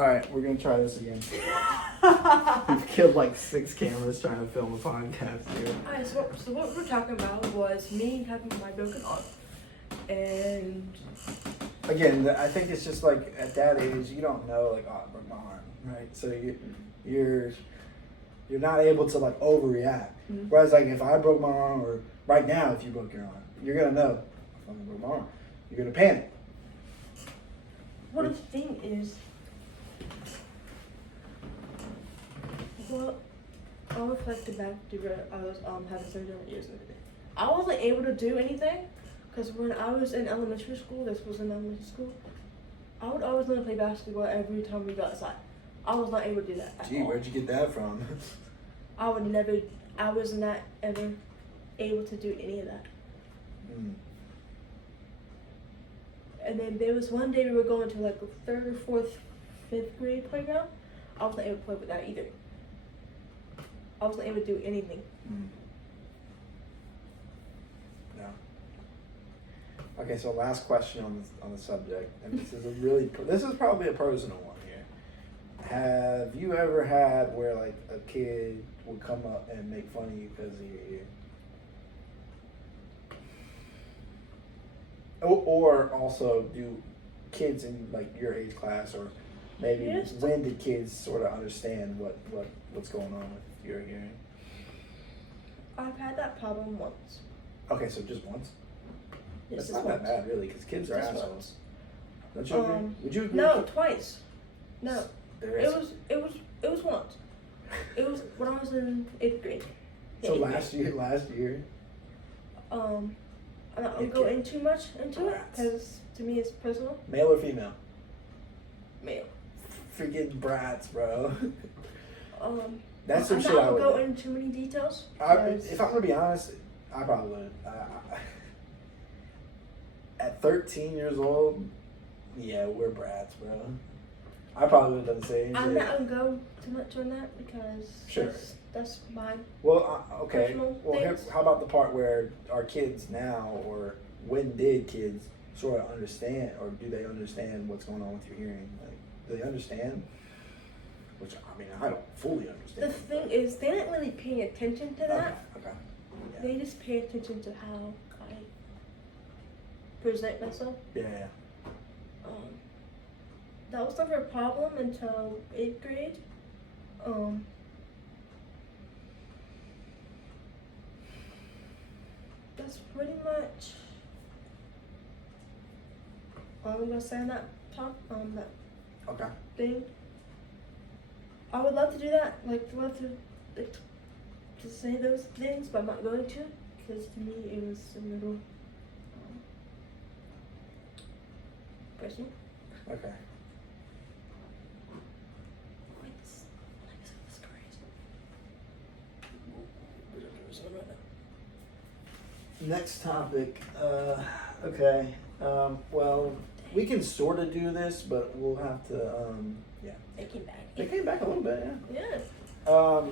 Alright, we're gonna try this again. We've killed like 6 cameras trying to film a podcast here. Alright, so what we're talking about was me having my broken arm. And Again, I think it's just like at that age, you don't know like, oh, I broke my arm, right? So you're not able to like overreact. Mm-hmm. Whereas like if I broke my arm, or right now if you broke your arm, you're gonna know if I broke my arm. You're gonna panic. what the thing is, well, I'll reflect back to where I was having 7 different years ago. I wasn't able to do anything because when I was in elementary school, this was in elementary school, I would always want to play basketball every time we got outside. I was not able to do that at Gee, all. where'd you get that from? I was not ever able to do any of that. Mm. And then there was one day we were going to like a 3rd or 4th, 5th grade playground. I wasn't able to play with that either. I wasn't able to do anything. Mm. No. Okay, so last question on the subject, and this is probably a personal one here. Have you ever had where like a kid would come up and make fun of you because of your ear? Or also, do kids in like your age class, or maybe Yes. when did kids sort of understand what's going on with your hearing? I've had that problem once. Okay, so just once. Yes, That's not that bad, really, because kids are Just assholes. once. Don't you agree? Would you agree? No, twice. No, There it is. was once. It was when I was in 8th grade. So Yeah, last year. I'm not gonna It go can- in too much into it Brats. because to me it's personal. Male or female? Male. Freaking brats, bro. That's I'm some shit not I gonna would go do. into too many details. If I'm gonna be honest, I probably would. At 13 years old, yeah, we're brats, bro. I probably would have done the same. I'm shit. not gonna go too much on that because Sure. that's my Well, okay. personal Well, here, things. how about the part where our kids now, or when did kids sort of understand, or do they understand what's going on with your hearing? Like, do they understand? Which, I mean, I don't fully understand. The thing is, they didn't really pay attention to that. Okay. Yeah. They just pay attention to how I present myself. Yeah. That was never a problem until 8th grade. That's pretty much all I'm gonna say on that that Okay. thing. I would love to do that, love to say those things, but I'm not going to, because to me it was a little personal. Okay. Next topic. Okay. Well, we can sort of do this, but we'll have to. Yeah. They came back. They came back a little bit. Yeah. Yeah.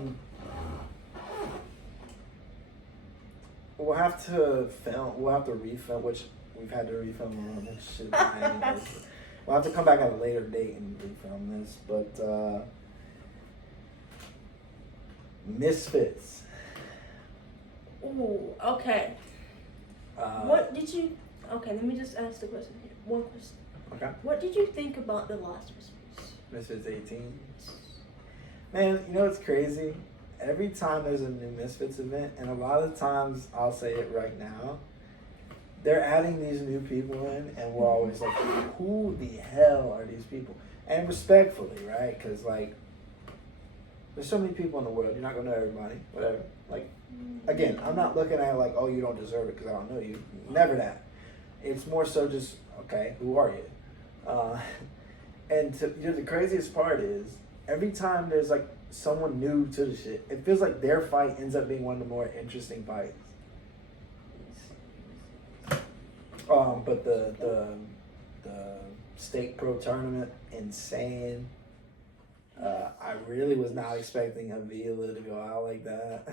We'll have to film. We'll have to refilm, which we've had to refilm a lot of this shit. Anyways. We'll have to come back at a later date and refilm this, but Misfits. Ooh, okay. What did you? Okay, let me just ask the question here. One question. Okay. What did you think about the last Christmas? Misfits 18. Man, you know what's crazy? Every time there's a new Misfits event, and a lot of times, I'll say it right now, they're adding these new people in, and we're always like, who the hell are these people? And respectfully, right? Because, like, there's so many people in the world, you're not going to know everybody, whatever. Like, again, I'm not looking at it like, oh, you don't deserve it because I don't know you. Never that. It's more so just, okay, who are you? And the craziest part is, every time there's like someone new to the shit, it feels like their fight ends up being one of the more interesting fights. But the state pro tournament, insane. I really was not expecting Avila to go out like that.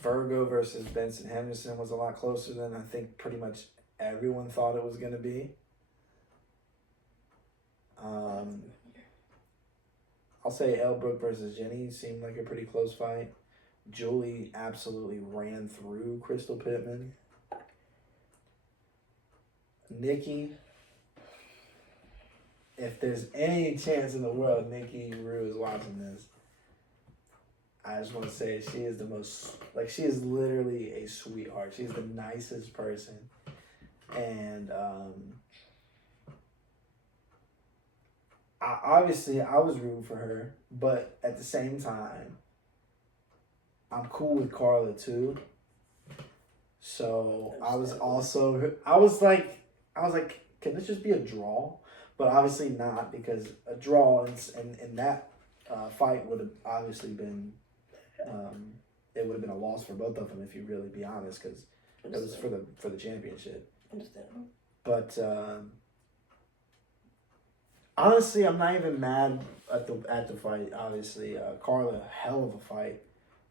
Virgo versus Benson Henderson was a lot closer than I think pretty much everyone thought it was going to be. I'll say Elbrook versus Jenny seemed like a pretty close fight. Julie absolutely ran through Crystal Pittman. Nikki, if there's any chance in the world Nikki Rue is watching this, I just want to say she is the most, like, she is literally a sweetheart. She's the nicest person. And obviously I was rooting for her, but at the same time, I'm cool with Carla too. So I was like, can this just be a draw? But obviously not, because a draw in that fight would have obviously been, it would have been a loss for both of them if you really be honest, because it was for the championship. Understandable. But honestly, I'm not even mad at the fight. Obviously, Carla, hell of a fight,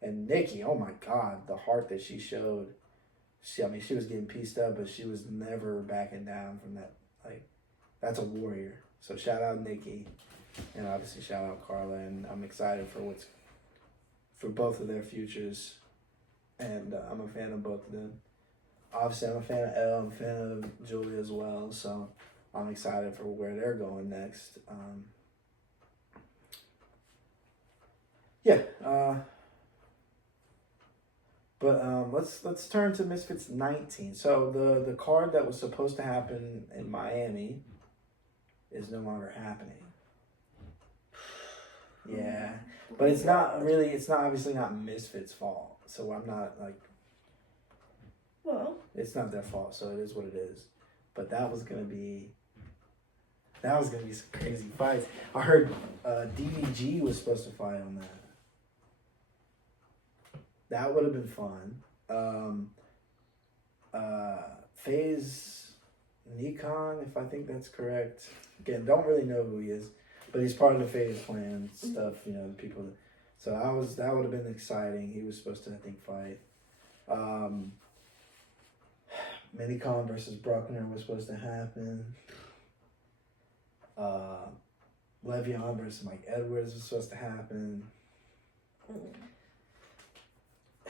and Nikki, oh my God, the heart that she showed. She was getting pieced up, but she was never backing down from that. Like, that's a warrior. So shout out Nikki, and obviously shout out Carla, and I'm excited for both of their futures, and I'm a fan of both of them. Obviously, I'm a fan of Elle, I'm a fan of Julie as well, so I'm excited for where they're going next. Let's turn to Misfits 19. So the card that was supposed to happen in Miami is no longer happening. Yeah, but it's obviously not Misfits' fault. So I'm not like, well, it's not their fault. So it is what it is. But that was gonna be some crazy fights. I heard DDG was supposed to fight on that. That would have been fun. FaZe Nikon, if I think that's correct. Again, don't really know who he is, but he's part of the FaZe clan stuff. You know, the people. So that would have been exciting. He was supposed to, I think, fight. Minicon versus Bruckner was supposed to happen. Le'Veon versus Mike Edwards was supposed to happen.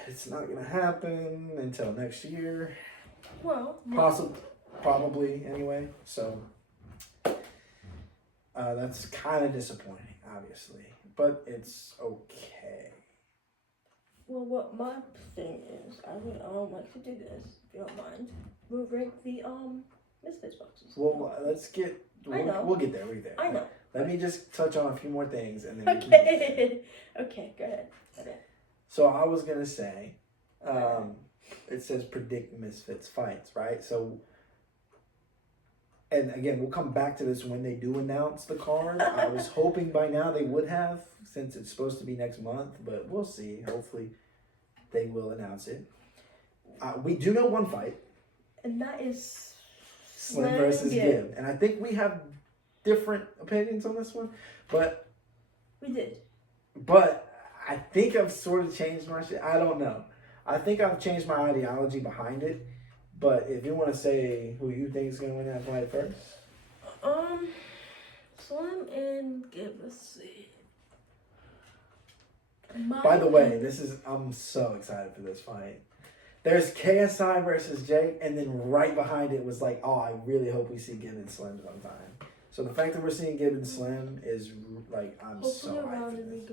It's not gonna happen until next year. Well, Probably anyway. So that's kind of disappointing, obviously, but it's okay. Well, what my thing is, I would like to do this, if you don't mind. We'll rank the Misfits boxes. Well, we'll get there. I know. Let me just touch on a few more things, and then Okay. Okay, go ahead. Okay. So I was gonna say, it says predict Misfits fights, right? So, and again, we'll come back to this when they do announce the card. I was hoping by now they would have, since it's supposed to be next month, but we'll see. Hopefully, they will announce it. We do know one fight, and that is Slim versus Gibb, and I think we have different opinions on this one, but we did. But I think I've sort of changed my shit. I don't know. I think I've changed my ideology behind it. But if you want to say who you think is going to win that fight first. Slim and Gibb, let's see. By the way, I'm so excited for this fight. There's KSI versus Jake, and then right behind it was like, oh, I really hope we see Gibb and Slim sometime. So the fact that we're seeing Gibb and Slim is like, I'm so hyped for this.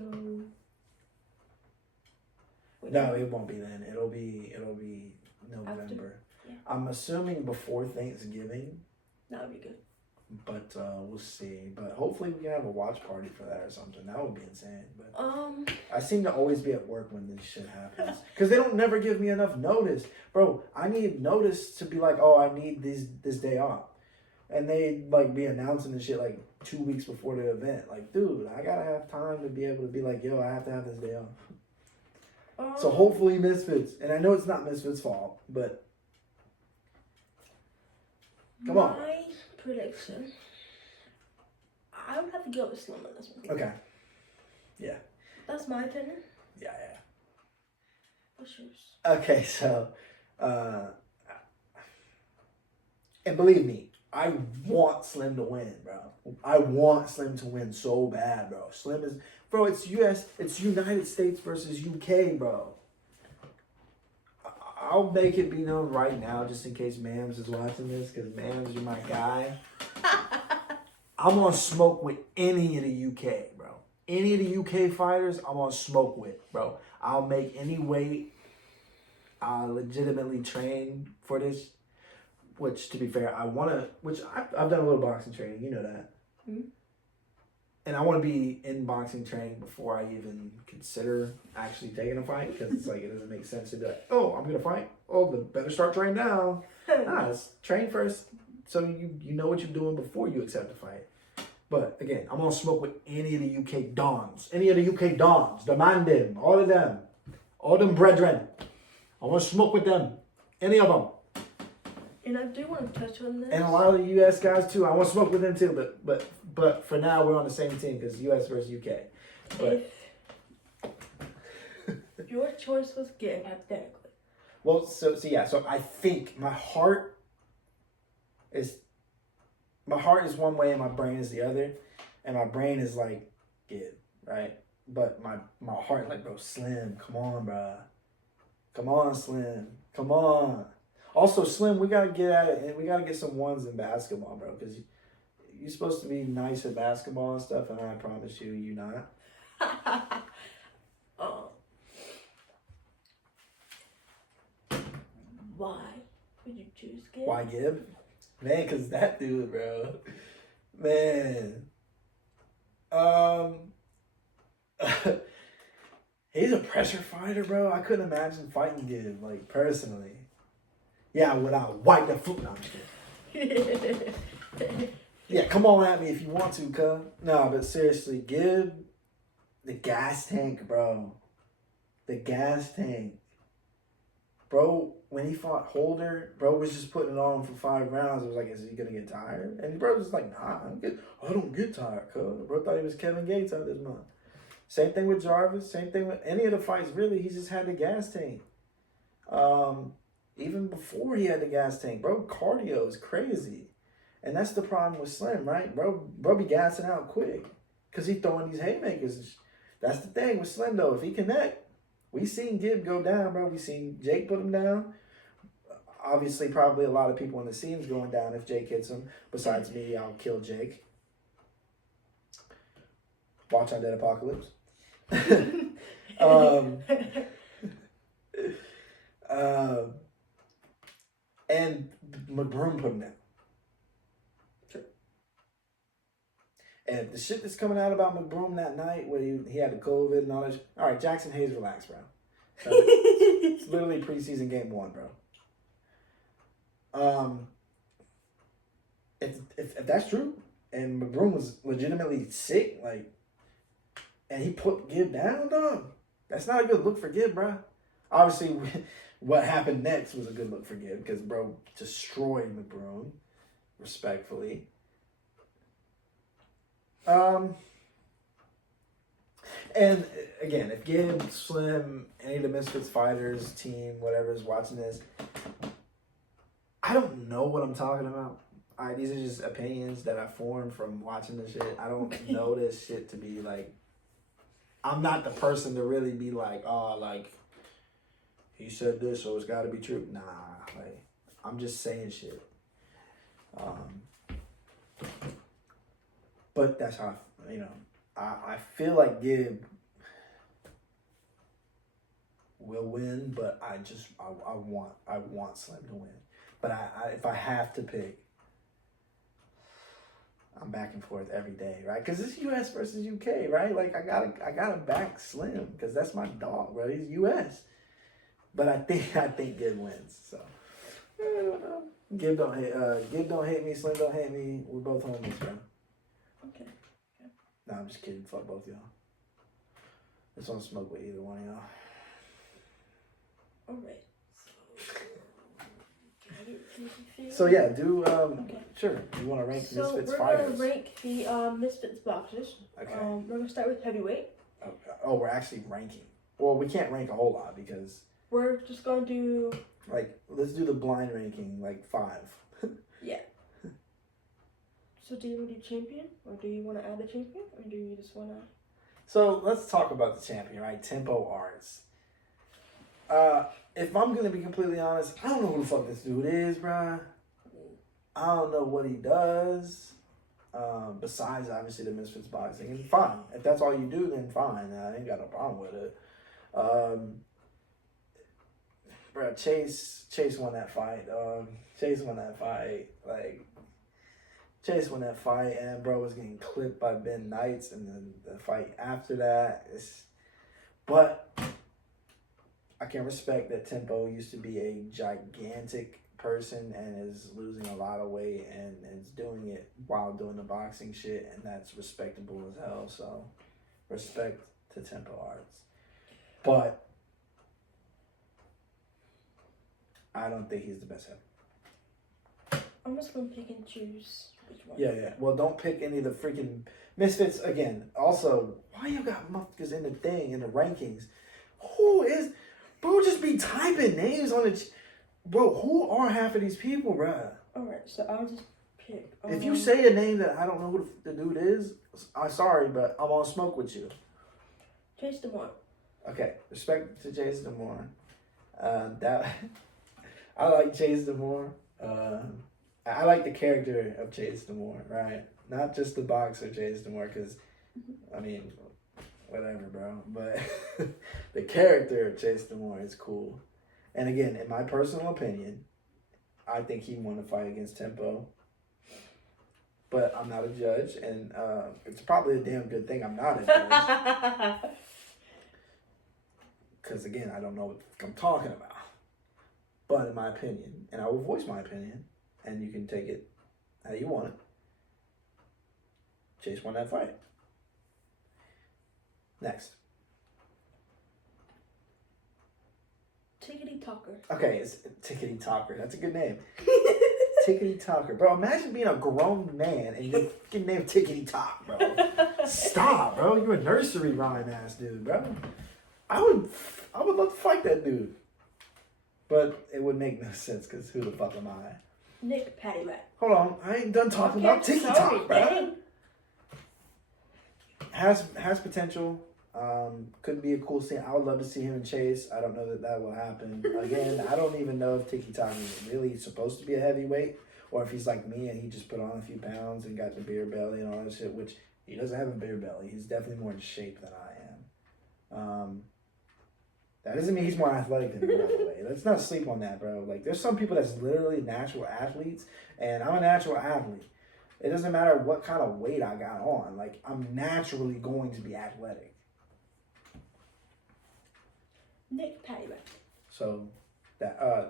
No, it won't be then. It'll be November. Yeah. I'm assuming before Thanksgiving. That would be good. But we'll see. But hopefully we can have a watch party for that or something. That would be insane. But I seem to always be at work when this shit happens. Because they don't never give me enough notice. Bro, I need notice to be like, oh, I need this day off. And they like be announcing this shit like 2 weeks before the event. Like, dude, I gotta have time to be able to be like, yo, I have to have this day off. So hopefully Misfits, and I know it's not Misfits' fault, but come on. My prediction, I would have to go with Slim on this one. Okay. Yeah. That's my opinion. Yeah. What's yours? Okay, so, and believe me, I want Slim to win, bro. I want Slim to win so bad, bro. Slim is, bro. It's it's United States versus UK, bro. I'll make it be known right now, just in case Mams is watching this, because Mams, you're my guy. I'm on smoke with any of the UK, bro. Any of the UK fighters, I'm on smoke with, bro. I'll make any weight. I'll legitimately train for this. Which, to be fair, I've done a little boxing training, you know that. Mm-hmm. And I want to be in boxing training before I even consider actually taking a fight, because it's like, it doesn't make sense to be like, oh, I'm going to fight. Oh, better start training now. Nah, it's train first so you know what you're doing before you accept a fight. But again, I'm going to smoke with any of the UK Dons. Any of the UK Dons. The Mandim. All of them. All them brethren. I want to smoke with them. Any of them. And I do want to touch on this. And a lot of the U.S. guys too. I want to smoke with them too. But for now, we're on the same team because U.S. versus U.K. But if your choice was Gib, hypothetically. Well, so I think my heart is one way and my brain is the other, and my brain is like Gib, right? But my heart like, bro, Slim, come on, bro, come on, Slim, come on. Also, Slim, we gotta get at it, and we gotta get some ones in basketball, bro, because you're supposed to be nice at basketball and stuff, and I promise you, you're not. Why would you choose Gib? Why Gib? Man, because that dude, bro. Man. He's a pressure fighter, bro. I couldn't imagine fighting Gib, like, personally. Yeah, without wipe the foot. No, I'm just kidding. Yeah, come on at me if you want to, cuz. No, but seriously, Gib, the gas tank, bro. The gas tank. Bro, when he fought Holder, bro was just putting it on for 5 rounds. It was like, is he gonna get tired? And bro was like, nah, I don't get tired, cuz. Bro thought he was Kevin Gates out this month. Same thing with Jarvis. Same thing with any of the fights, really. He just had the gas tank. Even before he had the gas tank, bro, cardio is crazy. And that's the problem with Slim, right? Bro be gassing out quick because he throwing these haymakers. That's the thing with Slim, though. If he connect, we seen Gib go down, bro. We seen Jake put him down. Obviously, probably a lot of people in the scenes going down if Jake hits him. Besides me, I'll kill Jake. Watch Undead Apocalypse. And McBroom put him down. Sure. And the shit that's coming out about McBroom that night where he had the COVID and all that. All right, Jackson Hayes, relax, bro. It's literally preseason game 1, bro. If that's true, and McBroom was legitimately sick, like, and he put Gib down, dog, that's not a good look for Gib, bro. Obviously, what happened next was a good look for Gib because bro destroyed McBroom, respectfully. And again, if Gib, Slim, any of the Misfits fighters, team, whatever is watching this, I don't know what I'm talking about. These are just opinions that I formed from watching this shit. I don't know this shit to be like, I'm not the person to really be like, oh, like, he said this, so it's got to be true. Nah, like, I'm just saying shit. But that's how, I feel like Gib will win, but I want Slim to win. But if I have to pick, I'm back and forth every day, right? Because it's U.S. versus U.K., right? Like, I gotta back Slim because that's my dog, bro. He's U.S. But I think Gib wins. So Gib don't hate me. Slim don't hate me. We're both homies, bro. Okay. Nah, I'm just kidding. Fuck both y'all. I just want to smoke with either one of y'all. All right. So yeah, Okay. Sure. You want to rank So Misfits we're fighters? gonna rank the Misfits boxers. Okay. We're gonna start with heavyweight. Oh, we're actually ranking. Well, we can't rank a whole lot because We're just gonna do. Like, let's do the blind ranking, like 5. Yeah. So do you want to do champion, or do you want to add the champion, or do you just want to? So let's talk about the champion, right? Tempo Arts. If I'm gonna be completely honest, I don't know who the fuck this dude is, bruh. I don't know what he does. Besides obviously the Misfits boxing, and fine. If that's all you do, then fine. I ain't got no problem with it. Bro, Chase won that fight. Chase won that fight. Like, Chase won that fight, and bro was getting clipped by Ben Knights, and then the fight after that. But I can respect that Tempo used to be a gigantic person and is losing a lot of weight and is doing it while doing the boxing shit, and that's respectable as hell. So, respect to Tempo Arts. But I don't think he's the best ever. I'm just gonna pick and choose which one. Yeah. Well, don't pick any of the freaking Misfits again. Also, why you got motherfuckers in the thing, in the rankings? Who is... Bro, just be typing names on the... Bro, who are half of these people, bro? Alright, so I'll just pick. If you say a name that I don't know who the dude is, I'm sorry, but I'm on smoke with you. Chase Demore. Okay, respect to Chase Demore. I like Chase Demore. I like the character of Chase Demore, right? Not just the boxer Chase Demore, because, I mean, whatever, bro. But the character of Chase Demore is cool. And again, in my personal opinion, I think he won the fight against Tempo. But I'm not a judge, and it's probably a damn good thing I'm not a judge. Because, again, I don't know what I'm talking about. But in my opinion, and I will voice my opinion, and you can take it how you want it, Chase won that fight. Next. Tickety Talker. Okay, it's Tickety Talker. That's a good name. Tickety Talker. Bro, imagine being a grown man and your fucking name Tickety Talk, bro. Stop, bro. You're a nursery rhyme ass dude, bro. I would love to fight that dude. But it would make no sense, because who the fuck am I? Nick Paddywhack. Hold on. I ain't done talking about Tiki Talk, bro. Has potential. Could be a cool scene. I would love to see him and Chase. I don't know that will happen. Again, I don't even know if Tiki Talk is really supposed to be a heavyweight, or if he's like me and he just put on a few pounds and got the beer belly and all that shit, which he doesn't have a beer belly. He's definitely more in shape than I am. That doesn't mean he's more athletic than me, by the way. Let's not sleep on that, bro. Like, there's some people that's literally natural athletes, and I'm a natural athlete. It doesn't matter what kind of weight I got on. Like, I'm naturally going to be athletic. Nick Paddywhack. So,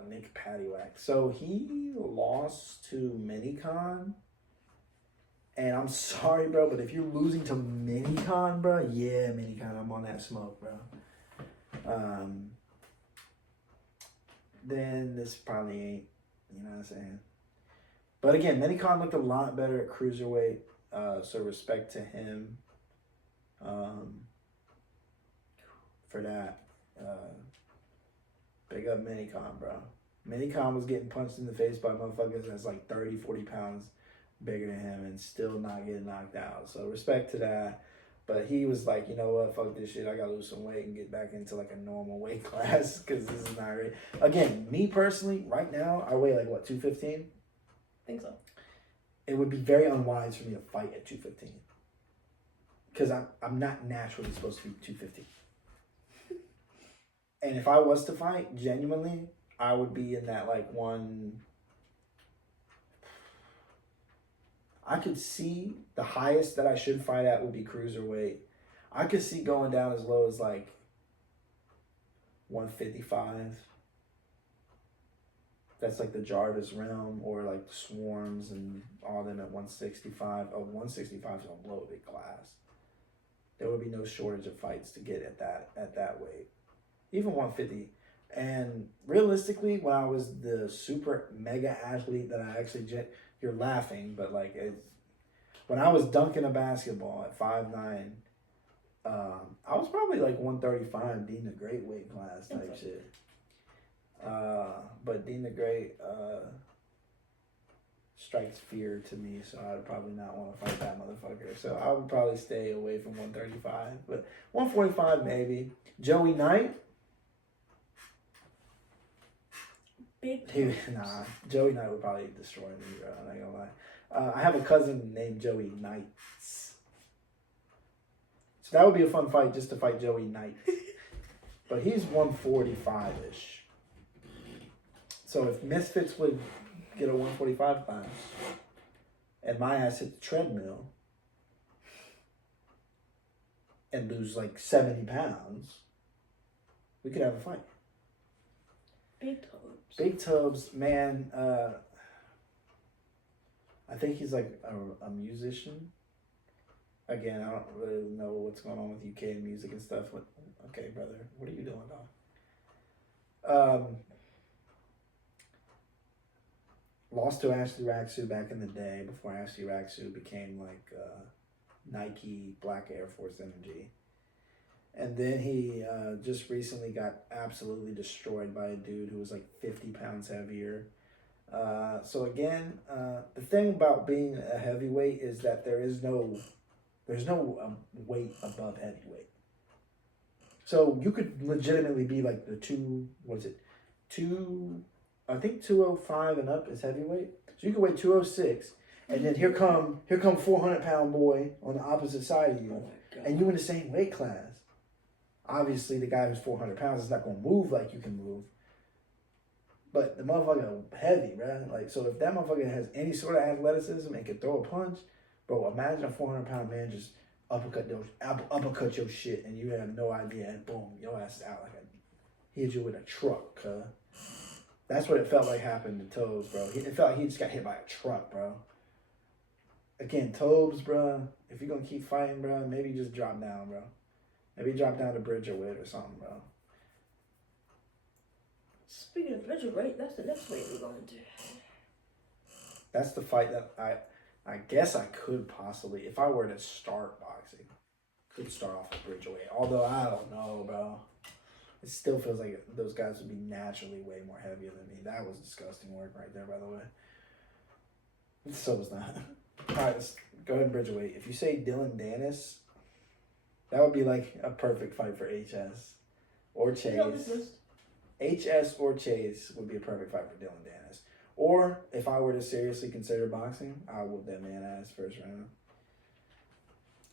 Nick Paddywhack. So, he lost to Minicon. And I'm sorry, bro, but if you're losing to Minicon, bro, yeah, Minicon, I'm on that smoke, bro. Then this probably ain't, you know what I'm saying? But again, Minicon looked a lot better at cruiserweight, so respect to him for that. Big up Minicon, bro. Minicon was getting punched in the face by motherfuckers that's like 30, 40 pounds bigger than him and still not getting knocked out. So respect to that. But he was like, you know what, fuck this shit. I gotta lose some weight and get back into like a normal weight class, because this is not right. Again, me personally, right now, I weigh like, what, 215? I think so. It would be very unwise for me to fight at 215. Because I'm not naturally supposed to be 215. And if I was to fight, genuinely, I would be in that like one... I could see the highest that I should fight at would be cruiserweight. I could see going down as low as like 155. That's like the Jarvis realm, or like the Swarms and all them at 165. Oh, 165 is a low big class. There would be no shortage of fights to get at that weight. Even 150. And realistically, when I was the super mega athlete that I actually... You're laughing, but like when I was dunking a basketball at 5'9", I was probably like 135, being a great weight class type shit. But Dean the Great strikes fear to me, so I'd probably not want to fight that motherfucker. So I would probably stay away from 135, but 145 maybe. Joey Knight. Joey Knight would probably destroy me, bro. I'm not gonna lie. I have a cousin named Joey Knights. So that would be a fun fight just to fight Joey Knight. But he's 145-ish. So if Misfits would get a 145 class and my ass hit the treadmill and lose like 70 pounds, we could have a fight. Big Tubbs, man, I think he's like a musician. Again, I don't really know what's going on with UK music and stuff. Okay, brother, what are you doing, dog? Lost to Ashley Raksu back in the day before Ashley Raksu became like Nike Black Air Force Energy. And then he just recently got absolutely destroyed by a dude who was like 50 pounds heavier. So again, the thing about being a heavyweight is that there's no weight above heavyweight. So you could legitimately be like the 205 and up is heavyweight. So you could weigh 206, and then here come 400-pound boy on the opposite side of you, and you in the same weight class. Obviously, the guy who's 400 pounds is not gonna move like you can move, but the motherfucker heavy, right? Like, so if that motherfucker has any sort of athleticism and can throw a punch, bro, imagine a 400-pound man just uppercut your shit, and you have no idea, and boom, your ass is out he hit you with a truck, That's what it felt like happened to Tobes, bro. It felt like he just got hit by a truck, bro. Again, Tobes, bro, if you're gonna keep fighting, bro, maybe just drop down, bro. Maybe drop down to Bridgerweight or something, bro. Speaking of Bridgerweight, that's the next weight we're going to. That's the fight that I guess I could possibly, if I were to start boxing, could start off with Bridgerweight. Although I don't know, bro. It still feels like those guys would be naturally way more heavier than me. That was disgusting work right there, by the way. So was that. All right, let's go ahead and Bridgerweight. If you say Dylan Dennis, that would be like a perfect fight for HS or Chase. HS or Chase would be a perfect fight for Dylan Dennis. Or if I were to seriously consider boxing, I would that man ass first round.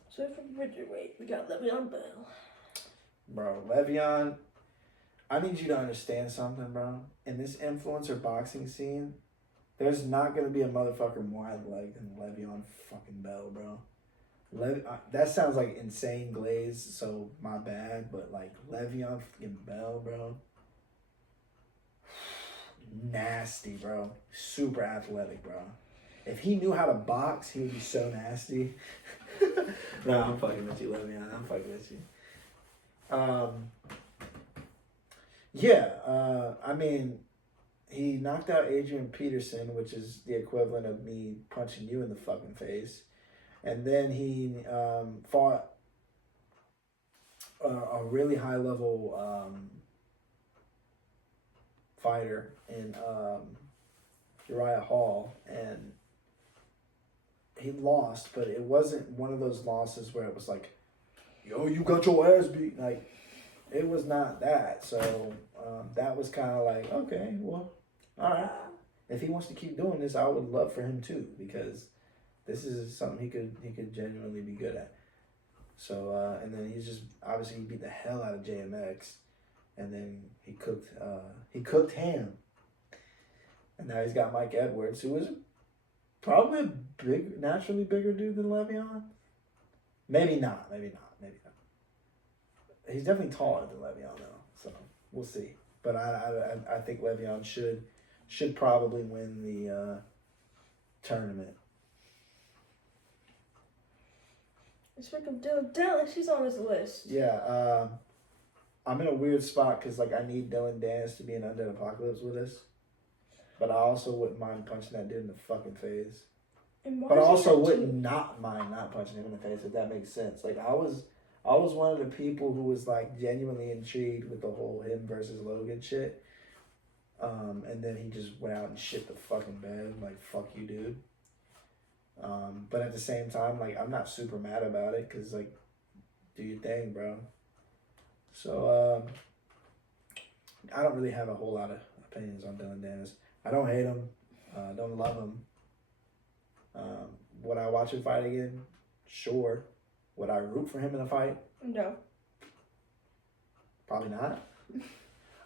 So for Bridgerweight, we got Le'Veon Bell. Bro, Le'Veon, I need you to understand something, bro. In this influencer boxing scene, there's not going to be a motherfucker more athletic than Le'Veon fucking Bell, bro. That sounds like insane glaze, so my bad, but like Le'Veon fucking Bell, bro. Nasty, bro. Super athletic, bro. If he knew how to box, he would be so nasty. No, I'm fucking with you, Le'Veon. I'm fucking with you. I mean, he knocked out Adrian Peterson, which is the equivalent of me punching you in the fucking face. And then he fought a really high level fighter in Uriah Hall, and he lost, but it wasn't one of those losses where it was like, yo, you got your ass beat. Like, it was not that. So that was kind of like, okay, well, all right. If he wants to keep doing this, I would love for him too, because this is something he could genuinely be good at. So and then he's just obviously he beat the hell out of JMX, and then he cooked ham, and now he's got Mike Edwards, who is probably a naturally bigger dude than Le'Veon. Maybe not. He's definitely taller than Le'Veon though, so we'll see. But I think Le'Veon should probably win the tournament. Speaking of Dylan Dennis, she's on his list. Yeah, I'm in a weird spot because like I need Dylan Dennis to be in Undead Apocalypse with us, but I also wouldn't mind punching that dude in the fucking face. But I also wouldn't not mind not punching him in the face, if that makes sense. Like I was one of the people who was like genuinely intrigued with the whole him versus Logan shit. And then he just went out and shit the fucking bed. Like, fuck you, dude. But at the same time, like, I'm not super mad about it because, like, do your thing, bro. So, I don't really have a whole lot of opinions on Dylan Dennis. I don't hate him. Don't love him. Would I watch him fight again? Sure. Would I root for him in a fight? No. Probably not.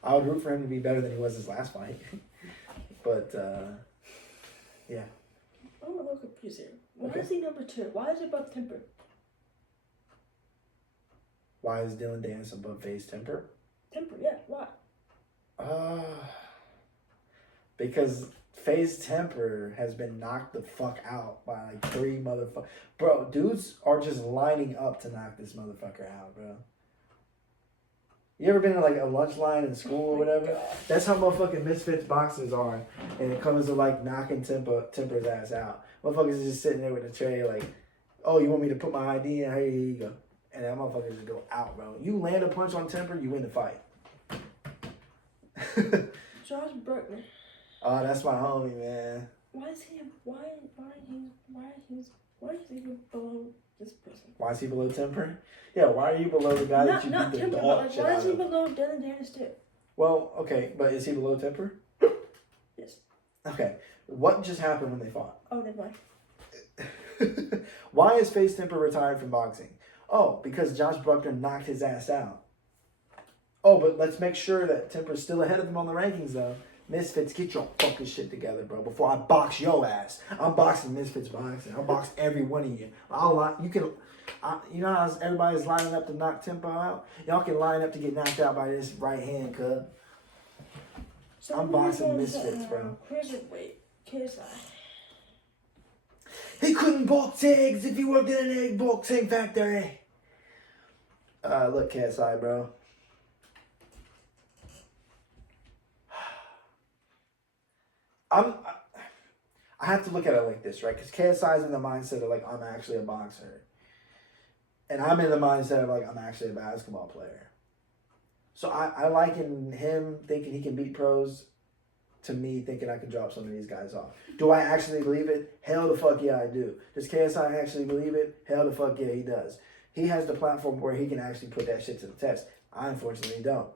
I would root for him to be better than he was his last fight. But, yeah. I'm a little confused here. Why Okay. is he number 2? Why is it above Temper? Why is Dylan Dennis above FaZe Temper? Temper, yeah. Why? Because FaZe Temper has been knocked the fuck out by like 3 motherfuckers. Bro, dudes are just lining up to knock this motherfucker out, bro. You ever been to like a lunch line in school or whatever? That's how motherfucking misfits boxers are. And it comes to like knocking Temper's ass out. Motherfuckers is just sitting there with the tray like, oh, you want me to put my ID in? Here you go. And that motherfucker just go out, bro. You land a punch on Temper, you win the fight. Josh Bruckner. Oh, that's my homie, man. Why is he below this person? Why is he below Temper? Yeah, why are you below the guy that you Not beat the Temper, but dog like, shit why out is he of? below Dylan Dennis too? Well, okay, but is he below Temper? Yes. Okay, what just happened when they fought? Oh, never mind. Why is FaZe Temper retired from boxing? Oh, because Josh Bruckner knocked his ass out. Oh, but let's make sure that Temper's still ahead of him on the rankings, though. Misfits, get your fucking shit together, bro. Before I box your ass, I'm boxing Misfits boxing. I'll box every one of you. You know how everybody's lining up to knock Tempo out? Y'all can line up to get knocked out by this right hand, cuz. So I'm boxing Misfits, bro. Cruiserweight, KSI. He couldn't box eggs if he worked in an egg boxing factory. Look, KSI, bro. I have to look at it like this, right? Because KSI is in the mindset of like, I'm actually a boxer. And I'm in the mindset of like, I'm actually a basketball player. So I liken him thinking he can beat pros to me thinking I can drop some of these guys off. Do I actually believe it? Hell the fuck yeah, I do. Does KSI actually believe it? Hell the fuck yeah, he does. He has the platform where he can actually put that shit to the test. I unfortunately don't.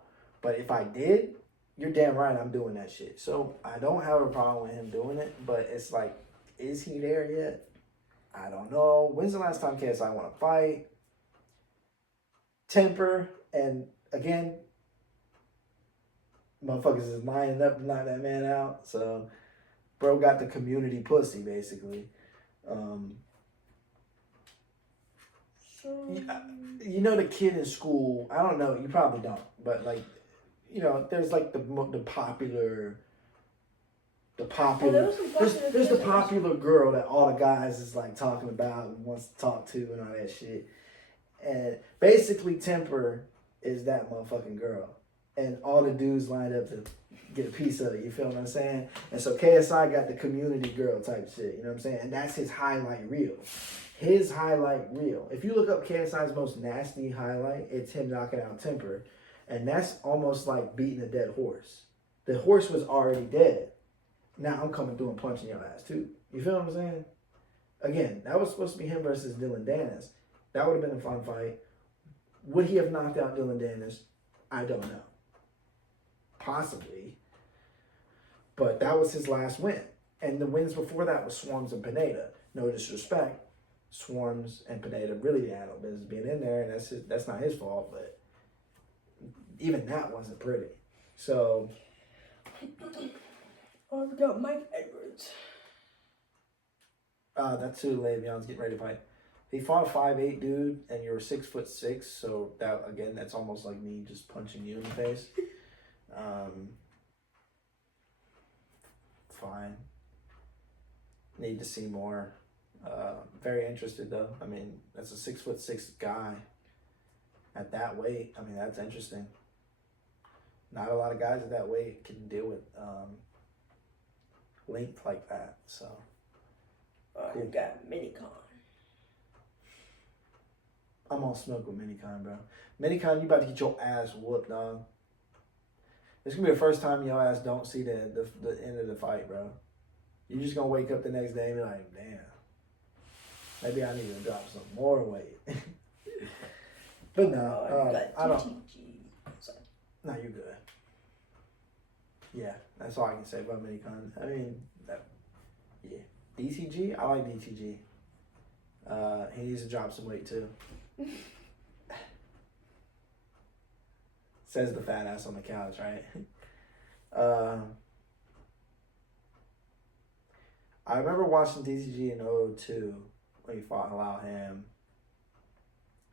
But if I did, you're damn right I'm doing that shit. So I don't have a problem with him doing it, but it's like, is he there yet? I don't know. When's the last time KSI won a fight? Temper, and again, motherfuckers is lining up to knock that man out. So, bro got the community pussy, basically. You know the kid in school, I don't know, you probably don't, but like, you know, there's like the popular, there's the popular girl that all the guys is like talking about and wants to talk to and all that shit. And basically Temper is that motherfucking girl. And all the dudes lined up to get a piece of it, you feel what I'm saying? And so KSI got the community girl type shit, you know what I'm saying? And that's his highlight reel. His highlight reel. If you look up KSI's most nasty highlight, it's him knocking out Temper. And that's almost like beating a dead horse. The horse was already dead. Now I'm coming through and punching your ass too. You feel what I'm saying? Again, that was supposed to be him versus Dylan Dennis. That would have been a fun fight. Would he have knocked out Dylan Dennis? I don't know. Possibly. But that was his last win. And the wins before that was Swarms and Pineda. No disrespect. Swarms and Pineda really didn't have no business being in there, and that's not his fault, but even that wasn't pretty. So Oh, we got Mike Edwards. that's who Le'Veon's getting ready to fight. He fought a 5'8" dude, and you're 6'6", so that again, that's almost like me just punching you in the face. Fine. Need to see more. Very interested though. I mean, that's a 6'6" guy at that weight. I mean, that's interesting. Not a lot of guys at that weight can deal with length like that. So We got Minicon. I'm on smoke with Minicon, bro. Minicon, you about to get your ass whooped, dog. It's gonna be the first time your ass don't see the end of the fight, bro. You're just gonna wake up the next day and be like, damn, maybe I need to drop some more weight. But no, I don't. No, you're good. Yeah, that's all I can say about Minicon. I mean, yeah. DTG, I like DTG. He needs to drop some weight too. Says the fat ass on the couch, right? I remember watching DTG in 2002 when he fought Halal Ham.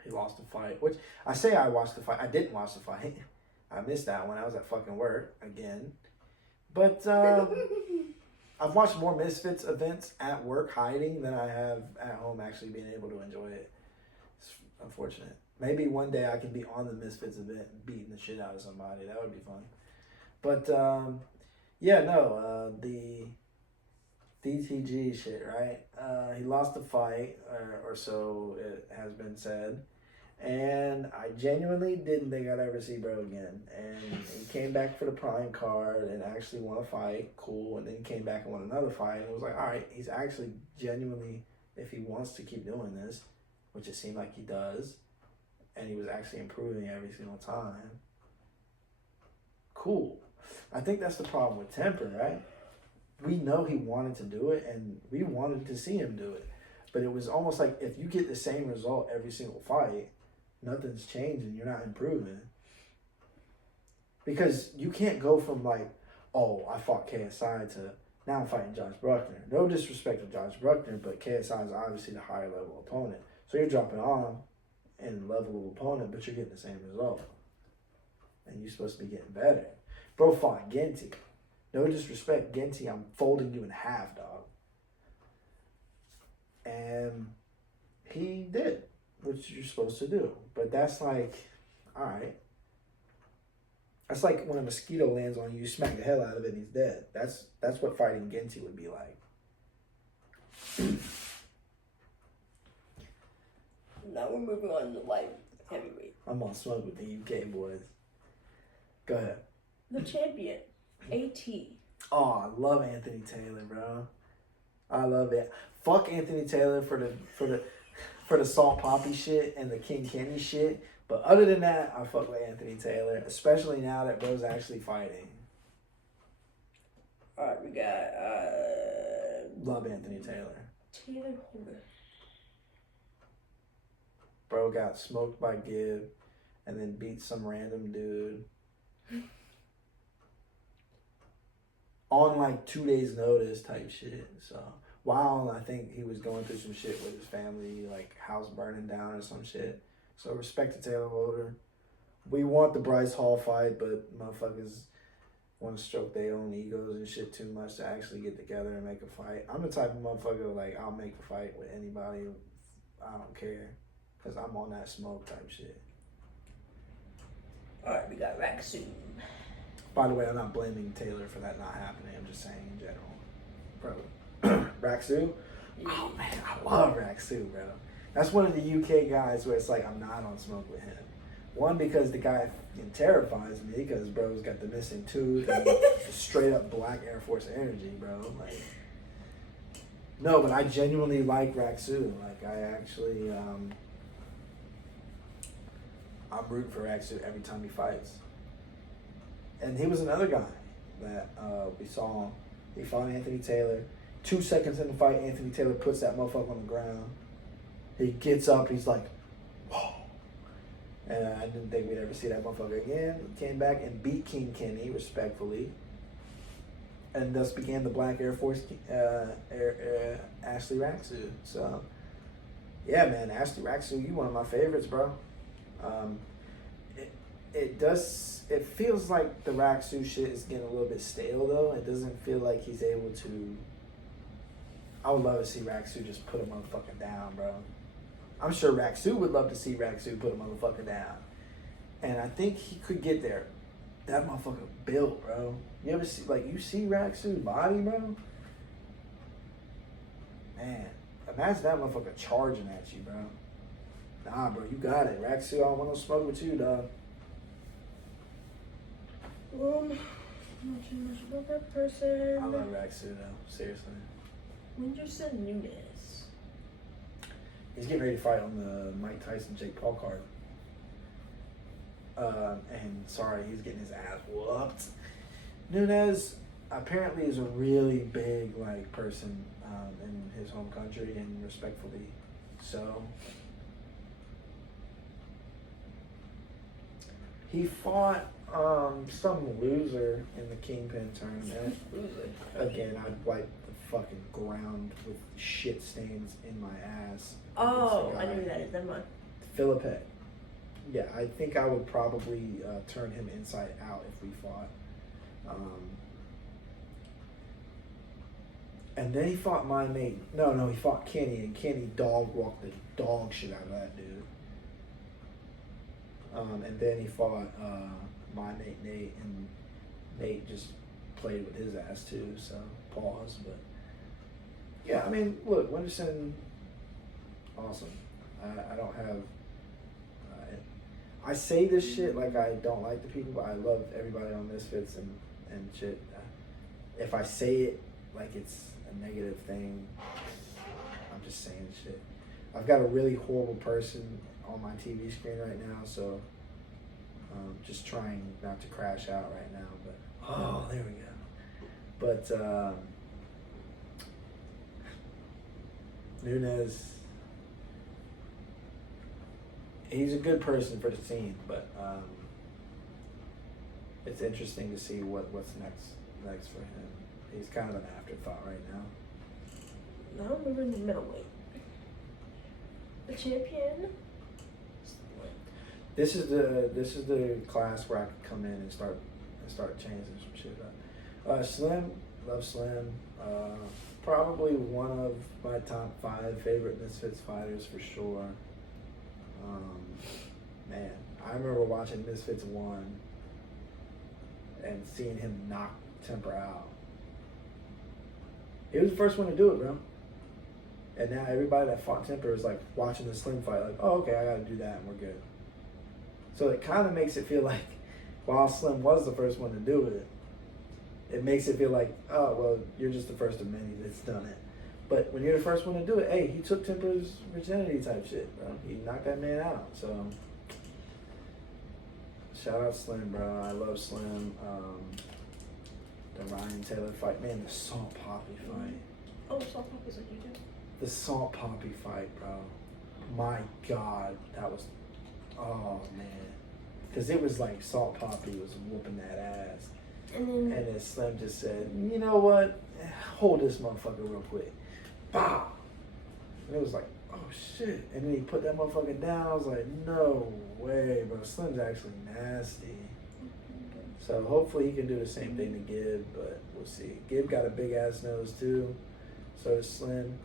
He lost the fight, which I say I watched the fight. I didn't watch the fight. I missed that one. I was at fucking work again. But I've watched more Misfits events at work hiding than I have at home actually being able to enjoy it. It's unfortunate. Maybe one day I can be on the Misfits event beating the shit out of somebody. That would be fun. But the DTG shit, right? He lost the fight, or so it has been said. And I genuinely didn't think I'd ever see bro again. And he came back for the Prime card and actually won a fight. Cool. And then he came back and won another fight. And it was like, all right, he's actually genuinely, if he wants to keep doing this, which it seemed like he does, and he was actually improving every single time. Cool. I think that's the problem with Temper, right? We know he wanted to do it, and we wanted to see him do it. But it was almost like if you get the same result every single fight, nothing's changing. You're not improving. Because you can't go from like, oh, I fought KSI to now I'm fighting Josh Bruckner. No disrespect to Josh Bruckner, but KSI is obviously the higher level opponent. So you're dropping on in level of opponent, but you're getting the same result. And you're supposed to be getting better. Bro fought Ginty. No disrespect, Ginty, I'm folding you in half, dog. And he did, which you're supposed to do. But that's like, all right. That's like when a mosquito lands on you, you smack the hell out of it, and he's dead. That's what fighting Ginty would be like. Now we're moving on to light heavyweight. I'm on smoke with the UK boys. Go ahead. The champion, AT. Oh, I love Anthony Taylor, bro. I love it. Fuck Anthony Taylor for the Salt Poppy shit and the King Kenny shit. But other than that, I fuck with Anthony Taylor, especially now that bro's actually fighting. Alright, we got love Anthony Taylor. Taylor Holder. Bro got smoked by Gibb and then beat some random dude. On like 2 days notice type shit. So while I think he was going through some shit with his family, like house burning down or some shit. So respect to Taylor Holder. We want the Bryce Hall fight, but motherfuckers want to stroke their own egos and shit too much to actually get together and make a fight. I'm the type of motherfucker like I'll make a fight with anybody. I don't care. Because I'm on that smoke type shit. Alright, we got Raksu. By the way, I'm not blaming Taylor for that not happening. I'm just saying in general. Bro. Raksu? Yeah. Oh, man, I love Raksu, bro. That's one of the UK guys where it's like I'm not on smoke with him. One, because the guy fucking terrifies me because bro's got the missing tooth and straight up black Air Force energy, bro. Like, no, but I genuinely like Raksu. Like, I actually, I'm rooting for Raksu every time he fights. And he was another guy that we saw. He fought Anthony Taylor. 2 seconds in the fight, Anthony Taylor puts that motherfucker on the ground. He gets up, he's like, whoa. And I didn't think we'd ever see that motherfucker again. He came back and beat King Kenny respectfully. And thus began the Black Air Force Ashley Raksu. So, yeah, man, Ashley Raksu, you one of my favorites, bro. It feels like the Raksu shit is getting a little bit stale, though. It doesn't feel like he's able to. I would love to see Raksu just put a motherfucker down, bro. I'm sure Raksu would love to see Raksu put a motherfucker down. And I think he could get there. That motherfucker built, bro. You ever see, like, you see Raksu's body, bro? Man, imagine that motherfucker charging at you, bro. Nah, bro, you got it. Raksu, I don't want no smoke with you, dog. Not too much about that person. I love Raxu though, seriously. Whindersson Nunes. He's getting ready to fight on the Mike Tyson Jake Paul card. And sorry, he's getting his ass whooped. Nunes apparently is a really big like person in his home country, and respectfully so. He fought some loser in the Kingpin tournament. Again, I'd wipe the fucking ground with shit stains in my ass. Oh, I know who that is. Never mind. Philippe. Yeah, I think I would probably turn him inside out if we fought. And then he fought my mate. No, he fought Kenny, and Kenny dog walked the dog shit out of that dude. And then he fought my mate Nate, and Nate just played with his ass too. So pause, but yeah, I mean, look, Whindersson, awesome. I don't have. I say this shit like I don't like the people, but I love everybody on Misfits and shit. If I say it like it's a negative thing, I'm just saying shit. I've got a really horrible person on my TV screen right now, so just trying not to crash out right now. But there we go. But Nunes, he's a good person for the scene, but it's interesting to see what's next for him. He's kind of an afterthought right now. Now we're in the middleweight. The champion. This is the class where I could come in and start changing some shit up. Slim, love Slim. Probably one of my top 5 favorite Misfits fighters for sure. Man, I remember watching Misfits 1 and seeing him knock Temper out. He was the first one to do it, bro. And now everybody that fought Temper is like watching the Slim fight, like, oh, okay, I gotta do that and we're good. So it kind of makes it feel like, while Slim was the first one to do it, it makes it feel like, oh, well, you're just the first of many that's done it. But when you're the first one to do it, hey, he took Temper's virginity type shit, bro. He knocked that man out. So, shout out Slim, bro. I love Slim. The Ryan Taylor fight, man, the Salt Poppy fight. Oh, Salt Poppy's like you do. The Salt Poppy fight, bro. My God, that was, oh man, because it was like Salt Poppy was whooping that ass, and then Slim just said, you know what, hold this motherfucker real quick, bow, and it was like, oh shit, and then he put that motherfucker down. I was like, no way, bro. Slim's actually nasty. So hopefully he can do the same thing to Gibb, but we'll see. Gibb got a big ass nose too, so does Slim.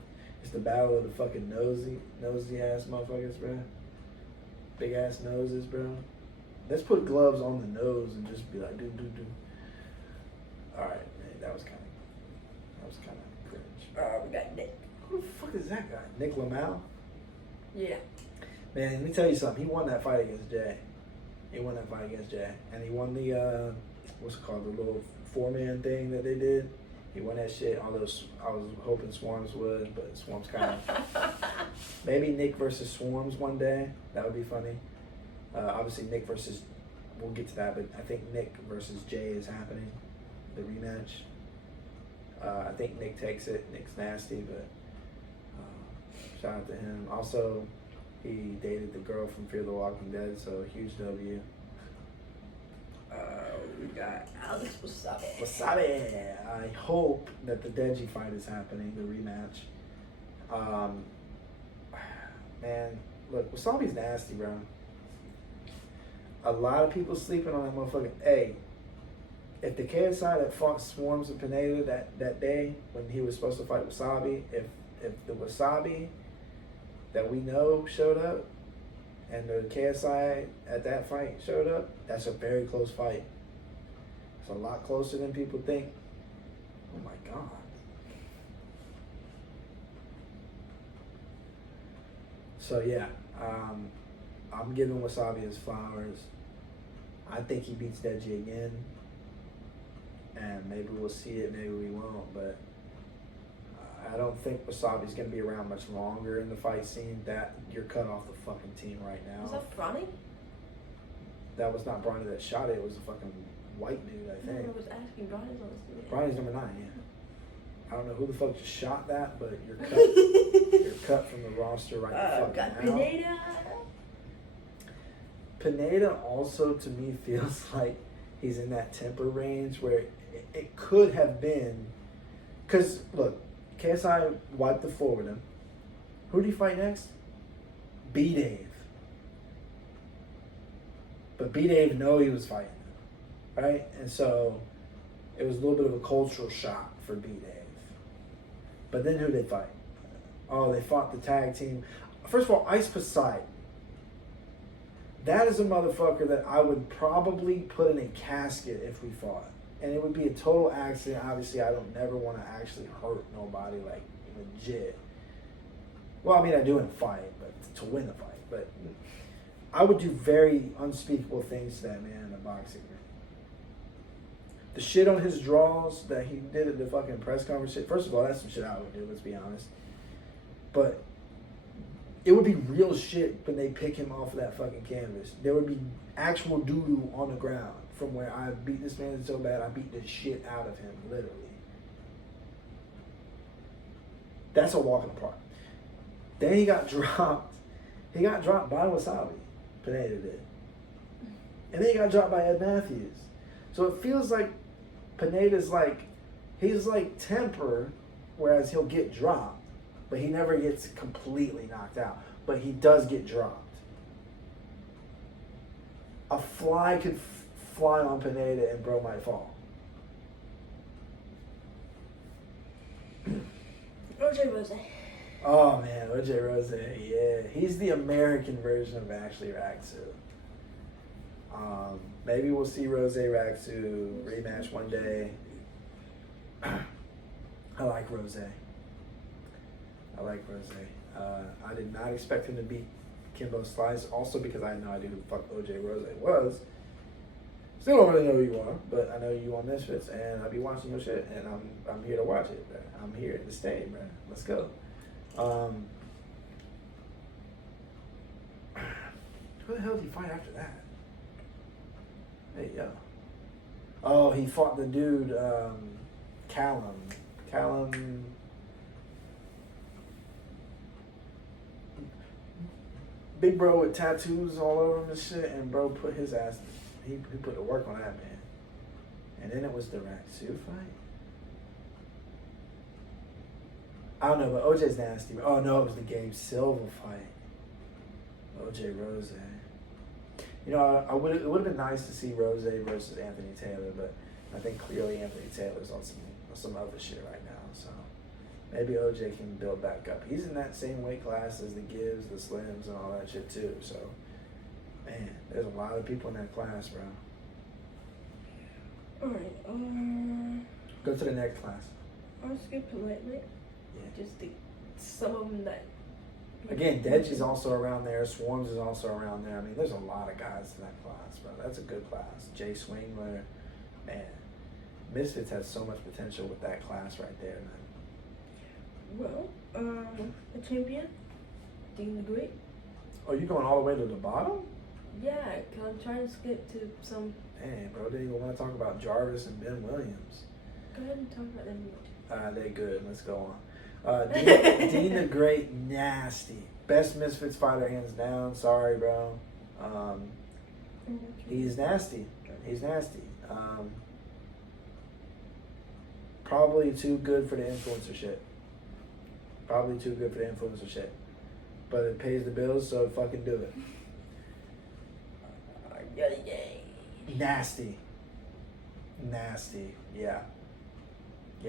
It's the battle of the fucking nosy ass motherfuckers, bro. Big ass noses, bro. Let's put gloves on the nose and just be like, do. All right, man, that was kind of cringe. We got Nick. Who the fuck is that guy? Nick Lamau? Yeah. Man, let me tell you something. He won that fight against Jay. And he won the what's it called? The little 4-man thing that they did. He won that shit. Although I was hoping Swarms would, but Swarms kind of. Maybe Nick versus Swarms one day. That would be funny. Obviously, Nick versus. We'll get to that, but I think Nick versus Jay is happening. The rematch. I think Nick takes it. Nick's nasty, but shout out to him. Also, he dated the girl from Fear the Walking Dead, so huge W. We got Alex Wasabi. I hope that the Deji fight is happening, the rematch. Man, look, Wasabi's nasty, bro. A lot of people sleeping on that motherfucker. Hey, if the KSI that fought Swarms and Pineda that day when he was supposed to fight Wasabi, if the Wasabi that we know showed up and the KSI at that fight showed up, that's a very close fight. It's a lot closer than people think. Oh my God. So yeah, I'm giving Wasabi his flowers. I think he beats Deji again. and maybe we'll see it, maybe we won't. But I don't think Wasabi's gonna be around much longer in the fight scene. That you're cut off the fucking team right now. Was that Bronny? That was not Bronny that shot it. It was a fucking white dude, I think. No, I was asking. Bronny's on the team. Bronny's number 9. Yeah. I don't know who the fuck just shot that, but you're cut. You're cut from the roster right the fucking got now. Pineda. Pineda also to me feels like he's in that temper range where it could have been. Because look, KSI wiped the floor with him. Who did he fight next? B-Dave. But B-Dave know he was fighting him, right? And so it was a little bit of a cultural shock for B-Dave. But then who did they fight? Oh, they fought the tag team. First of all, Ice Poseidon. That is a motherfucker that I would probably put in a casket if we fought. And it would be a total accident. Obviously, I don't never want to actually hurt nobody, like, legit. Well, I mean, I do in a fight, but to win the fight. But I would do very unspeakable things to that man in a boxing ring. The shit on his draws that he did at the fucking press conference, first of all, that's some shit I would do, let's be honest. But it would be real shit when they pick him off of that fucking canvas. There would be actual doo-doo on the ground from where I beat this man so bad, I beat the shit out of him, literally. That's a walk in the park. Then he got dropped. He got dropped by Wasabi. Pineda did. And then he got dropped by Ed Matthews. So it feels like Pineda's like, he's like temper, whereas he'll get dropped. But he never gets completely knocked out. But he does get dropped. A fly could fly on Pineda and bro might fall. OJ Rose. Oh man, OJ Rose, yeah. He's the American version of Ashley Raksu. Maybe we'll see Rose Raksu rematch one day. I like Rose. I did not expect him to beat Kimbo Slice, also because I had no idea who the fuck OJ Rose was. Still don't really know who you are, but I know you on Misfits, and I'll be watching your shit, and I'm here to watch it, bro. I'm here to stay, bro. Let's go. Who the hell did he fight after that? Hey, yo. Oh, he fought the dude, Callum. Big bro with tattoos all over him and shit, and bro put his ass, he put the work on that man. And then it was the Raksu fight. I don't know, but OJ's nasty. Oh no, it was the Gabe Silva fight. OJ Rose. You know, it would have been nice to see Rose versus Anthony Taylor, but I think clearly Anthony Taylor's on some other shit right now. So maybe OJ can build back up. He's in that same weight class as the Gibbs, the Slims, and all that shit too. So, man, there's a lot of people in that class, bro. Alright, Go to the next class. I'll skip politely. Yeah. Just some of them that. Again, Deji's also around there. Swarms is also around there. I mean, there's a lot of guys in that class, bro. That's a good class. Jay Swingler, man. Misfits has so much potential with that class right there, man. Well, the champion, Dean the Great. Oh, you going all the way to the bottom? Yeah, cause I'm trying to skip to some. Dang, bro, they even want to talk about Jarvis and Ben Williams. Go ahead and talk about them. They good. Let's go on. Dean the Great, nasty. Best Misfits fighter, hands down. Sorry, bro. He's nasty. Probably too good for the influencer shit. But it pays the bills, so fucking do it. Nasty. Yeah,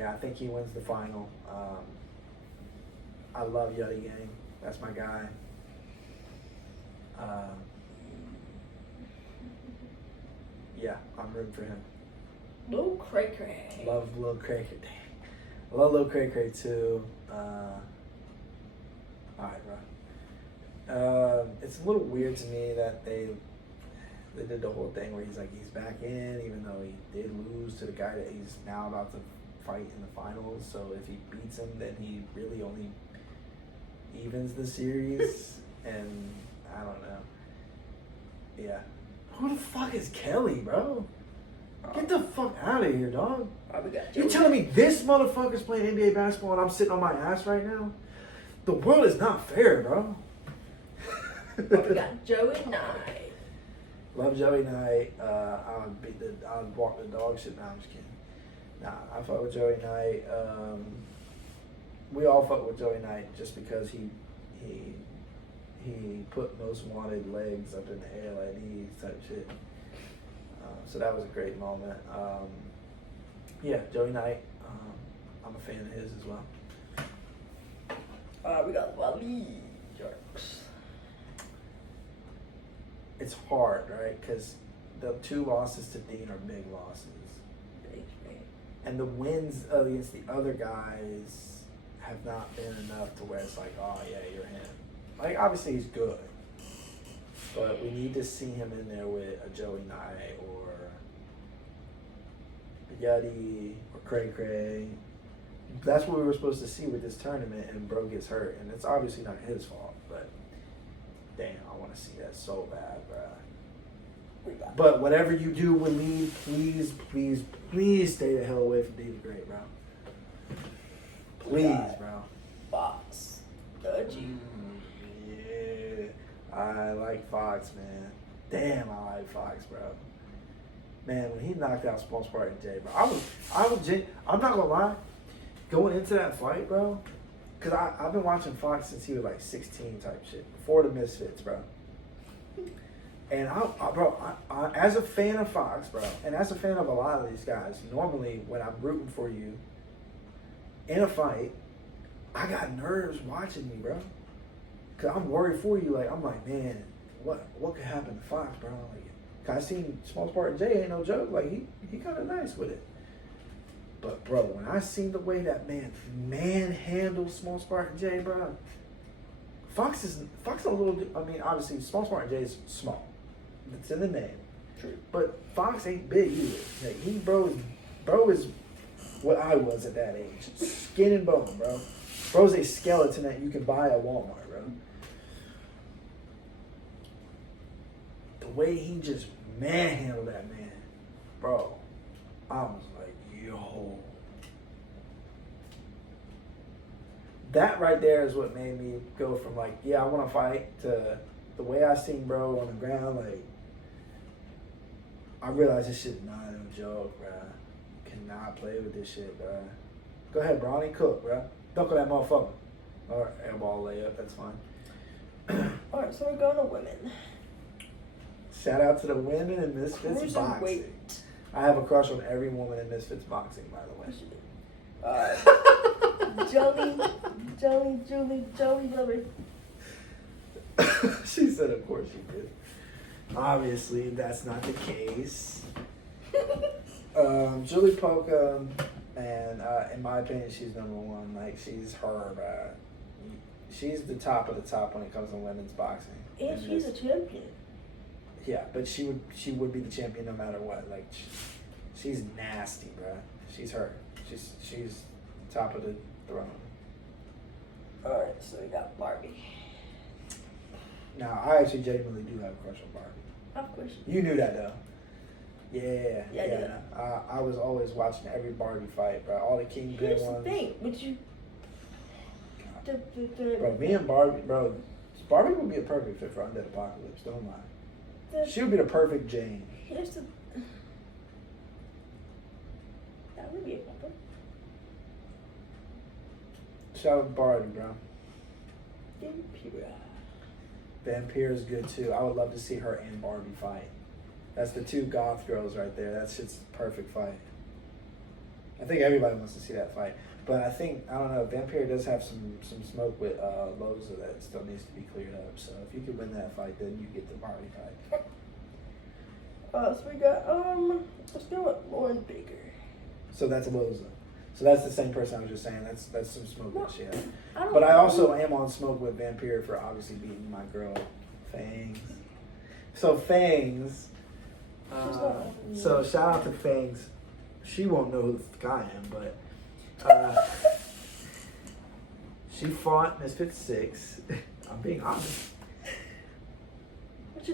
I think he wins the final. I love Yuddy Gang. That's my guy. Yeah, I'm rooting for him. Lil Cray Cray. Love Lil Cray Cray. I love Lil Cray Cray too. Alright, bro. It's a little weird to me that They did the whole thing where he's like, he's back in, even though he did lose to the guy that he's now about to fight in the finals. So if he beats him, then he really only evens the series. And I don't know. Yeah. Who the fuck is Kelly, bro? Get the fuck out of here, dog. You telling me this motherfucker's playing NBA basketball and I'm sitting on my ass right now? The world is not fair, bro. We got Joey Knight. Love Joey Knight. I'll walk the dog shit. Nah, I'm just kidding. Nah, I fuck with Joey Knight. We all fuck with Joey Knight just because he put most wanted legs up in the air like these type shit. So that was a great moment. Yeah, Joey Knight. I'm a fan of his as well. We got Wally Jerks. It's hard, right? Because the 2 losses to Dean are big losses. And the wins against the other guys have not been enough to where it's like, oh yeah, you're him. Like, obviously he's good. But we need to see him in there with a Joey Knight or Yuddy or Cray Cray. That's what we were supposed to see with this tournament, and bro gets hurt. And it's obviously not his fault, but damn, I want to see that so bad, bro. But whatever you do with me, please, please, please stay the hell away from David Gray, bro. Please, bro. Fox. Dodgy. Yeah. I like Fox, man. Damn, I like Fox, bro. Man, when he knocked out Small Spartan J, bro, I'm not gonna lie, going into that fight, bro, because I've been watching Fox since he was like 16 type shit, before the Misfits, bro. And I as a fan of Fox, bro, and as a fan of a lot of these guys, normally when I'm rooting for you in a fight, I got nerves watching you, bro. Cause I'm worried for you. Like, I'm like, man, what could happen to Fox, bro? Like, cause I seen Small Spartan J ain't no joke. Like, he kind of nice with it. But bro, when I seen the way that man handles Small Spartan J, bro, Fox a little. I mean, obviously, Small Spartan J is small. It's in the name. True. But Fox ain't big either. Like, bro is what I was at that age. Skin and bone, bro. Bro's a skeleton that you can buy at Walmart, bro. The way he just manhandled that man, bro, I was like, yo. That right there is what made me go from like, yeah, I want to fight, to the way I seen bro on the ground. Like, I realized this shit not a joke, bro. Cannot play with this shit, bro. Go ahead, Bronny, cook, bro. Dunk on that motherfucker. Or airball layup, that's fine. Alright, so we're going to women. Shout out to the women in Misfits boxing. I have a crush on every woman in Misfits boxing, by the way. Joey Glover. She said, of course she did. Obviously, that's not the case. Julie Polka, man, in my opinion, she's number one. Like, she's her, she's the top of the top when it comes to women's boxing. And she's a champion. Yeah, but she would be the champion no matter what. Like, she's nasty, bro. She's her. She's top of the throne. Alright, so we got Barbie. Now, I actually genuinely do have a crush on Barbie. Of course. You knew that, though. Yeah. I I was always watching every Barbie fight, bro. All the Kingpin Here's ones. the thing, would you... Bro, me and Barbie, bro, Barbie would be a perfect fit for Undead Apocalypse, don't lie. She would be the perfect Jane. Here's the... That would be a couple. Shout out to Barbie, bro. Vampira. Vampire is good, too. I would love to see her and Barbie fight. That's the two goth girls right there. That's just a perfect fight. I think everybody wants to see that fight. But I think, I don't know, Vampire does have some smoke with Loza that still needs to be cleared up. So if you could win that fight, then you get the Barbie fight. So we got, let's go with Lauren Baker. So that's Loza. So that's the same person I was just saying. That's some smoke that she had. But I also am on smoke with Vampire for obviously beating my girl, Fangs. So Fangs So shout out to Fangs. She won't know who the fuck I am, but she fought Misfit 6. I'm being honest.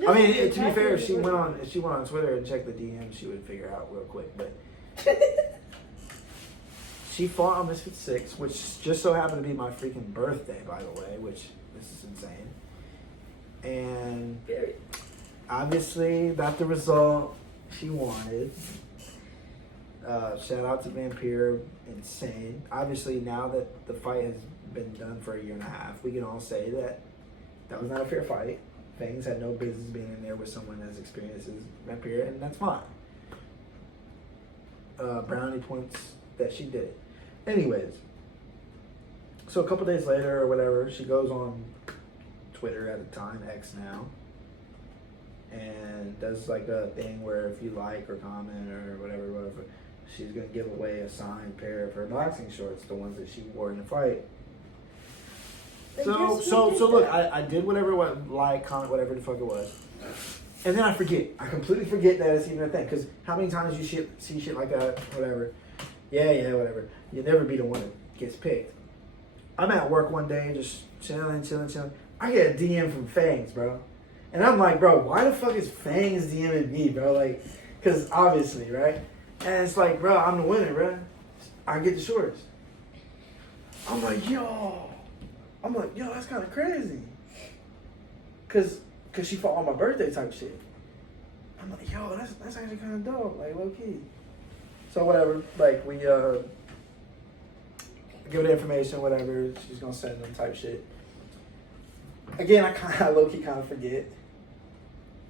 I mean, to be fair, if she went on Twitter and checked the DM, she would figure out real quick. But she fought on Misfit 6, which just so happened to be my freaking birthday, by the way, which this is insane. And obviously, not the result she wanted. Shout out to Vampire, insane. Obviously, now that the fight has been done for a year and a half, we can all say that was not a fair fight. Fangs had no business being in there with someone as experienced as Vampire, and that's fine. Brownie points that she did it. Anyways, so a couple days later or whatever, she goes on Twitter at the time, X now, and does like a thing where if you like or comment or whatever, she's gonna give away a signed pair of her boxing shorts, the ones that she wore in the fight. So look, I did whatever, like, comment, whatever the fuck it was. And then I forget. I completely forget that it's even a thing. Because how many times you see shit like that, whatever. Yeah, whatever. You'll never be the one that gets picked. I'm at work one day, just chilling. I get a DM from Fangs, bro. And I'm like, bro, why the fuck is Fangs DMing me, bro? Like, because obviously, right? And it's like, bro, I'm the winner, bro. I get the shorts. I'm like, yo, that's kind of crazy. Cause she fought on my birthday type shit. I'm like, yo, that's actually kind of dope, like low key. So whatever, like we give her the information, whatever. She's gonna send them type shit. Again, I kind of low key kind of forget.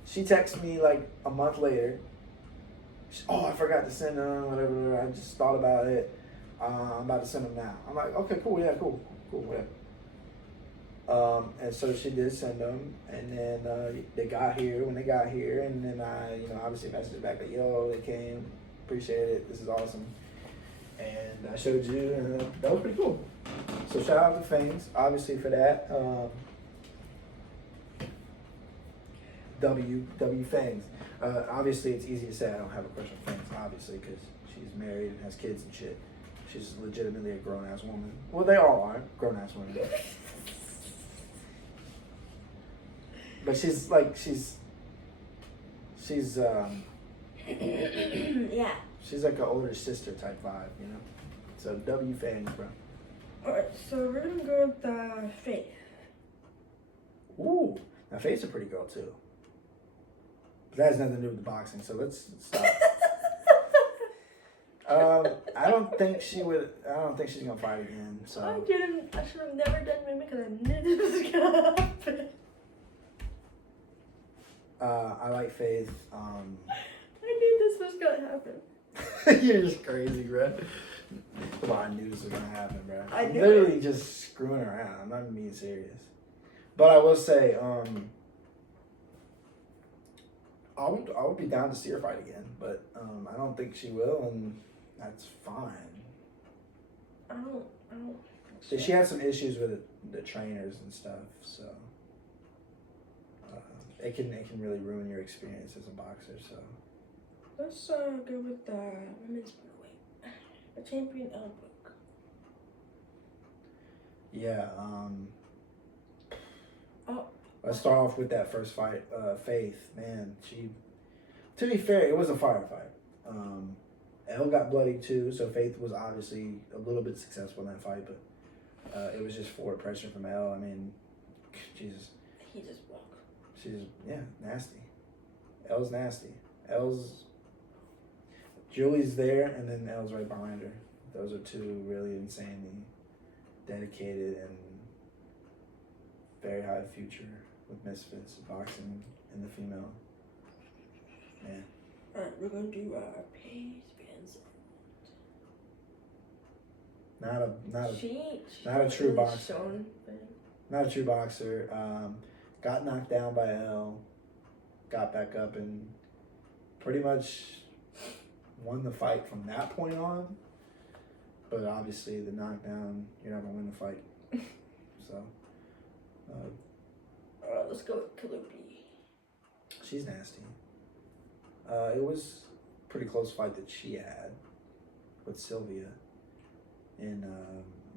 She texts me like a month later. I forgot to send them, whatever. I just thought about it. I'm about to send them now. I'm like, okay, cool, yeah, cool, whatever. And so she did send them, and then they got here when they got here, and then I, obviously messaged back like, yo, they came, appreciate it, this is awesome. And I showed you, and that was pretty cool. So shout out to Fangs, obviously, for that. W Fangs. Obviously, it's easy to say I don't have a crush on Fangs, obviously, because she's married and has kids and shit. She's legitimately a grown-ass woman. Well, they all are grown-ass women. But she's yeah. She's like an older sister type vibe, So W Fangs, bro. Alright, so we're gonna go with Faith. Ooh, now Faith's a pretty girl too. But that has nothing to do with the boxing, so let's stop. I don't think she's gonna fight again. So I should have never done Mimic because I knew this was gonna happen. I like Faith. I knew this was gonna happen. You're just crazy, bro. Well, I knew this was gonna happen, bro. I'm knew literally just screwing around. I'm not even being serious. But I will say, I would be down to see her fight again, but I don't think she will, and that's fine. I don't. So she had some issues with the trainers and stuff, so it can really ruin your experience as a boxer. So let's go with the women's middleweight, the champion Elbrook. Yeah. Oh. Let's start off with that first fight. Faith, man, to be fair, it was a firefight. Elle got bloodied too, so Faith was obviously a little bit successful in that fight, but it was just forward pressure from Elle. I mean, Jesus. He just walked. She's, nasty. Elle's nasty. Julie's there, and then Elle's right behind her. Those are two really insanely dedicated and very high future with Misfits, boxing, and the female. Man. Alright, we're gonna do Paige Vincent. Not a true boxer. Not a true boxer. Got knocked down by Elle. Got back up and pretty much won the fight from that point on. But obviously, the knockdown, you're not gonna win the fight. So. Alright, let's go with Killer B. She's nasty. It was a pretty close fight that she had with Sylvia in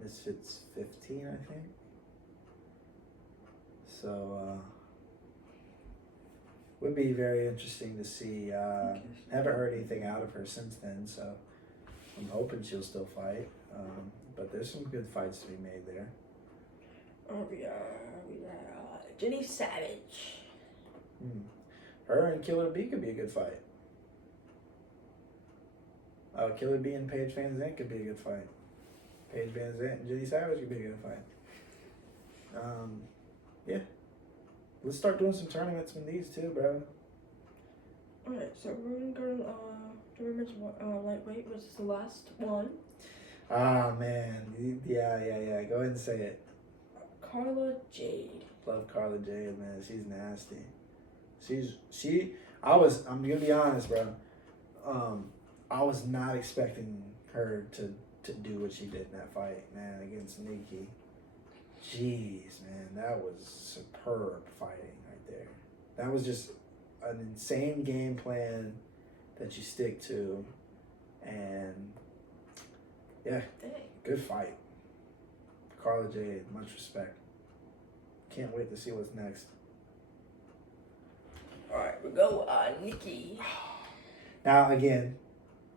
Misfits 15, I think. So, would be very interesting to see. Haven't heard anything out of her since then, so I'm hoping she'll still fight. But there's some good fights to be made there. Jenny Savage. Her and Killer B could be a good fight. Killer B and Paige Van Zandt could be a good fight. Paige Van Zandt and Jenny Savage could be a good fight. Yeah. Let's start doing some tournaments with these too, bro. Alright, so we're gonna go to lightweight was the last one. Ah, man. Yeah. Go ahead and say it. Carla Jade. Love Carla Jade, man. She's nasty. I'm gonna be honest, bro. I was not expecting her to do what she did in that fight, man, against Nikki. Jeez, man, that was superb fighting right there. That was just an insane game plan that you stick to, and yeah, Dang. good fight. Carla Jade, much respect. Can't wait to see what's next. Alright, we go Nikki. Now again,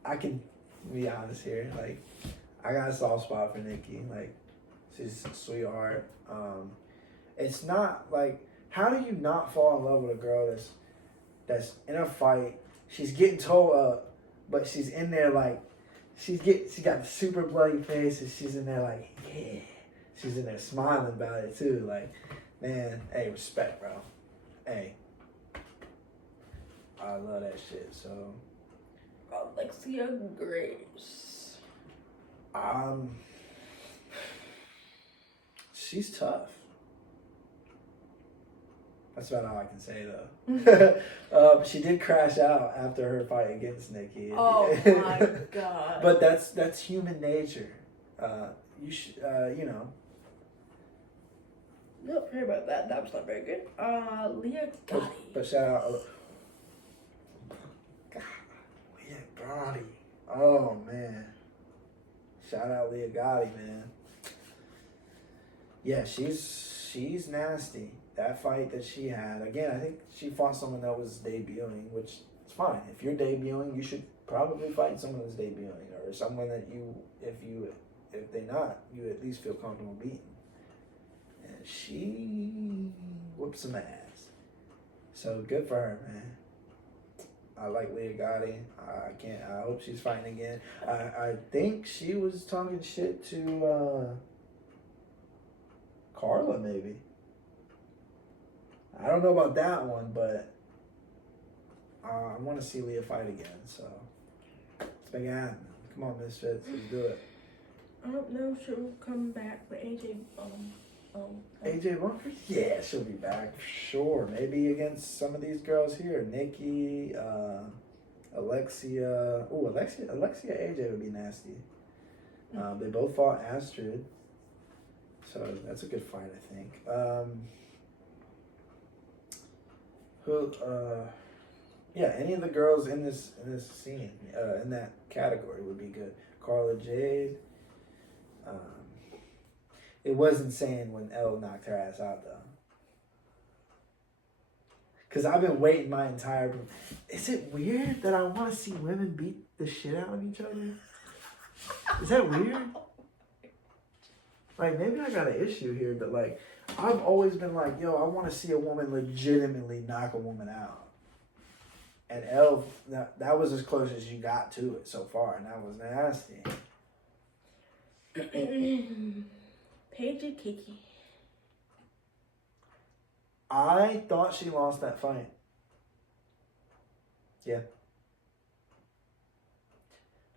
I can be honest here. Like, I got a soft spot for Nikki. Like, she's a sweetheart. It's not like, how do you not fall in love with a girl that's in a fight? She's getting towed up, but she's in there like she got the super bloody face, and she's in there like, yeah. She's in there smiling about it too. Like, man, hey, respect, bro. Hey, I love that shit. So, Alexia Grace. She's tough. That's about all I can say though. She did crash out after her fight against Nikki. Oh my god. But that's human nature. You should, you know. Nope, heard about that. That was not very good. Leah Gotti. But shout out. God, Leah Gotti. Oh man. Shout out Leah Gotti, man. Yeah, she's nasty. That fight that she had, again, I think she fought someone that was debuting, which is fine. If you're debuting, you should probably fight someone that's debuting, or someone that if they're not, you at least feel comfortable beating. And she whooped some ass. So good for her, man. I like Leah Gotti. I hope she's fighting again. I think she was talking shit to Carla, maybe. I don't know about that one, but I want to see Leah fight again. So it's been happening. Come on, Misfits, let's do it. I don't know if she'll come back, but AJ AJ Bunker? Yeah, she'll be back for sure. Maybe against some of these girls here. Nikki, Alexia. Oh, Alexia AJ would be nasty. They both fought Astrid. So that's a good fight, I think. Any of the girls in this scene, in that category would be good. Carla Jade. It was insane when Elle knocked her ass out, though. Because I've been waiting my entire... Is it weird that I want to see women beat the shit out of each other? Is that weird? Like, maybe I got an issue here, but, like, I've always been like, yo, I want to see a woman legitimately knock a woman out. And Elle, that was as close as you got to it so far, and that was nasty. Paige and Kiki. I thought she lost that fight. Yeah.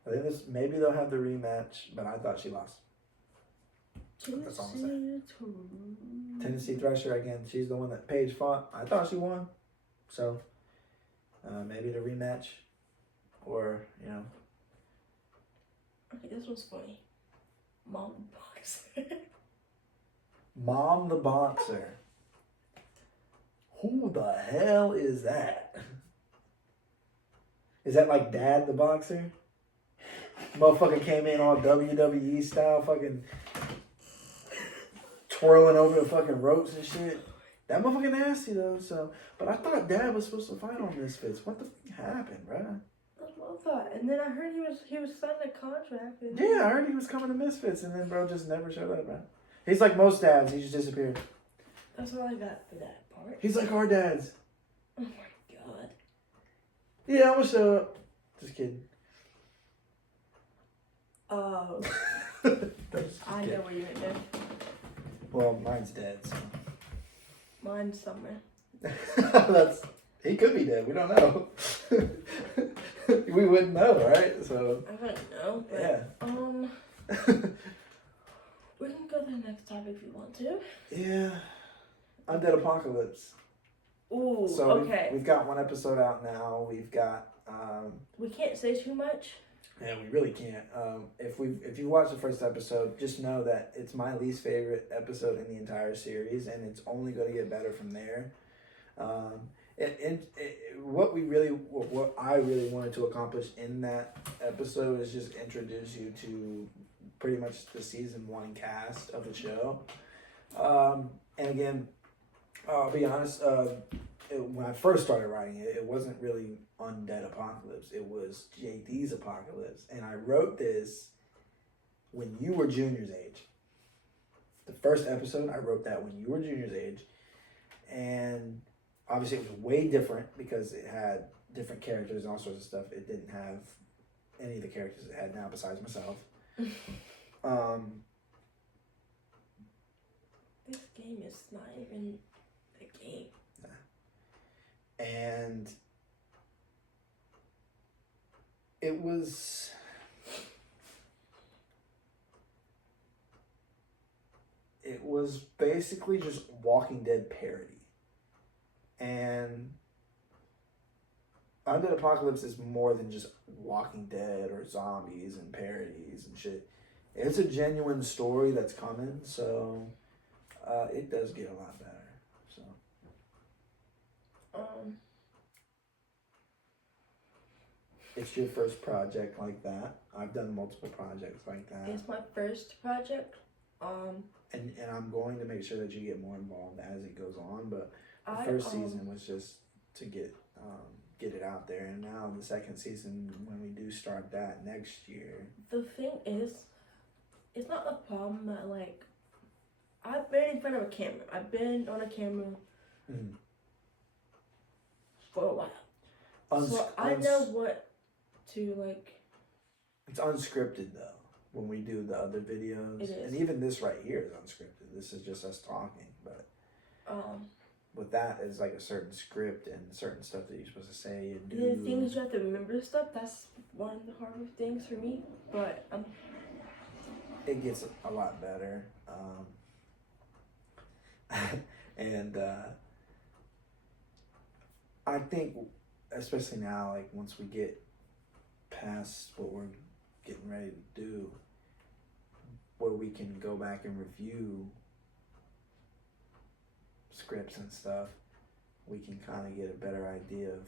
I think maybe they'll have the rematch, but I thought she lost. That's all I'm saying. Tennessee Thresher again. She's the one that Paige fought. I thought she won. So maybe the rematch, or Okay, this was funny. Mom Boxer. Mom the Boxer. Who the hell is that? Is that like Dad the boxer? Motherfucker came in all WWE style, fucking twirling over the fucking ropes and shit. That motherfucker nasty though. So, but I thought Dad was supposed to fight on Misfits. What the fuck happened, bruh? That's what I thought. And then I heard he was signing a contract. And Yeah, I heard he was coming to Misfits, and then bro just never showed up, man. He's like most dads. He just disappeared. That's all I got for that part. He's like our dads. Oh my god. Yeah, I'm gonna show up. Just kidding. Oh. Just I kidding. know where you went there. Well, mine's dead. So. Mine's somewhere. He could be dead. We don't know. We wouldn't know, right? So I don't know. But, yeah. We can go to the next topic if you want to. Yeah. Undead Apocalypse. Ooh, So okay. we've got one episode out now. We've got We can't say too much. yeah, we really can't. If you watch the first episode, just know that it's my least favorite episode in the entire series, and it's only going to get better from there. What I really wanted to accomplish in that episode is just introduce you to pretty much the season 1 cast of the show. And again, I'll be honest. When I first started writing it, it wasn't really Undead Apocalypse. It was JD's Apocalypse. And I wrote this when you were Junior's age. The first episode, I wrote that when you were Junior's age. And obviously it was way different because it had different characters and all sorts of stuff. It didn't have any of the characters it had now besides myself. This game is not even a game. And it was basically just Walking Dead parody. And Undead Apocalypse is more than just Walking Dead or zombies and parodies and shit. It's a genuine story that's coming, so it does get a lot better. So it's your first project like that. I've done multiple projects like that. It's my first project. And I'm going to make sure that you get more involved as it goes on. But the I, first season was just to get it out there, and now the second season, when we do start that next year. The thing is, it's not a problem that like I've been in front of a camera. I've been on a camera for a while, so I know what to like. It's unscripted though. When we do the other videos, it is. And even this right here is unscripted. This is just us talking, but with that is like a certain script and certain stuff that you're supposed to say and do. The things you have to remember stuff. That's one of the harder things for me, but it gets a lot better. And I think, especially now, like once we get past what we're getting ready to do, where we can go back and review scripts and stuff, we can kind of get a better idea of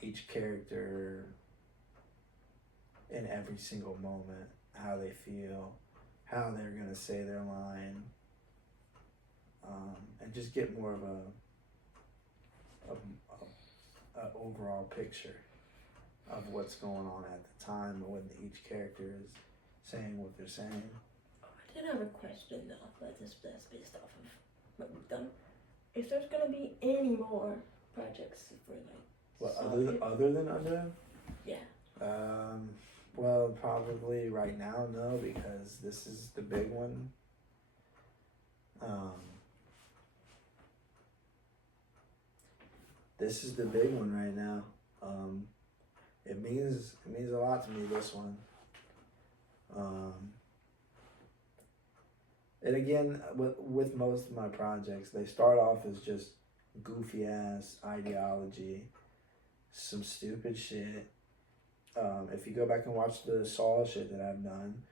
each character in every single moment, how they feel, how they're gonna say their line, and just get more of a overall picture of what's going on at the time when each character is saying what they're saying. I did have a question though, but that's based off of what we've done. If there's gonna be any more projects for like What other than Undead? Yeah. Well, probably right now no, because this is the big one. This is the big one right now. It means a lot to me, this one. And again, with most of my projects, they start off as just goofy ass ideology, some stupid shit. If you go back and watch the Saw shit that I've done,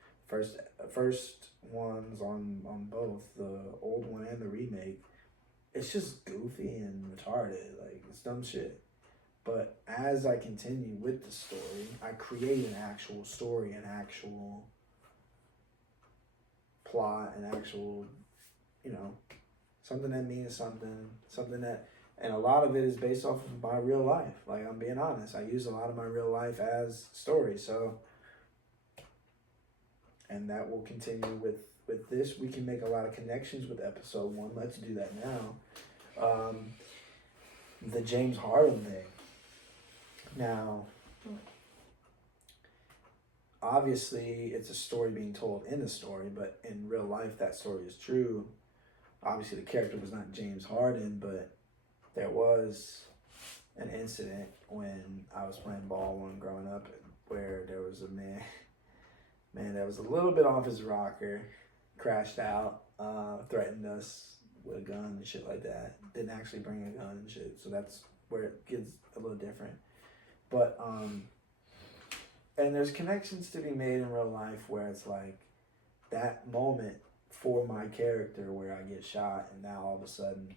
first ones on both the old one and the remake, it's just goofy and retarded, like it's dumb shit. But as I continue with the story, I create an actual story, an actual plot, an actual, you know, something that means something that, and a lot of it is based off of my real life. Like, I'm being honest, I use a lot of my real life as story. So, and that will continue with this. We can make a lot of connections with episode 1. Let's do that now. The James Harden thing. Now, obviously, it's a story being told in the story, but in real life, that story is true. Obviously, the character was not James Harden, but there was an incident when I was playing ball when growing up where there was a man that was a little bit off his rocker, crashed out, threatened us with a gun and shit like that. Didn't actually bring a gun and shit, so that's where it gets a little different. But and there's connections to be made in real life where it's like that moment for my character where I get shot and now all of a sudden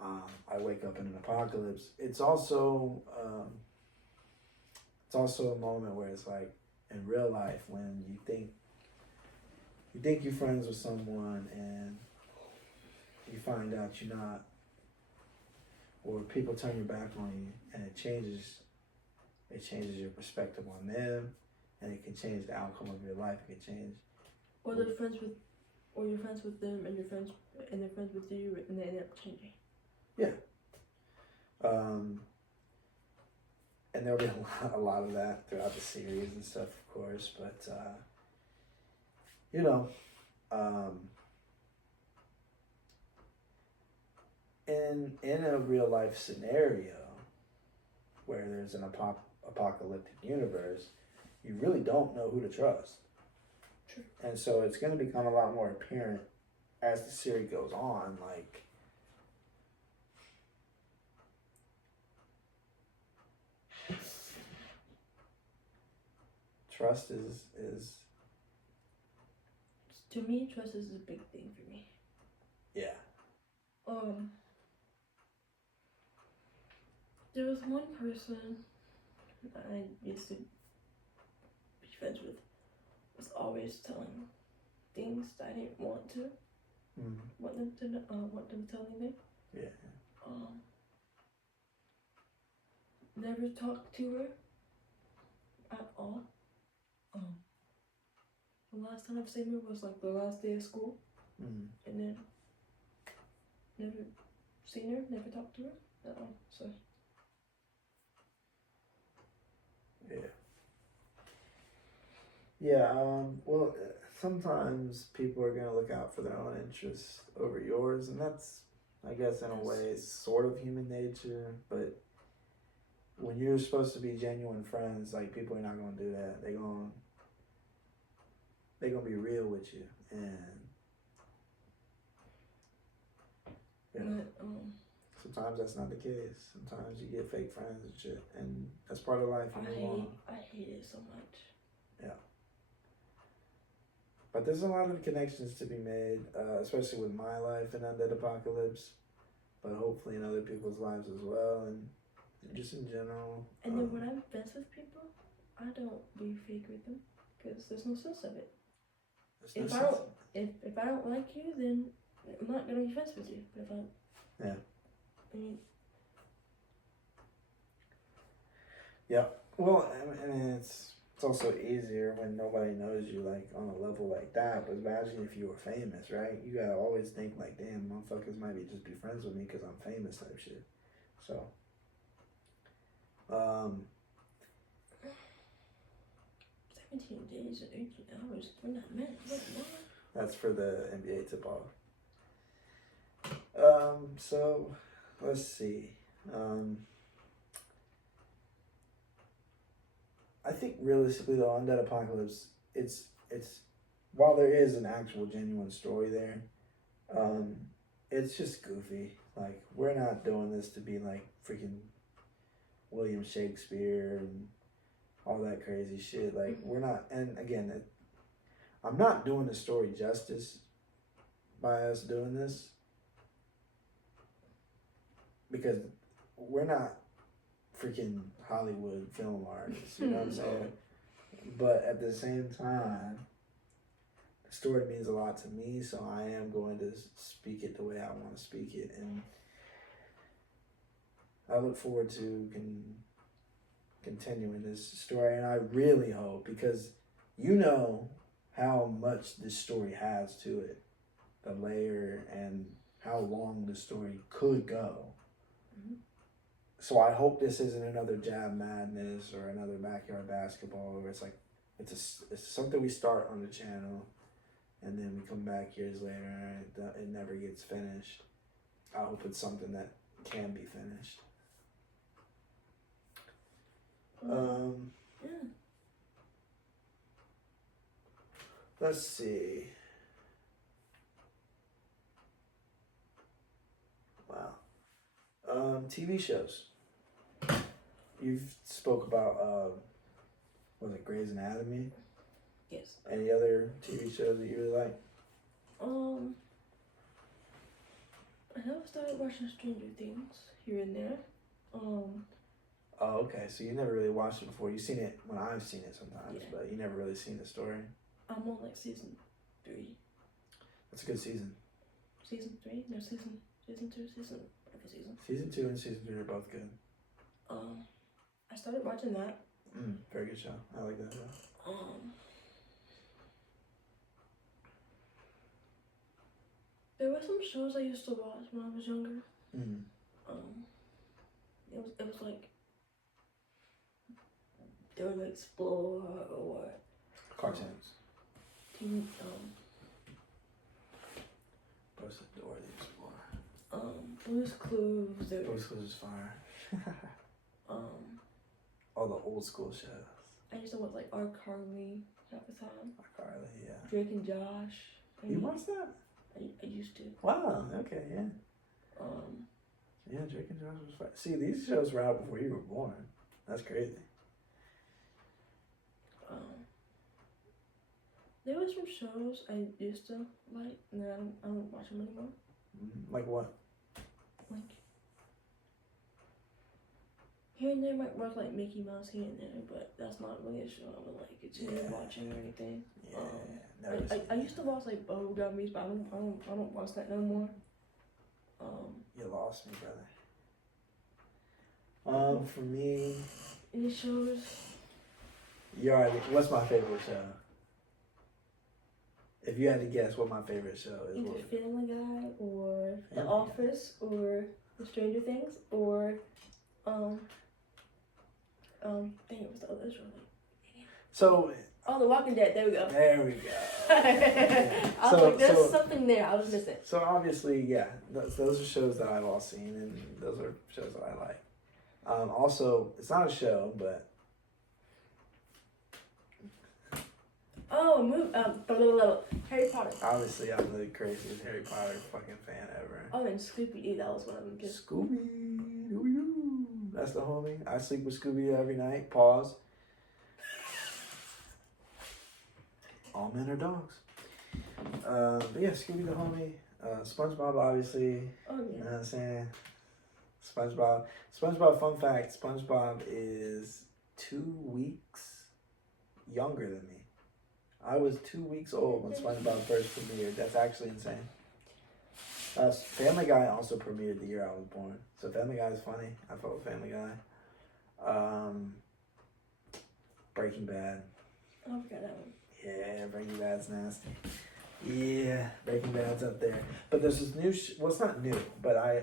I wake up in an apocalypse. It's also a moment where it's like in real life when you think you're friends with someone and you find out you're not, or people turn your back on you, and it changes your perspective on them, and it can change the outcome of your life. It can change. Or you're friends with them, and they're friends with you, and they end up changing. Yeah. And there'll be a lot of that throughout the series and stuff, of course. But you know, in a real life scenario where there's an apocalyptic universe, you really don't know who to trust. True. And so it's going to become a lot more apparent as the series goes on. Like, trust is to me, trust is a big thing for me. yeah. There was one person I used to be friends with, was always telling things that I didn't want to. Want them to tell anything. Yeah. Never talked to her at all. The last time I've seen her was like the last day of school, and then never seen her, never talked to her at all. So. Yeah. Yeah, well, sometimes people are going to look out for their own interests over yours, and that's, I guess, in a way, sort of human nature, but when you're supposed to be genuine friends, like, people are not going to do that. They're going to be real with you, and sometimes that's not the case. Sometimes you get fake friends and shit, and that's part of life. I hate it so much. Yeah. But there's a lot of connections to be made, especially with my life and Undead Apocalypse, but hopefully in other people's lives as well, and just in general. And then when I'm friends with people, I don't be fake with them, because there's no sense of it. If I don't like you, then I'm not gonna be friends with you. But if I, yeah. I mean, yeah. Well, I mean, it's also easier when nobody knows you, like, on a level like that. But imagine if you were famous, right? You gotta always think, like, damn, motherfuckers might be just be friends with me because I'm famous type shit. So, 17 days and 18 hours, 29 minutes. What? That's for the NBA tip-off. So, let's see. I think realistically, though, Undead Apocalypse, it's while there is an actual genuine story there, it's just goofy. Like, we're not doing this to be like freaking William Shakespeare and all that crazy shit. Like, we're not, and again, I'm not doing the story justice by us doing this, because we're not freaking Hollywood film artist. You know what I'm saying? But at the same time, the story means a lot to me, so I am going to speak it the way I want to speak it, and I look forward to continuing this story, and I really hope, because you know how much this story has to it, the layer, and how long the story could go. Mm-hmm. So I hope this isn't another Jab Madness or another Backyard Basketball, where it's like it's something we start on the channel, and then we come back years later and it never gets finished. I hope it's something that can be finished. Yeah. Let's see. Wow. TV shows. You've spoke about was it Grey's Anatomy? Yes. Any other TV shows that you really like? I have started watching Stranger Things here and there. Oh, okay. So you never really watched it before. You've seen it when I've seen it sometimes, Yeah. but you never really seen the story. I'm on like season 3. That's a good season. Season 3? No, season 2, whatever season. Season 2 and season 3 are both good. I started watching that. Very good show. I like that show. There were some shows I used to watch when I was younger. It was like Dora the Explorer or Cartoons. Teen, Posted Dora the Explorer. Blue's Clues. Blue's Clues is fire. All the old school shows. I used to watch like iCarly half the time. iCarly, yeah. Drake and Josh. You watched that? I used to. Wow. Okay. Yeah. Yeah, Drake and Josh was fire. See, these shows were out before you were born. That's crazy. There were some shows I used to like, and then I don't watch them anymore. Like what? Like here and there, might watch like Mickey Mouse here and there, but that's not really a show I would like continue watching or anything. Yeah, I used to watch like Bubble Gummies, but I don't watch that no more. You lost me, brother. For me, any shows? you already. What's my favorite show? If you had to guess what my favorite show is, Either Family Guy or The Family Office or The Stranger Things or dang, it was the other show. So. Oh, The Walking Dead. There we go. There we go. I was like, there's something there. I was missing. So obviously, yeah, those are shows that I've all seen, and those are shows that I like. Also, it's not a show, but Harry Potter. obviously I'm the craziest Harry Potter fucking fan ever. Oh, and Scooby-Doo. That was one of them too. Scooby-Doo. That's the homie. I sleep with Scooby every night. Pause. All men are dogs. But yeah, Scooby the homie. SpongeBob, obviously. Oh, yeah. You know what I'm saying? SpongeBob, fun fact, SpongeBob is 2 weeks younger than me. I was 2 weeks old when SpongeBob first premiered. That's actually insane. Family Guy also premiered the year I was born. So Family Guy is funny. I fuck with Family Guy. Breaking Bad. Oh, I forgot that one. Yeah, Breaking Bad's nasty. Yeah, Breaking Bad's up there. But there's this new, well, it's not new, but I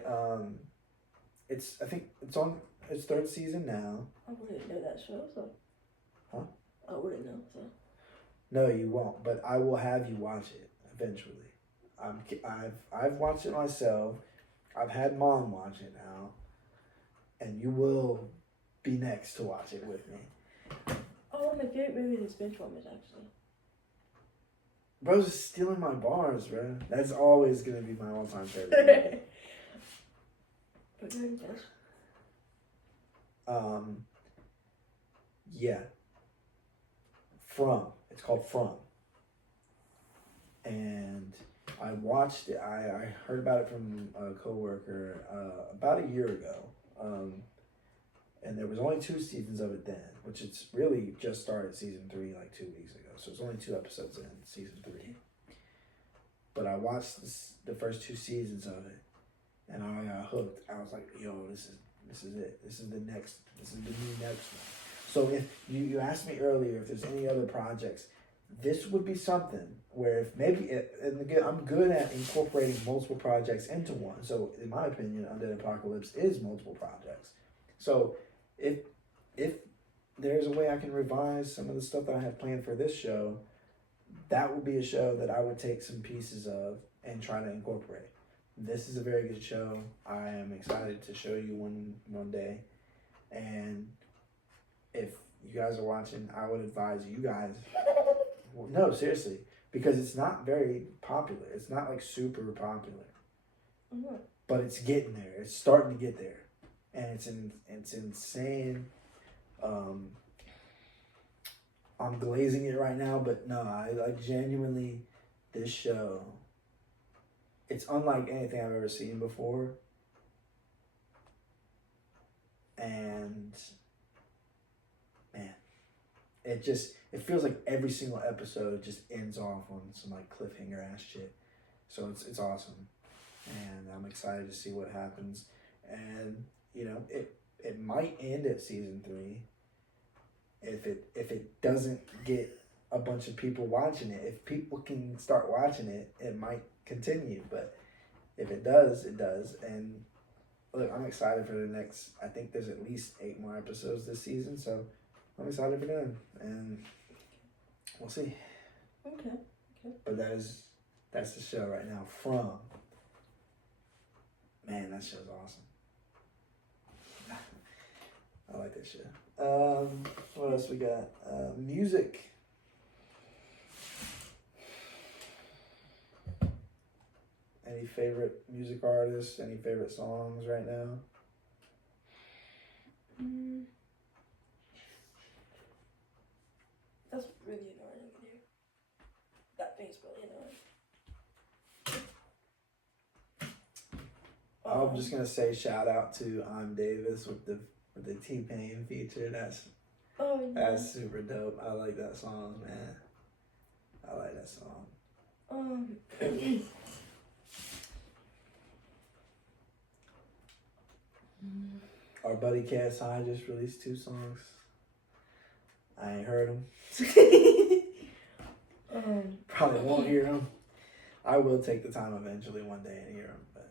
think it's on its 3rd season now. I wouldn't know that show, so. Huh? I wouldn't know, so. No, you won't, but I will have you watch it eventually. I've watched it myself. I've had Mom watch it now, and you will be next to watch it with me. Oh, one of my favorite movies is Benchwarmers, actually. Bro's just stealing my bars, bro. That's always gonna be my all-time favorite movie. But you're in Bench. Yeah. It's called From. And I watched it. I heard about it from a coworker about a year ago. and there was only 2 seasons of it then, which it's really just started season 3 like 2 weeks ago. So it's only 2 episodes in season 3. But I watched the first 2 seasons of it, and I got hooked. I was like, yo, this is it. This is the new next one. So if you asked me earlier if there's any other projects, this would be something where if maybe, and again, I'm good at incorporating multiple projects into one. So in my opinion, Undead Apocalypse is multiple projects. So if there's a way I can revise some of the stuff that I have planned for this show, that would be a show that I would take some pieces of and try to incorporate. This is a very good show. I am excited to show you one day. And if you guys are watching, I would advise you guys. Well, no, seriously, because it's not very popular. It's not like super popular, but it's getting there. It's starting to get there, and it's insane. I'm glazing it right now, but no, I like genuinely this show. It's unlike anything I've ever seen before, and man, it feels like every single episode just ends off on some like cliffhanger ass shit. So it's awesome, and I'm excited to see what happens. And you know, it might end at season 3. If it doesn't get a bunch of people watching it, if people can start watching it, it might continue. But if it does, it does. And look, I'm excited for the next. I think there's at least 8 more episodes this season, so I'm excited for them, and we'll see. Okay. But that's the show right now. From man, that show's awesome. I like that shit. What else we got? Music. Any favorite music artists? Any favorite songs right now? That's really annoying to do. That thing's really annoying. I'm just gonna say shout out to I'm Davis with the T-Pain feature. That's super dope. I like that song, man. I like that song. Our buddy Chaz just released 2 songs. I ain't heard them. Probably won't hear them. I will take the time eventually one day and hear them, but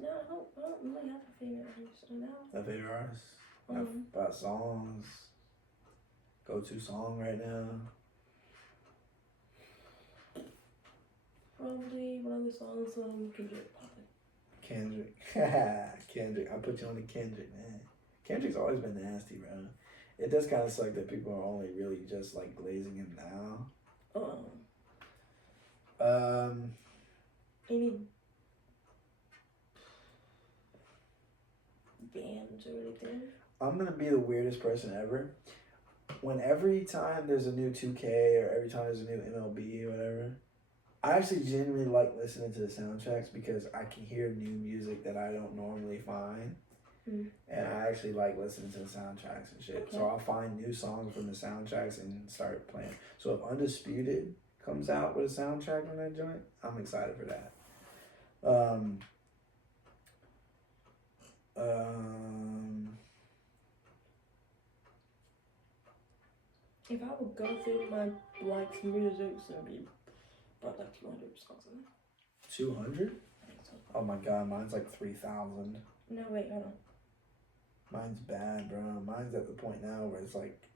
no, I don't really have a favorite artist right now. a favorite artist? About songs. Go-to song right now. Probably one of the songs Kendrick. Kendrick. I put you on the Kendrick, man. Kendrick's always been nasty, bro. It does kind of suck that people are only really just like glazing him now. Any bands or anything? I'm gonna be the weirdest person ever. When every time there's a new 2K or every time there's a new MLB or whatever, I actually genuinely like listening to the soundtracks because I can hear new music that I don't normally find. And I actually like listening to the soundtracks and shit. Okay. So I'll find new songs from the soundtracks and start playing. So if Undisputed comes out with a soundtrack on that joint, I'm excited for that. If I would go through my likes music, so it'd be about like 200 songs in there. 200? So. Oh my god, mine's like 3,000. No, wait, hold on. Mine's bad, bro. Mine's at the point now where it's like,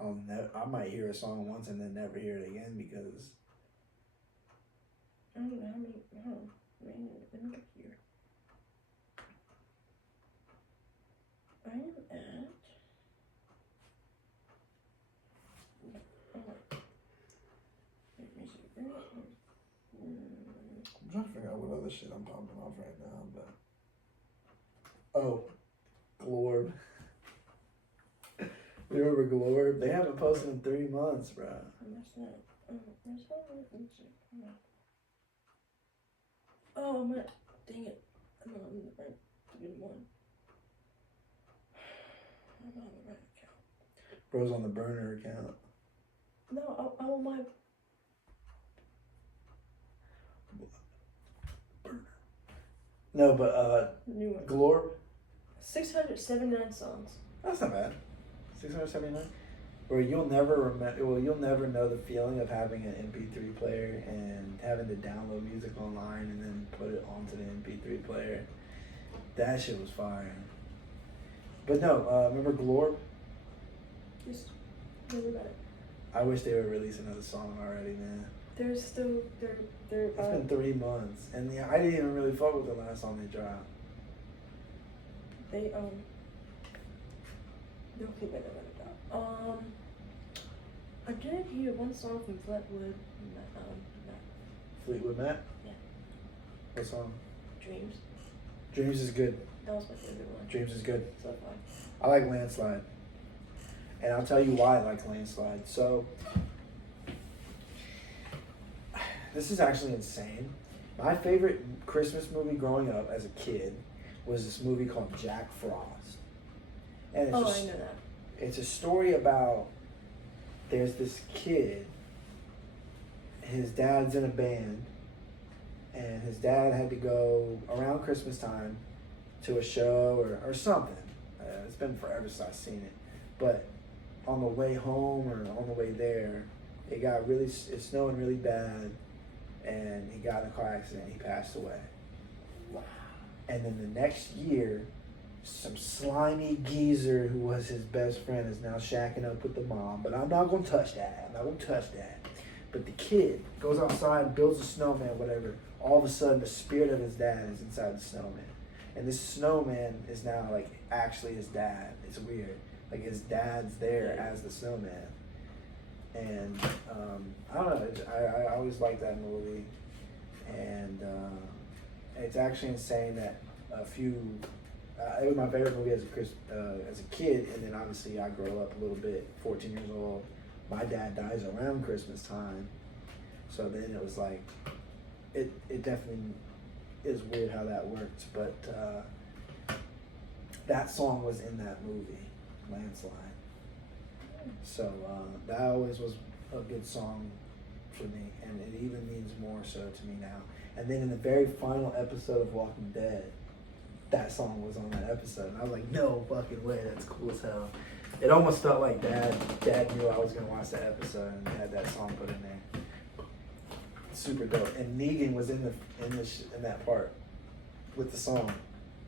I might hear a song once and then never hear it again because... I don't know how many, let me look here. I am at... I'm trying to figure out what other shit I'm popping off right now, but... Oh, Glorb. You remember Glorb? They haven't posted in 3 months, bro. Oh, I'm at, dang it. I'm not in the right one. Bro's on the burner account. No, I want my. No, but New one. Glorb. 679 songs. That's not bad. 679. Where you'll never remember. Well, you'll never know the feeling of having an MP3 player and having to download music online and then put it onto the MP3 player. That shit was fire. But no, remember Glorb? Just never got it. I wish they would release another song already, man. They're still they're. It's been 3 months, and yeah, I didn't even really fuck with the last song they dropped. They they'll keep it up. I did hear one song from Fleetwood. Fleetwood Mac? Yeah. What song? Dreams. Dreams is good. That was my favorite one. Dreams is good. So far. I like Landslide. And I'll tell you why I like Landslide. So, this is actually insane. My favorite Christmas movie growing up as a kid was this movie called Jack Frost. And it's I know that. It's a story about there's this kid, his dad's in a band, and his dad had to go around Christmas time to a show or something. It's been forever since I've seen it. But on the way home or on the way there, it's snowing really bad, and he got in a car accident and he passed away. Wow. And then the next year, some slimy geezer who was his best friend is now shacking up with the mom, but I'm not gonna touch that. But the kid goes outside, builds a snowman, whatever. All of a sudden, the spirit of his dad is inside the snowman. And this snowman is now, like, actually his dad. It's weird. Like, his dad's there as the snowman. And, I don't know. I always liked that movie. And it's actually insane that it was my favorite movie as a kid. And then, obviously, I grow up a little bit, 14 years old. My dad dies around Christmas time. So then it was like, it definitely is weird how that worked, but that song was in that movie, Landslide. So that always was a good song for me, and it even means more so to me now. And then in the very final episode of Walking Dead, that song was on that episode, and I was like, no fucking way, that's cool as hell. It almost felt like Dad knew I was gonna watch that episode and had that song put in there. Super dope. And Negan was in that part with the song.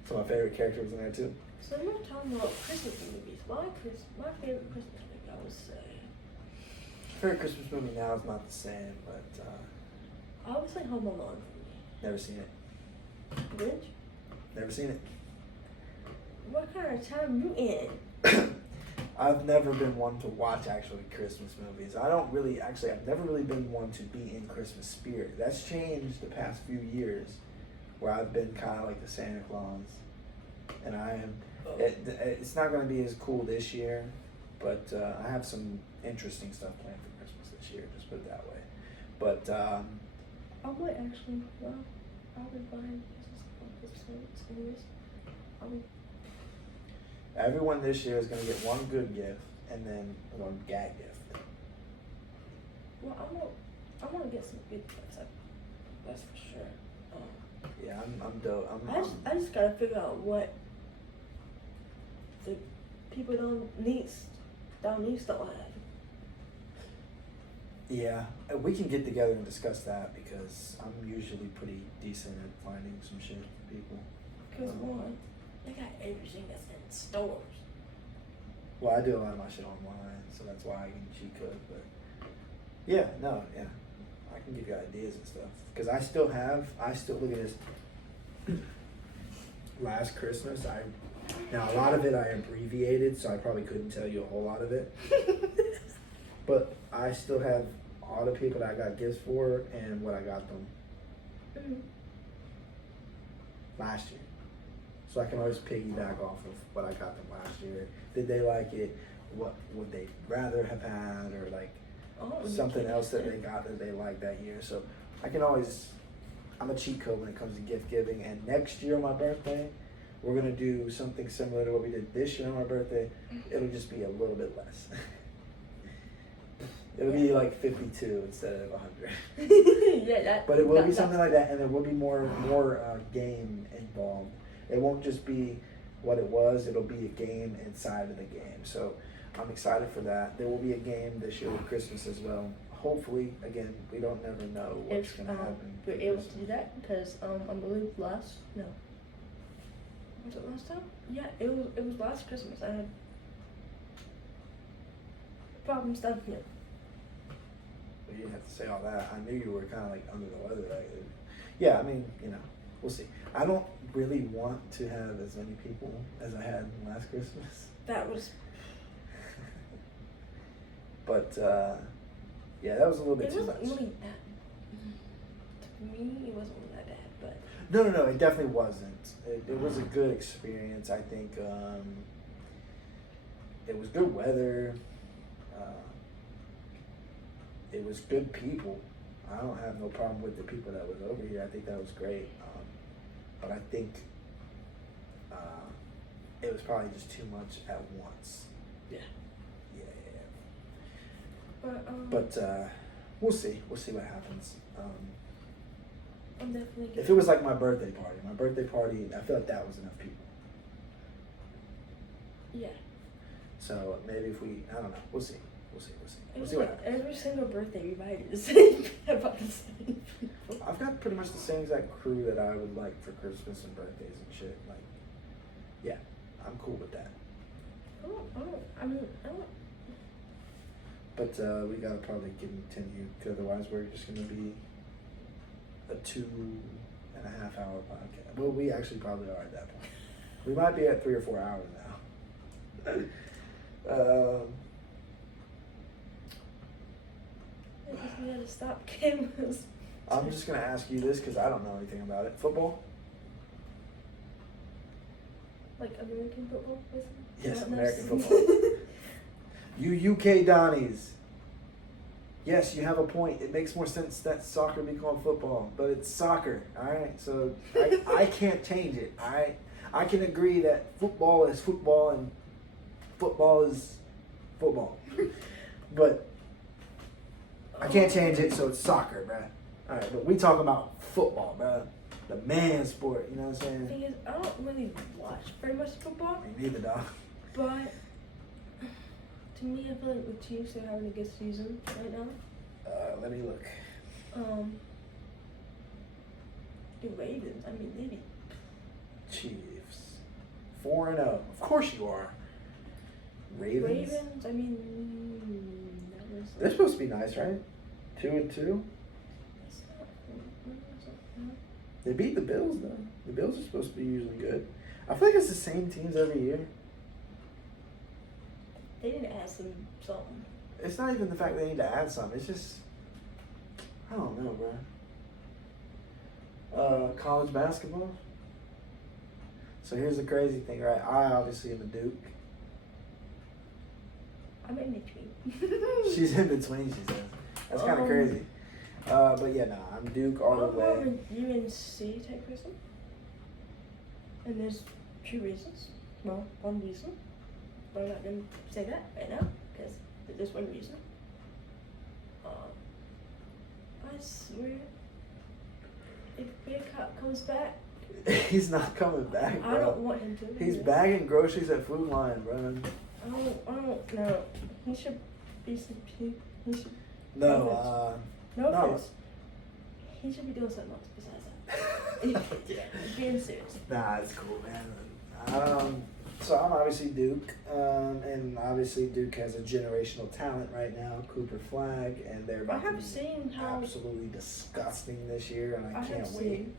So my favorite character was in there too. So we're talking about Christmas movies. My favorite Christmas movie, I would say. Favorite Christmas movie now is not the same, but I would say Home Alone. never seen it. Grinch? Never seen it. What kind of time you in? I've never been one to watch actually Christmas movies. I've never really been one to be in Christmas spirit. That's changed the past few years, where I've been kind of like the Santa Claus. And it's not going to be as cool this year, but I have some interesting stuff planned for Christmas this year, just put it that way. But I might actually, I'll be buying Christmas movies. Everyone this year is going to get one good gift and then one gag gift. Well, I want to get some good gifts. That's for sure. Yeah, I'm dope. I just gotta figure out what the people don't need stuff like that. Yeah, we can get together and discuss that because I'm usually pretty decent at finding some shit for people. Because one, they got everything that's in stores. Well, I do a lot of my shit online, so that's why I can cheat code. But yeah, I can give you ideas and stuff because I still look at this. Last Christmas, now a lot of it I abbreviated, so I probably couldn't tell you a whole lot of it. But I still have all the people that I got gifts for and what I got them last year. So I can always piggyback off of what I got them last year. Did they like it? What would they rather have had? Or like something else that they got that they liked that year. So I'm a cheat code when it comes to gift giving. And next year on my birthday, we're gonna do something similar to what we did this year on my birthday. It'll just be a little bit less. It'll be like 52 instead of 100. Yeah, that. But it will be something like that, and there will be more game involved. It won't just be what it was. It'll be a game inside of the game. So I'm excited for that. There will be a game this year with Christmas as well. Hopefully, again, we don't never know what's If going to happen. we're able to do that, because I believe was it last time? Yeah, it was last Christmas. I had problems down here. You didn't have to say all that. I knew you were kind of like under the weather. Right? Yeah, I mean, we'll see. I don't really want to have as many people as I had last Christmas. That was. But yeah, that was a little bit It too wasn't much. really that. To me, it wasn't really that bad, but. No, it definitely wasn't. It was a good experience. I think it was good weather. It was good people. I don't have no problem with the people that was over here. I think that was great. But I think it was probably just too much at once. Yeah. Yeah. But We'll see. We'll see what happens. I'm definitely. If it was like my birthday party, I feel like that was enough people. Yeah. So maybe if we, I don't know. We'll see. We'll see what happens. Every single birthday we invited the same about the same people. I've got pretty much the same exact crew that I would like for Christmas and birthdays and shit. Like, yeah, I'm cool with that. I don't. But we gotta probably continue, because otherwise we're just gonna be a 2.5 hour podcast. Well, we actually probably are at that point. We might be at 3 or 4 hours now. I guess we had to stop cameras. I'm just gonna ask you this because I don't know anything about it. Football? Like American football, basically? Yes, Not American nurse. football. You UK Donnies. Yes, you have a point. It makes more sense that soccer be called football, but it's soccer. All right, so I can't change it. I can agree that football is football and football is football, but I can't change it, so it's soccer, bruh. All right, but we talking about football, bruh. The man sport. You know what I'm saying? The thing is, I don't really watch very much football, Me neither, dog. but to me, I feel like the Chiefs are having a good season right now. Let me look. The Ravens, I mean, they be. Chiefs. 4-0. Of course you are. Ravens. I mean, that was. They're supposed to be nice, right? 2-2. That's not. They beat the Bills though. The Bills are supposed to be usually good. I feel like it's the same teams every year. They need to add something. It's not even the fact they need to add something. It's just, I don't know, bro. College basketball. So here's the crazy thing, right? I obviously am a Duke. I'm in between. She's in between, she says. That's kind of crazy. But yeah, nah, I'm Duke all the way. I'm an UNC type person. And there's two reasons. Well, one reason. But I'm not going to say that right now, because there's one reason. I swear, if Baycott comes back, He's not coming back, bro. I don't want him to. He's bagging groceries at Food Lion, bro. I don't know. He should be some. He should. No, No no. offense. He should be doing something else besides that. Yeah. Being serious. Nah, it's cool, man. So I'm obviously Duke, and obviously Duke has a generational talent right now, Cooper Flag, and they're I about to have be seen how. absolutely disgusting this year, and I I can't have wait. seen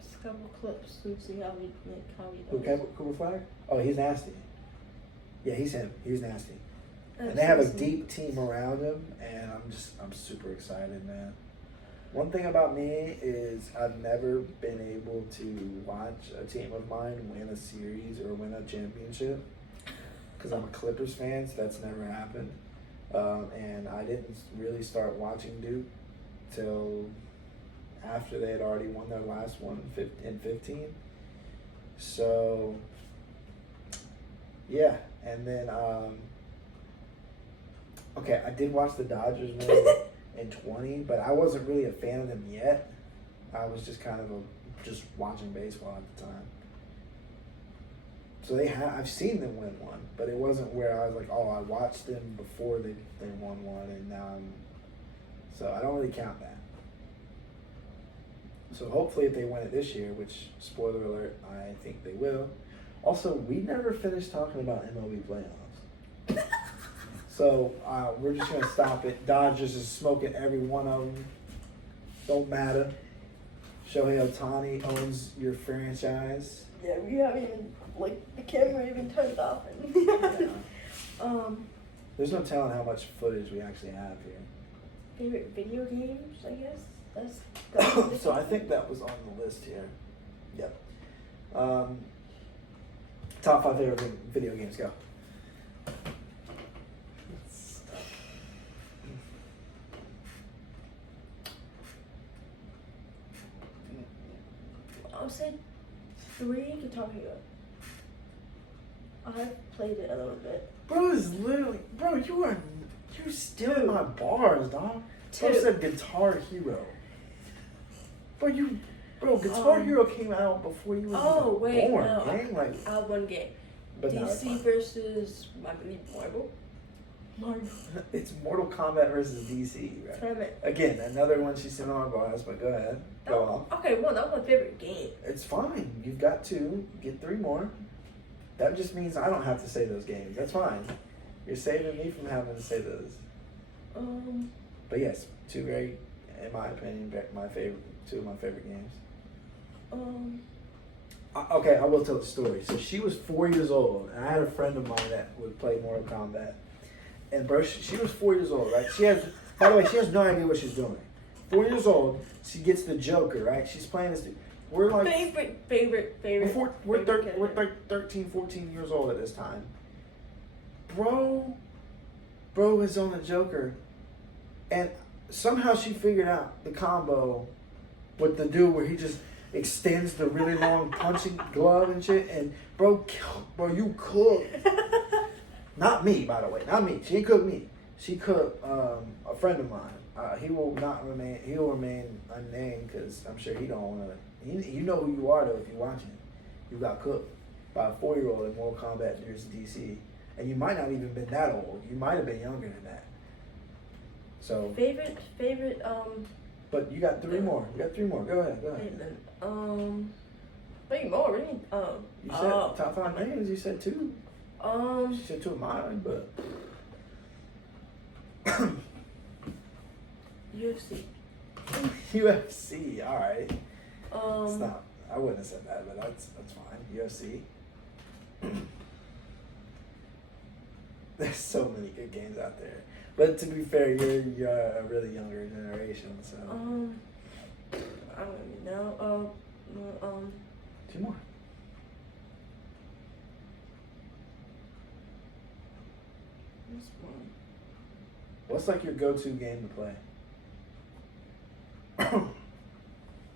just a couple clips to see how he Who, does. Cooper Flag? Oh, he's nasty. Yeah, he's him. He's nasty. I've And they have a seen some- deep team around him, and I'm super excited, man. One thing about me is I've never been able to watch a team of mine win a series or win a championship because I'm a Clippers fan, so that's never happened. And I didn't really start watching Duke till after they had already won their last one in 15. So, yeah. And then, okay, I did watch the Dodgers win in 20, but I wasn't really a fan of them yet. I was just kind of just watching baseball at the time. So I've seen them win one, but it wasn't where I was like, oh, I watched them before they won one, and now so I don't really count that. So hopefully if they win it this year, which, spoiler alert, I think they will. Also, we never finished talking about MLB playoffs. So we're just going to stop it. Dodgers is smoking every one of them. Don't matter. Shohei Ohtani owns your franchise. Yeah, we haven't even, the camera even turned off. Yeah. There's no telling how much footage we actually have here. Favorite video games, I guess? So I think that was on the list here. Yep. Top 5 favorite video games, go. I'll say 3 Guitar Hero. I've played it a little bit. Bro is literally, you're stealing my bars, dog. Bro said Guitar Hero. Guitar Hero came out before you were born, no, gang. I have one game. But DC versus, I believe, Marvel. It's Mortal Kombat versus DC, right? Again, another one she's sitting on my bars, but go ahead. Go on. Okay, well, that was my favorite game. It's fine. You've got 2. Get 3 more. That just means I don't have to say those games. That's fine. You're saving me from having to say those. But yes, 2 very, in my opinion, 2 of my favorite games. Okay, I will tell the story. So she was 4 years old, and I had a friend of mine that would play Mortal Kombat. And bro, she was 4 years old, right? By the way, she has no idea what she's doing. 4 years old, she gets the Joker, right? She's playing this dude. We're like favorite. We're 13, 14 years old at this time. Bro is on the Joker, and somehow she figured out the combo with the dude where he just extends the really long punching glove and shit. And bro, you cooked. Not me, by the way. Not me. She didn't cook me. She cooked a friend of mine. He will remain unnamed because I'm sure he don't want to. You know who you are though if you're watching. You got cooked by a 4-year-old in Mortal Kombat versus DC, and you might not even been that old. You might have been younger than that. So favorite. But you got 3 more. You got 3 more. Go ahead. 3 more. Really? You said top 5 names. You said 2. She said 2 of mine, but UFC. UFC. All right. It's not. I wouldn't have said that, but that's fine. UFC. There's so many good games out there, but to be fair, you're a really younger generation, so. I don't even know. 2 more. This one. What's like your go-to game to play?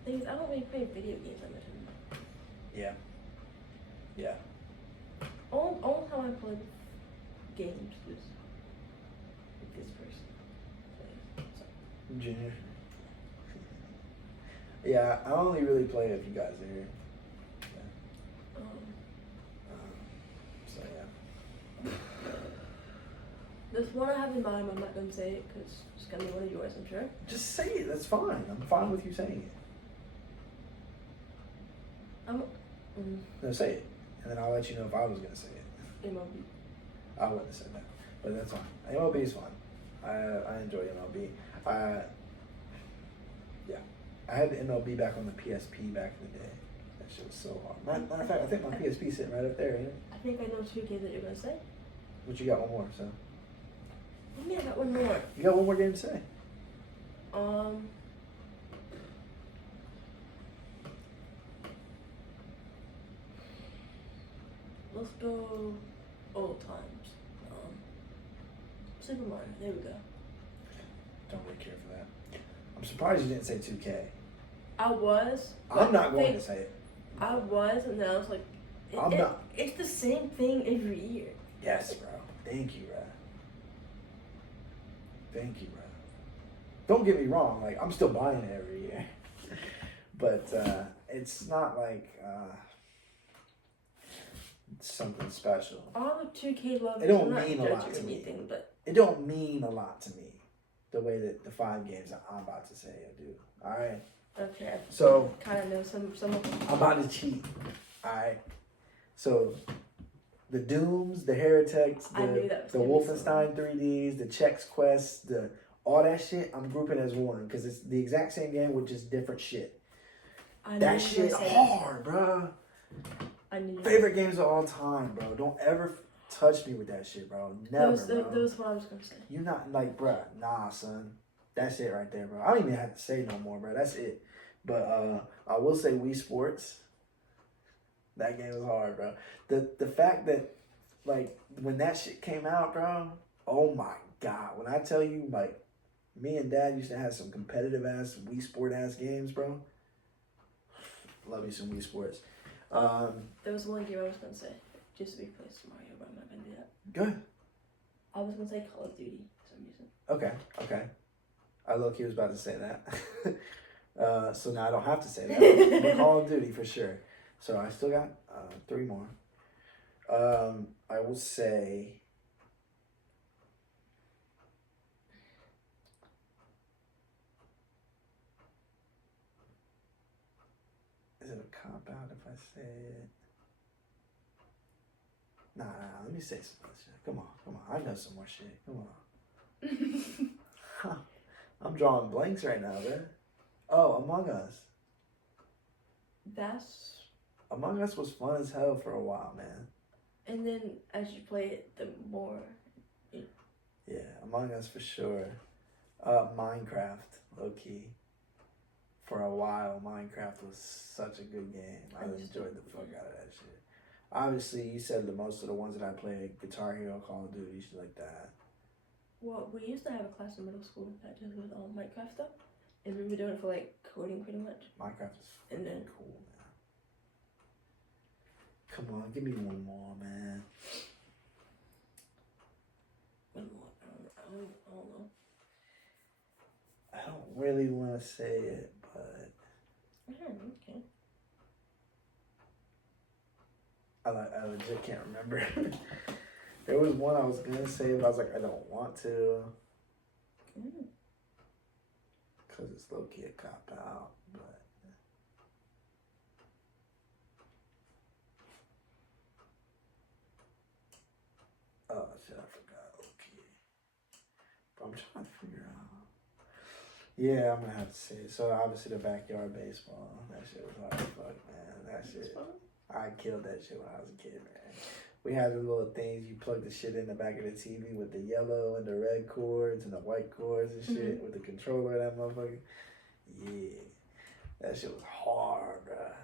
Thing is, I don't really play video games that much anymore. Yeah. Only time I play games is with this person plays. So. Junior. Yeah, I only really play if you guys are here. Yeah. So yeah. There's one I have in mind, I'm not going to say it because it's going to be one of yours, I'm sure. Just say it, that's fine. I'm fine with you saying it. No, say it. And then I'll let you know if I was going to say it. MLB. I wouldn't have said that. But that's fine. MLB is fun. I enjoy MLB. Yeah. I had the MLB back on the PSP back in the day. That shit was so hard. Matter of fact, I think my PSP's sitting right up there, ain't it? I think I know 2 games that you're going to say. But you got one more, so. Yeah, I got one more. You got one more game to say. Let's go old times. Super Mario. There we go. Don't really care for that. I'm surprised you didn't say 2K. I was. I'm not going to say it. I was, and then I was like, It's the same thing every year. Yes, bro. Thank you, bro. Thank you, bro. Don't get me wrong. Like, I'm still buying it every year. But it's not like something special. All the 2K love. It don't mean a lot to me. But it don't mean a lot to me. The way that the 5 games that I'm about to say do. All right. Okay. So kind of know some of them. I'm about to cheat. All right. So the Dooms, the Heretics, the Wolfenstein 3Ds, the Chex Quest, all that shit, I'm grouping as one because it's the exact same game with just different shit. That shit hard, bro. Favorite games of all time, bro. Don't ever touch me with that shit, bro. Never, bro. That was what I was gonna say. You're not like, bro. Nah, son. That's it right there, bro. I don't even have to say no more, bro. That's it. But I will say Wii Sports. That game was hard, bro. The fact that, like, when that shit came out, bro, oh my God. When I tell you, like, me and Dad used to have some competitive ass Wii Sport ass games, bro. Love you some Wii Sports. There was one game I was gonna say, just to replace Mario, but I'm not gonna do that. Good. I was gonna say Call of Duty for some reason. Okay. I low-key was about to say that. So now I don't have to say that. But Call of Duty for sure. So I still got 3 more. I will say is it a cop-out if I say it? Nah, let me say some other shit. Come on. I know some more shit. Come on. I'm drawing blanks right now, man. Oh, Among Us. Among Us was fun as hell for a while, man. And then as you play it, the more. Yeah, Among Us for sure. Minecraft, low key. For a while, Minecraft was such a good game. I enjoyed the fuck out of that shit. Obviously, you said the most of the ones that I played, Guitar Hero, Call of Duty, shit like that. Well, we used to have a class in middle school that did with Minecraft stuff, and we were doing it for like coding pretty much. Minecraft is fucking cool, man. Come on, give me one more, man. One more. I don't know. I don't really want to say it, but. Okay. I legit can't remember. There was one I was gonna say, but I was like, I don't want to. Cause it's low key a cop out, but. Oh shit, I forgot. Okay. But I'm trying to figure out. Yeah, I'm gonna have to say it. So obviously the backyard baseball. That shit was hard as fuck, man. That shit. I killed that shit when I was a kid, man. We had the little things, you plug the shit in the back of the TV with the yellow and the red cords and the white cords and shit with the controller of that motherfucker. Yeah. That shit was hard, bruh.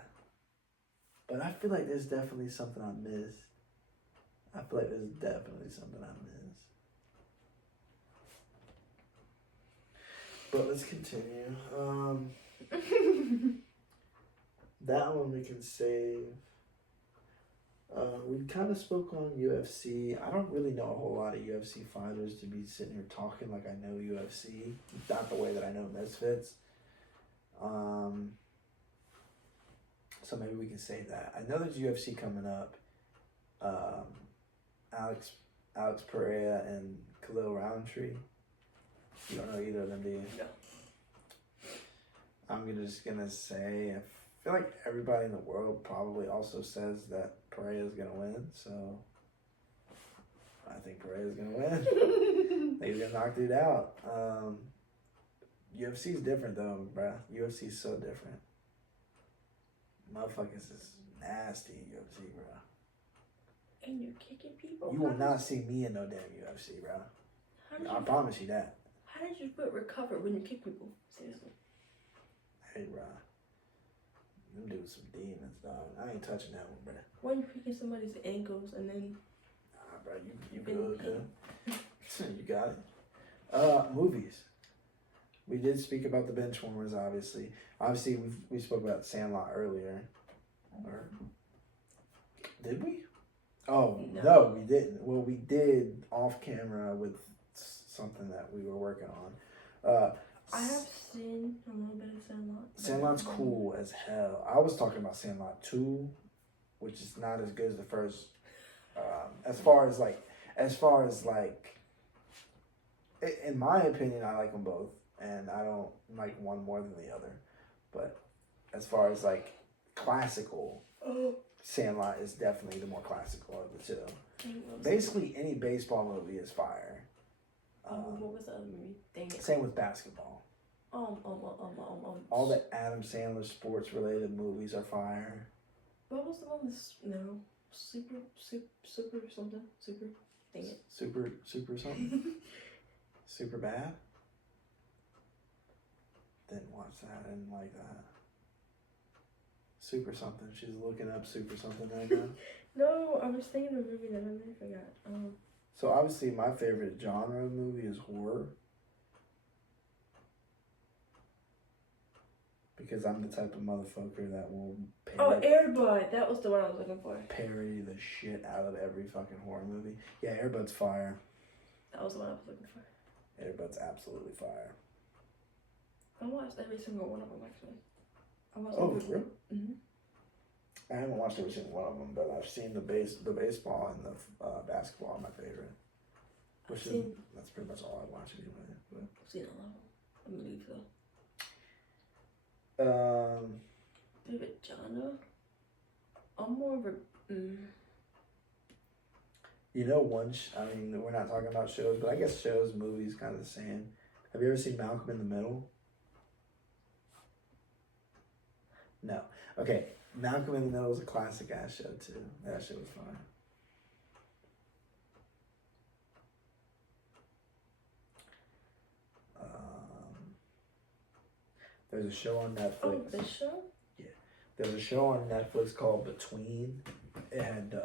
But I feel like there's definitely something I missed. But let's continue. That one we can save. We kind of spoke on UFC. I don't really know a whole lot of UFC fighters to be sitting here talking like I know UFC. Not the way that I know Misfits. So maybe we can save that. I know there's UFC coming up. Alex Pereira and Khalil Roundtree. You don't know either of them, do you? No. I'm just gonna say, I feel like everybody in the world probably also says that Pereira's gonna win, so I think Pereira's gonna win. He's gonna knock dude out. UFC's different though, bruh. UFC's so different. Motherfuckers is nasty in UFC, bruh. And you're kicking people? You will not see me in no damn UFC, bruh. I promise you that. How did you recover when you kick people? Seriously. Hey, bruh. Them dudes some demons, dog. I ain't touching that one, bruh. When you're kicking somebody's ankles and then... Nah, bruh. You good, good. You got it. Movies. We did speak about the Benchwarmers, obviously. Obviously, we spoke about Sandlot earlier. Or Did we? Oh No. no, we didn't. Well, we did off camera with something that we were working on. I have seen a little bit of Sandlot. Sandlot's cool as hell. I was talking about Sandlot 2, which is not as good as the first. As far as in my opinion, I like them both, and I don't like one more than the other. But as far as like classical, Sandlot is definitely the more classical of the two. Basically, any baseball movie is fire. What was the other movie? Dang it. Same with basketball. All the Adam Sandler sports related movies are fire. What was the one that's super something? Super dang it. Super something? Super bad? Didn't watch that, I didn't like that. Super something. She's looking up super something right now. No, I was thinking of a movie that I forgot. So obviously my favorite genre of movie is horror. Because I'm the type of motherfucker that will Airbud. That was the one I was looking for. Parody the shit out of every fucking horror movie. Yeah, Airbud's fire. That was the one I was looking for. Airbud's absolutely fire. I watched every single one of them actually. For real? Mm-hmm. I haven't watched every single one of them, but I've seen the baseball and the basketball are my favorite. That's pretty much all I watch anyway. But. I've seen a lot of them. I believe so. Favorite genre? I'm more of a. You know, we're not talking about shows, but I guess shows, movies, kind of the same. Have you ever seen Malcolm in the Middle? No. Okay, Malcolm in the Middle is a classic ass show too. That shit was fun. There's a show on Netflix. Oh, this show? Yeah. There's a show on Netflix called Between. It had the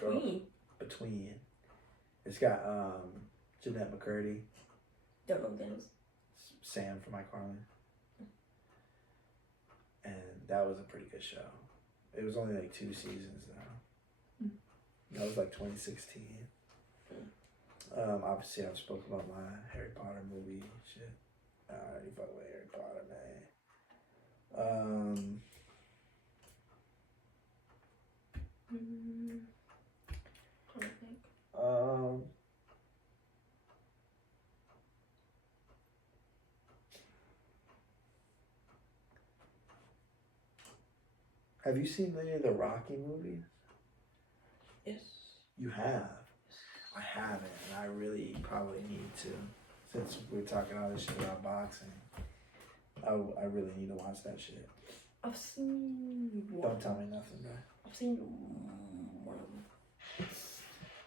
girl Between. It's got Jeanette McCurdy. Don't know who that is. Sam from iCarly. And that was a pretty good show. It was only like 2 seasons though. That was like 2016. Obviously I've spoken about my Harry Potter movie shit. You fuck with Harry Potter, man. Have you seen any of the Rocky movies? Yes. You have? I haven't, and I really probably need to. Since we're talking all this shit about boxing, I really need to watch that shit. I've seen one. Don't tell me nothing, bro. I've seen one of them.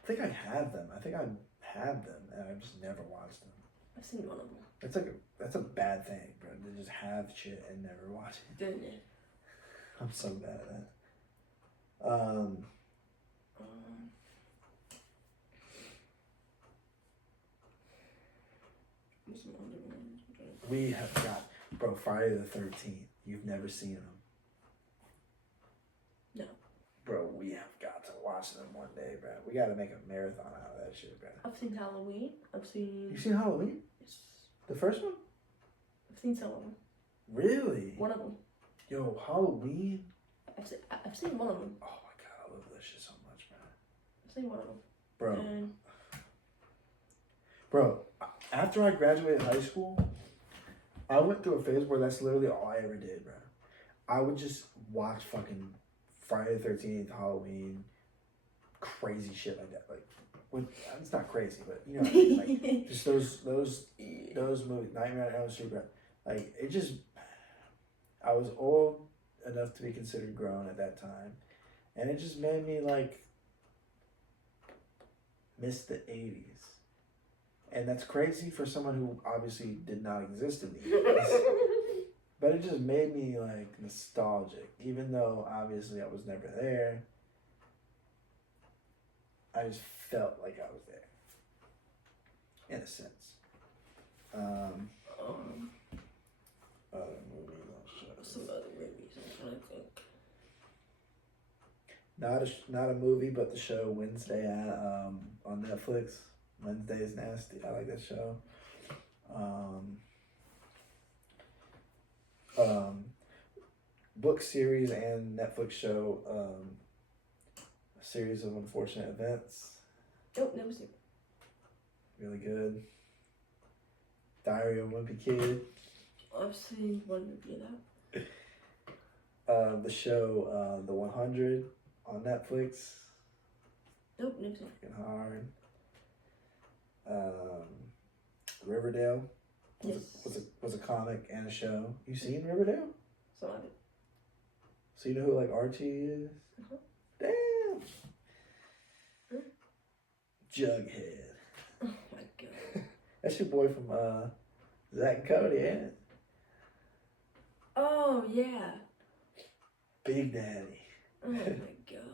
I think I have them. And I've just never watched them. I've seen one of them. That's a bad thing, bro. To just have shit and never watch it. Didn't it? I'm so bad at that. What's some other ones? We have got, bro, Friday the 13th. You've never seen them. No. Bro, we have got to watch them one day, bro. We got to make a marathon out of that shit, bro. I've seen Halloween. You seen Halloween? Yes. The first one? I've seen some of them. Really? One of them. Yo, Halloween? I've seen one of them. Oh my god, I love this shit so much, man. I've seen one of them. Bro. And bro, after I graduated high school, I went through a phase where that's literally all I ever did, bro. I would just watch fucking Friday the 13th, Halloween, crazy shit like that. Like, it's not crazy, but you know what I mean? Like, just those movies, Nightmare on Elm Street, bro. Like, it just, I was old enough to be considered grown at that time, and it just made me like miss the 80s. And that's crazy for someone who obviously did not exist in the 80s. But it just made me like nostalgic, even though obviously I was never there. I just felt like I was there, in a sense. Other movies, some other movies. I'm trying to think. not a movie, but the show Wednesday on Netflix. Wednesday is Nasty. I like that show. Book series and Netflix show. A series of unfortunate events. Nope, never seen it. Really good. Diary of a Wimpy Kid. I've seen one review of that. The show The 100 on Netflix. Nope, never seen it. Fucking hard. Riverdale was a comic and a show. You seen Riverdale? Some of it. So you know who like Archie is? Uh-huh. Damn. Jughead. Oh my god. That's your boy from Zack and Cody, ain't it? Oh yeah. Big Daddy. Oh my god.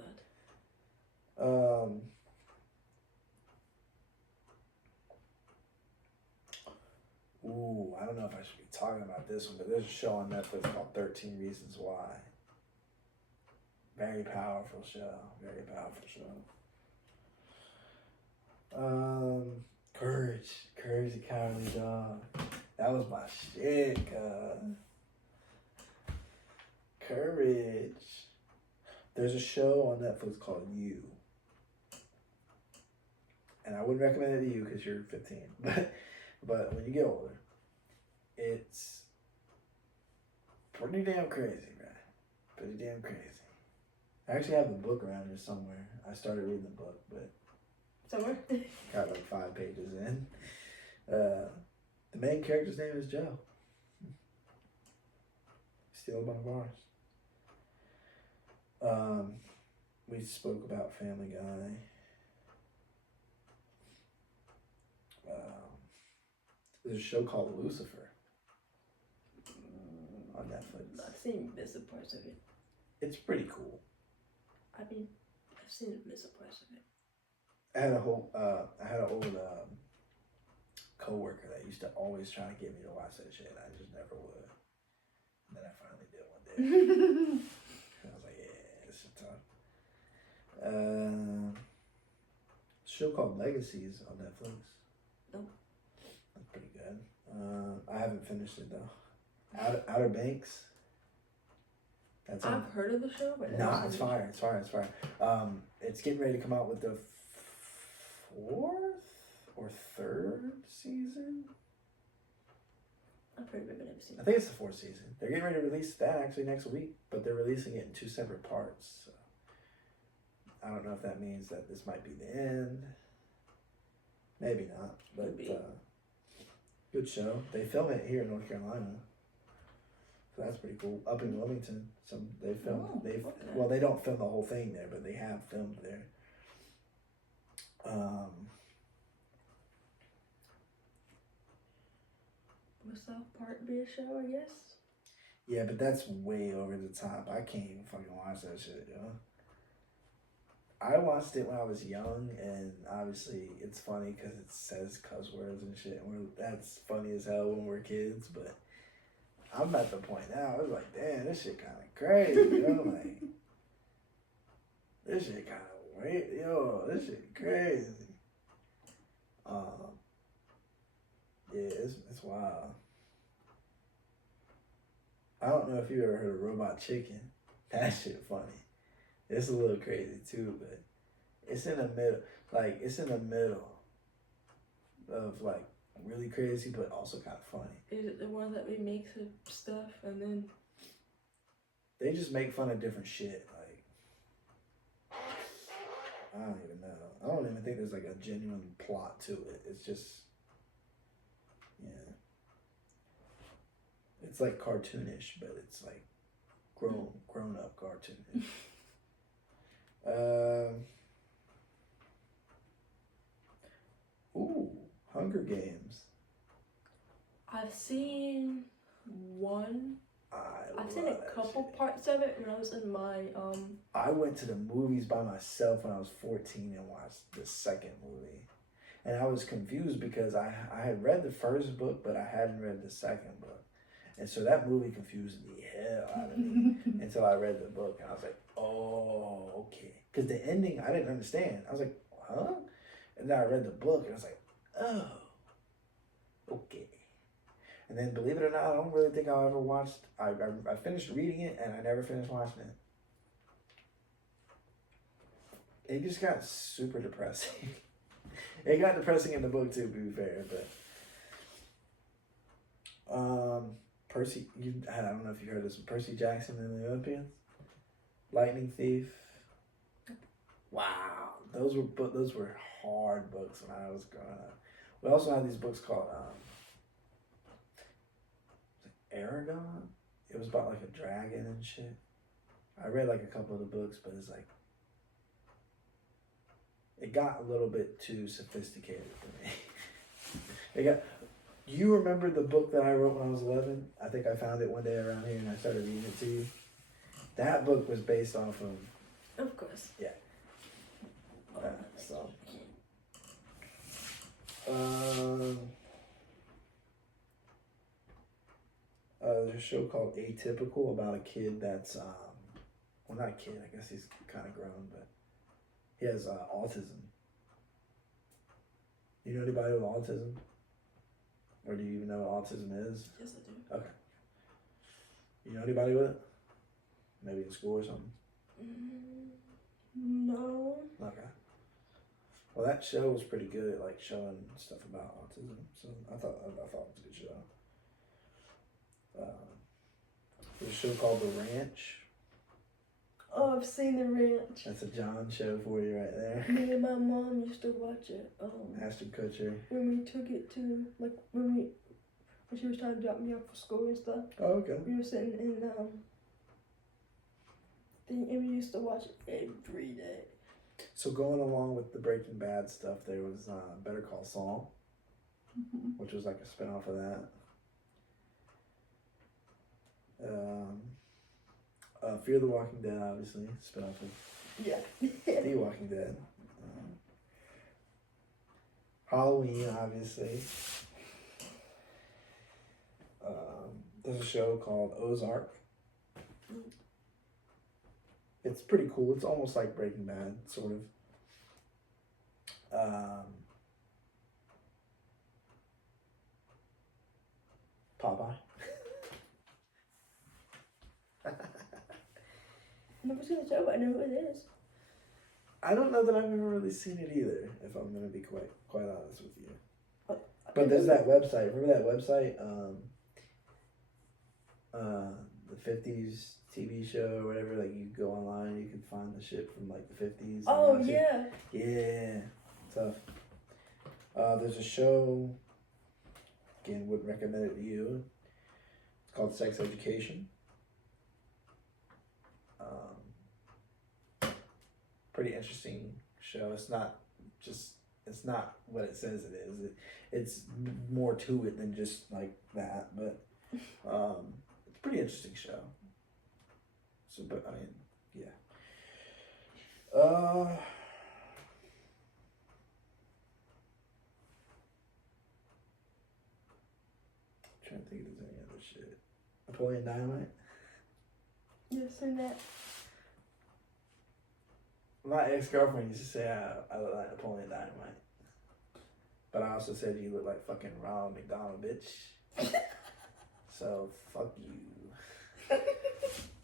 Ooh, I don't know if I should be talking about this one, but there's a show on Netflix called 13 Reasons Why. Very powerful show. Very powerful show. Courage the Cowardly Dog. That was my shit, Courage. There's a show on Netflix called You. And I wouldn't recommend it to you because you're 15. But when you get older, it's pretty damn crazy, right? Pretty damn crazy. I actually have the book around here somewhere. I started reading the book, but Somewhere? got like 5 pages in. The main character's name is Joe. Steal a bunch of bars. We spoke about Family Guy. There's a show called Lucifer on Netflix. I've seen bits of parts of it. It's pretty cool. I've seen bits of parts of it. I had an old coworker that used to always try to get me to watch that shit. I just never would. And then I finally did one day. I was like, yeah, this is tough. Show called Legacies on Netflix. Nope. That's pretty good. I haven't finished it though. Outer Banks. That's I've heard of the show, but nah, it's fire. It's fire. It's fire. It's getting ready to come out with the 4th or 3rd season. I've heard of it, but never seen I it. think it's the 4th season. They're getting ready to release that actually next week, but they're releasing it in 2 separate parts. So I don't know if that means that this might be the end. Maybe not, but good show. They film it here in North Carolina, so that's pretty cool. Up in Wilmington, they filmed. Okay. Well, they don't film the whole thing there, but they have filmed there. Would South Park be a show, I guess? Yeah, but that's way over the top. I can't even fucking watch that shit, yo. I watched it when I was young, and obviously it's funny because it says cuss words and shit. And that's funny as hell when we're kids, but I'm at the point now. I was like, damn, this shit kind of crazy, yo. Like, this shit kind of weird, yo. This shit crazy. Yeah, it's wild. I don't know if you ever heard of Robot Chicken. That shit funny. It's a little crazy too, but it's in the middle. Like, it's in the middle of like really crazy, but also kind of funny. Is it the one that remakes of stuff and then They just make fun of different shit. Like, I don't even know. I don't even think there's like a genuine plot to it. It's just, yeah. It's like cartoonish, but it's like grown up cartoonish. Hunger Games. I've seen one. I've seen a love that couple shit. parts of it when I was in my I went to the movies by myself when I was 14 and watched the second movie. And I was confused because I had read the first book, but I hadn't read the second book. And so that movie confused the hell out of me. until I read the book, and I was like, oh, okay. Because the ending, I didn't understand. I was like, huh? And then I read the book, and I was like, oh, okay. And then, believe it or not, I don't really think I ever watched. I finished reading it, and I never finished watching it. It just got super depressing. It got depressing in the book too, to be fair, but Percy, I don't know if you heard this. Percy Jackson and the Olympians, Lightning Thief. Wow, those were hard books when I was growing up. We also had these books called Aragon. It was about like a dragon and shit. I read like a couple of the books, but it's like it got a little bit too sophisticated for me. You remember the book that I wrote when I was 11? I think I found it one day around here and I started reading it to you. That book was based off of. Of course. Yeah. So. There's a show called Atypical about a kid that's well, not a kid. I guess he's kind of grown, but he has autism. You know anybody with autism? Or do you even know what autism is? Yes, I do. Okay. You know anybody with it? Maybe in school or something? No. Okay. Well, that show was pretty good at like showing stuff about autism. So I thought it was a good show. There's a show called The Ranch. Oh, I've seen The Ranch. That's a John show for you right there. Me and my mom used to watch it. Ashton Kutcher. When we took it to when she was trying to drop me off for school and stuff. Oh, okay. We were sitting in and we used to watch it every day. So going along with the Breaking Bad stuff, there was Better Call Saul, which was like a spinoff of that. Fear the Walking Dead, obviously, spinoff of The Walking Dead. Halloween, obviously. There's a show called Ozark. It's pretty cool. It's almost like Breaking Bad, sort of. Popeye. Never seen the show, but I know who it is. I don't know that I've ever really seen it either, if I'm going to be quite honest with you. But there's that website. Remember that website? The 50s TV show or whatever. Like you go online, you can find the shit from like the 50s. Oh, yeah. Yeah. Tough. There's a show, again, wouldn't recommend it to you. It's called Sex Education. Pretty interesting show. It's not what it says it is. It's more to it than just like that, but it's a pretty interesting show. So, but I mean, yeah. Trying to think if there's any other shit. Napoleon Dynamite. You've seen that. My ex-girlfriend used to say I look like Napoleon Dynamite. But I also said you look like fucking Ronald McDonald, bitch. So, fuck you.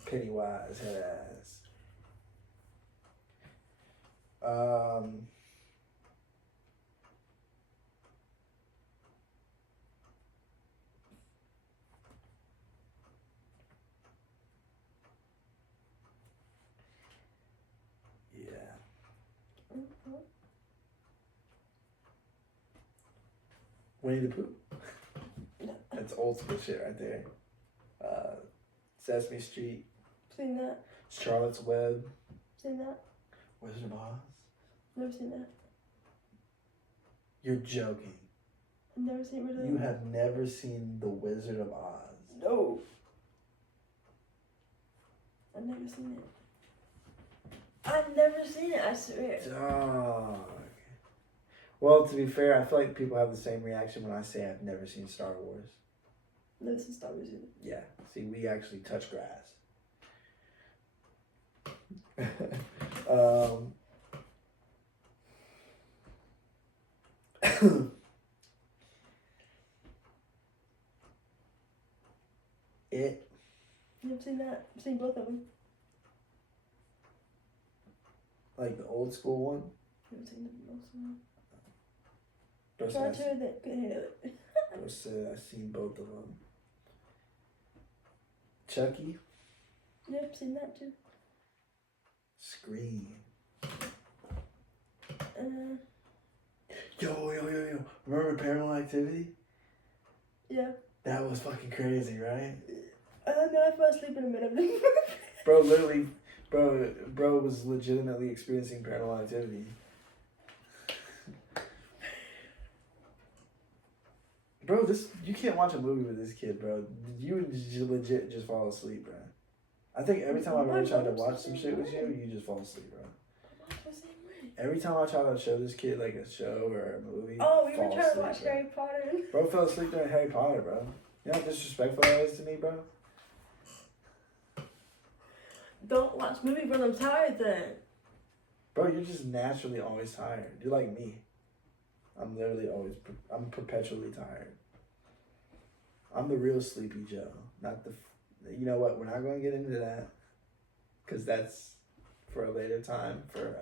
Pennywise head ass. Winnie the Pooh. That's old school shit right there. Sesame Street. Seen that. Charlotte's Web. Seen that. Wizard of Oz. Never seen that. You're joking. I've never seen it. You have never seen The Wizard of Oz. No. I've never seen it. I've never seen it, I swear. Dog. Well, to be fair, I feel like people have the same reaction when I say I've never seen Star Wars. Never seen Star Wars either. Yeah. See, we actually touch grass. It. You've seen that? I've seen both of them. Like the old school one? I've seen the most of them. Bro Try said, to that couldn't handle it. Bro said I've seen both of them. Chucky? Yeah, I've seen that too. Scream. Yo. Yo. Remember Paranormal Activity? Yeah. That was fucking crazy, right? No, I fell asleep in the middle of it. Bro, literally, bro was legitimately experiencing Paranormal Activity. Bro, you can't watch a movie with this kid, bro. You would legit just fall asleep, bro. I think every time I've ever tried to watch some shit with you, you just fall asleep, bro. Every time I try to show this kid like a show or a movie, Oh, we were fall trying to asleep, watch bro. Harry Potter. Bro fell asleep during Harry Potter, bro. You know how disrespectful that is to me, bro? Don't watch movies when I'm tired then. Bro, you're just naturally always tired. You're like me. I'm literally I'm perpetually tired. I'm the real Sleepy Joe, not the. You know what? We're not going to get into that, because that's for a later time for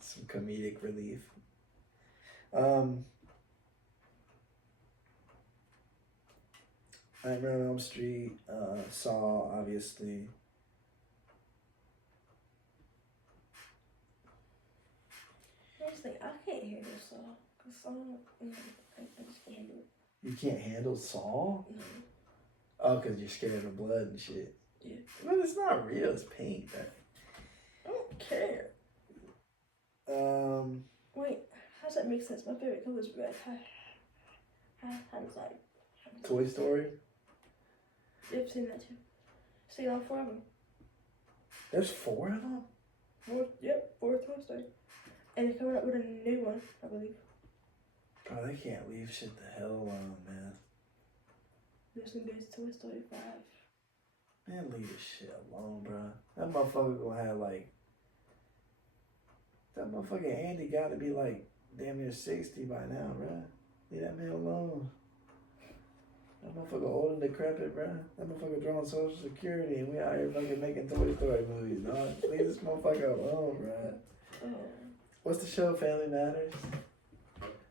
some comedic relief. Nightmare on Elm Street, Saw, obviously. Honestly, I can't hear this song. Cause I just can't handle it. You can't handle Saw? No. Oh, because you're scared of the blood and shit. Yeah. But it's not real, it's paint. I don't care. Wait, how does that make sense? My favorite color is red. How does that? Toy Story? Yep, seen that too. Seen all 4 of them. There's 4 of them? 4 Toy Story. And they're coming up with a new one, I believe. Bro, they can't leave shit the hell alone, man. There's gonna be a Toy Story 5. Man, leave this shit alone, bro. That motherfucker gonna have like. That motherfucker Andy gotta be like damn near 60 by now, bro. Leave that man alone. That motherfucker old and decrepit, bro. That motherfucker drawing Social Security and we out here fucking making Toy Story movies, dog. Leave this motherfucker alone, bro. Oh. What's the show, Family Matters?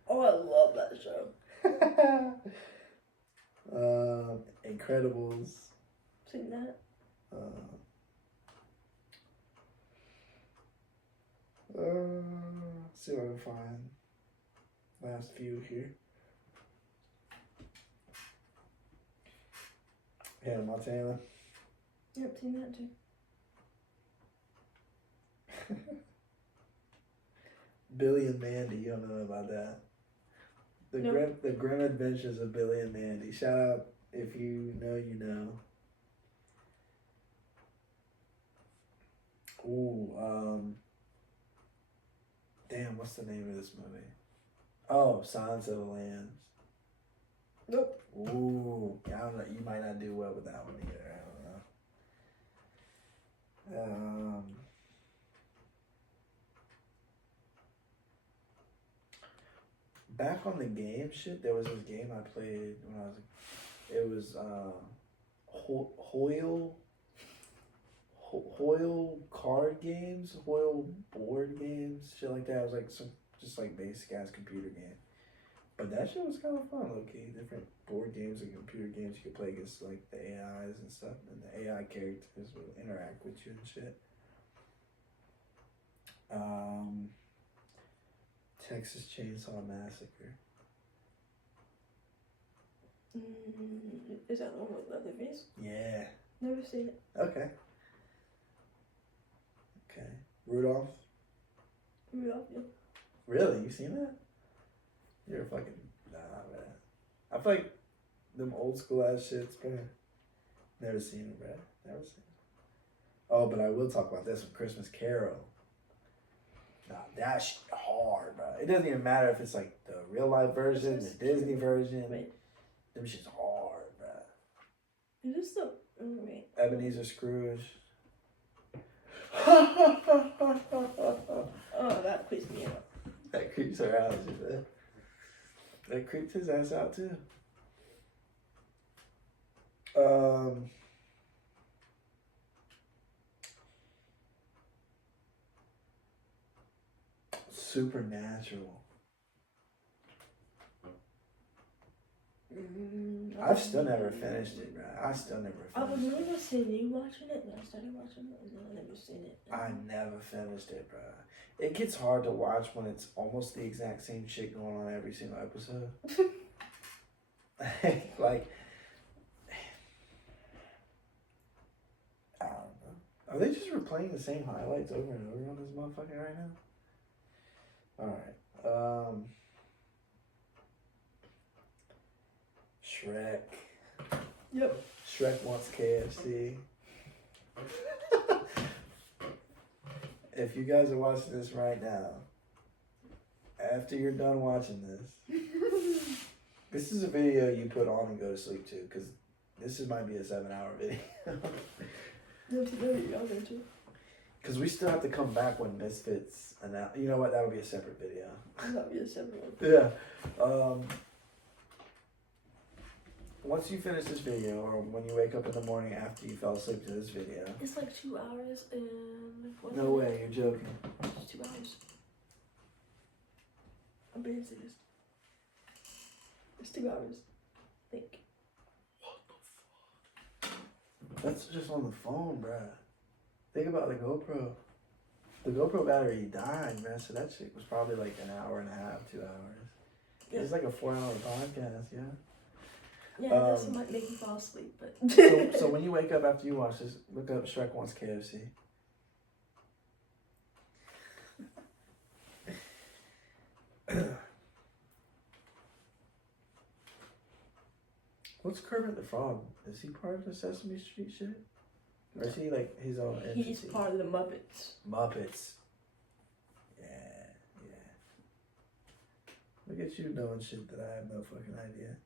Oh, I love that show. Incredibles. Seen that? See what I can find. Last few here. Hannah Montana. Yep, seen that too. Billy and Mandy, you don't know about that. The Grim Adventures of Billy and Mandy. Shout out if you know, you know. Ooh, damn, what's the name of this movie? Oh, Silence of the Lambs. Nope. Ooh, I don't know. You might not do well with that one either. I don't know. Back on the game shit, there was this game I played when I was. It was Hoyle card games, Hoyle board games, shit like that. It was like some just like basic ass computer game. But that shit was kind of fun, low key. Different board games and computer games you could play against like the AIs and stuff, and the AI characters will interact with you and shit. Texas Chainsaw Massacre. Is that the one with Leatherface? Yeah. Never seen it. Okay. Rudolph. Rudolph, yeah. Really? You seen that? You're a fucking nah, man. I feel like them old school ass shits, bro. Never seen it, bro. Never seen it. Oh, but I will talk about this one, Christmas Carol. Nah, that shit hard, bro. It doesn't even matter if it's like the real life version, the Disney version. Wait. Them shit's hard, bro. Is this the wait? Ebenezer Scrooge. Oh, that creeps me out. That creeps her out, she said. That creeped his ass out too. Supernatural. I've still never finished it, bro. I still never I finished it. remember seeing you watching it, and I started watching it, and then I never seen it. I never finished it, bro. It gets hard to watch when it's almost the exact same shit going on every single episode. Like, I don't know. Are they just replaying the same highlights over and over on this motherfucker right now? Alright. Shrek. Yep. Shrek wants KFC. If you guys are watching this right now, after you're done watching this, this is a video you put on and go to sleep to, because might be a 7-hour video. Because we still have to come back when Misfits announce. You know what? That'll be a separate video. That'll be a separate one. Yeah. Once you finish this video, or when you wake up in the morning after you fell asleep to this video. It's like 2 hours and... No way, you're joking. It's 2 hours. I'm being serious. It's 2 hours. Think. That's just on the phone, bruh. Think about the GoPro. The GoPro battery died, man, so that shit was probably like an hour and a half, 2 hours. Yeah. It's like a 4-hour podcast, yeah? Yeah, that's what might make you fall asleep, but... so when you wake up after you watch this, look up Shrek Wants KFC. What's Kermit the Frog? Is he part of the Sesame Street shit? Or is he like his own entity? He's part of the Muppets. Muppets. Yeah, yeah. Look at you knowing shit that I have no fucking idea.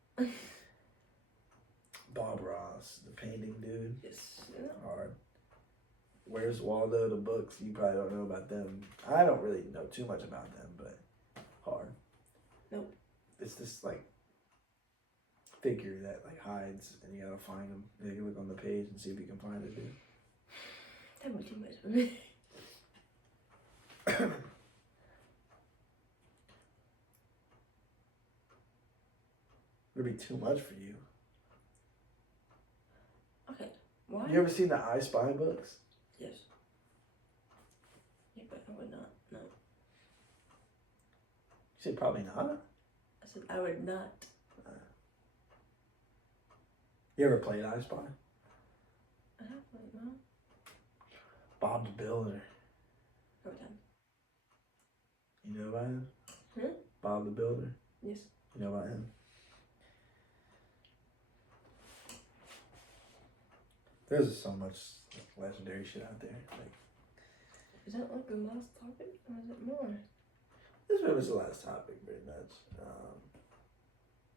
Bob Ross, the painting dude. Yes. Yeah. Hard. Where's Waldo, the books? You probably don't know about them. I don't really know too much about them, but hard. Nope. It's this like figure that like hides, and you gotta find him. And you can look on the page and see if you can find it, dude. That would be too much for me. It'd be too much for you. Okay. Why? You ever seen the I Spy books? Yes. Yeah, but I would not. No. You said probably not. I said I would not. You ever played I Spy? I have like no. Bob the Builder. Every time. You know about him? Hmm? Bob the Builder. Yes. You know about him? There's so much legendary shit out there. Like, is that like the last topic, or is it more? this was the last topic, pretty much.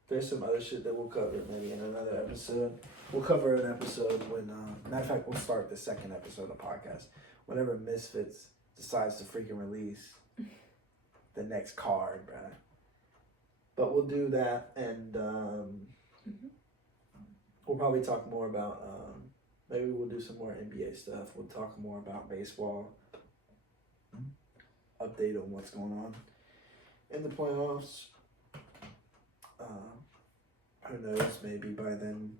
There's some other shit that we'll cover maybe in another episode. We'll cover an episode when, matter of fact, we'll start the second episode of the podcast whenever Misfits decides to freaking release the next card, bruh. But we'll do that, and we'll probably talk more about, maybe we'll do some more NBA stuff. We'll talk more about baseball. Update on what's going on in the playoffs. Who knows, maybe by then,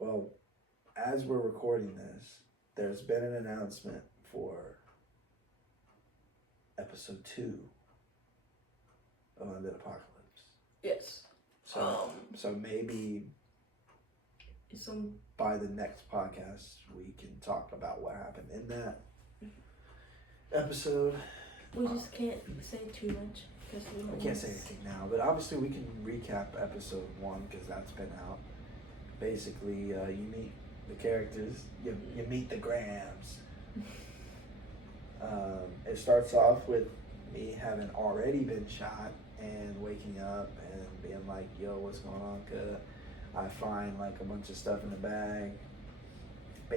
well, as we're recording this, there's been an announcement for episode 2 of Under the Apocalypse. Yes. So maybe by the next podcast, we can talk about what happened in that episode. We just can't say too much. We can't say anything now, but obviously we can recap episode 1 because that's been out. Basically, you meet the characters, you meet the Grams. It starts off with me having already been shot and waking up and being like, yo, what's going on? Cause I find like a bunch of stuff in the bag.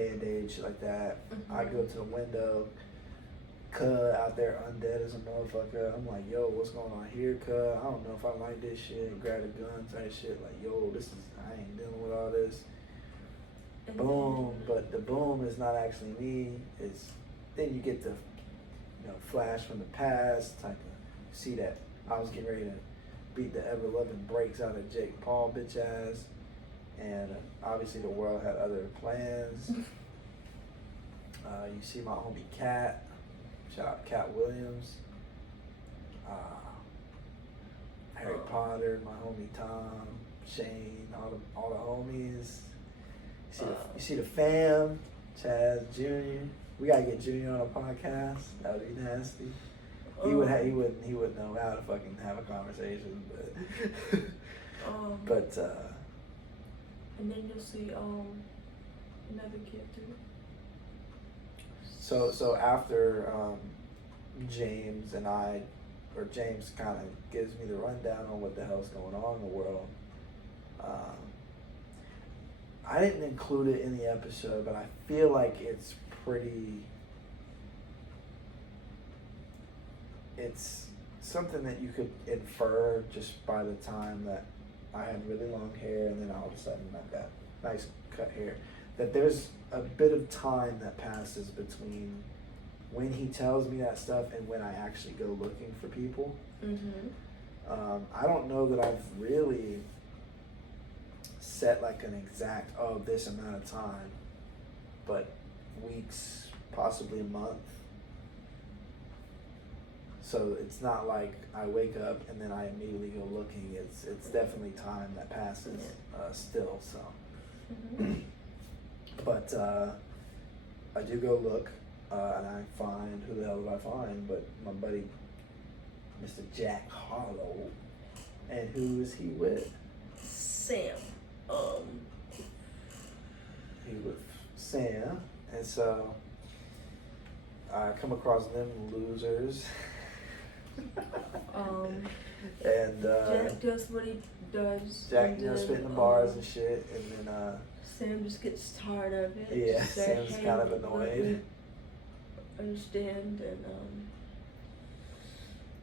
Band-Aid, shit like that. Mhm. I go to the window, cuz out there undead as a motherfucker. I'm like, yo, what's going on here, cuz? I don't know if I like this shit. Grab a gun type shit. Like, yo, I ain't dealing with all this. And Boom. then- But the boom is not actually me. Then you get the, flash from the past type of, see that I was getting ready to beat the ever-loving brakes out of Jake Paul bitch ass. And obviously the world had other plans. You see my homie Kat. Shout out Cat Williams. Harry Potter, my homie Tom, Shane, all the homies. You see the fam, Chaz Jr. We gotta get Junior on a podcast. That would be nasty. He wouldn't know how to fucking have a conversation, but but and then you'll see another kid too. So after James kind of gives me the rundown on what the hell's going on in the world. I didn't include it in the episode, but I feel like it's something that you could infer just by the time that I had really long hair and then all of a sudden I've got nice cut hair. That there's a bit of time that passes between when he tells me that stuff and when I actually go looking for people. Mm-hmm. I don't know that I've really set like an exact, this amount of time, but weeks, possibly a month. So it's not like I wake up and then I immediately go looking. It's definitely time that passes still. So, Mm-hmm. but I do go look and I find, who the hell do I find? But my buddy, Mr. Jack Harlow, and who is he with? Sam. He with Sam, and so I come across them losers. And Jack does what he does. Jack, and then, spitting the bars and shit, and then Sam just gets tired of it. yeah, Just say, Sam's "Hey, kind of let annoyed. me understand and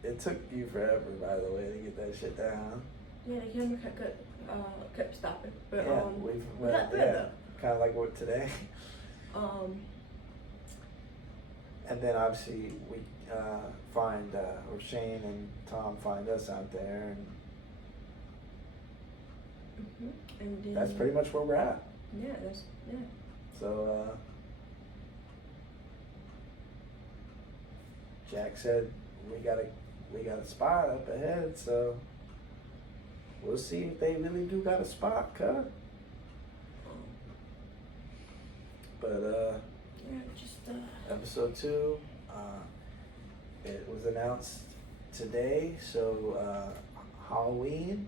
It took you forever, by the way, to get that shit down. yeah, the camera kept stopping. But Yeah, we we've got through it kind of like what today. though. And then obviously we find, or Shane and Tom find us out there, And then, and that's pretty much where we're at. Yeah, So Jack said we got a spot up ahead, so we'll see if they really do got a spot, cuz. But yeah, just episode 2, it was announced today, so Halloween,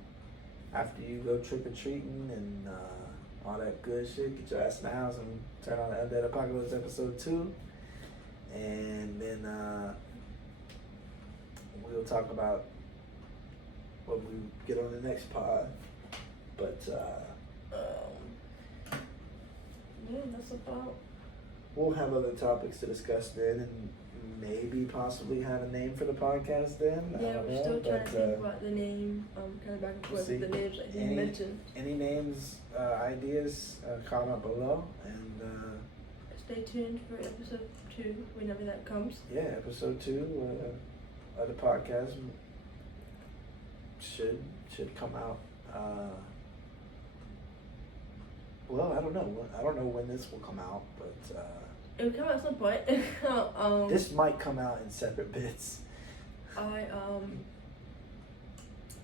after you go trick-or-treating and all that good shit, get your ass in the house and turn on the Undead Apocalypse episode 2, and then we'll talk about when we get on the next pod, but yeah, that's about. we'll have other topics to discuss then, and maybe possibly have a name for the podcast then. I Yeah, don't we're know, still trying but, to think about the name. Kind of back and forth see, with the names that he any- mentioned. Any names, ideas, comment below, and Stay tuned for episode 2 whenever that comes. yeah, episode 2 of the podcast should come out. Well, I don't know when this will come out, but It will come at some point. this might come out in separate bits.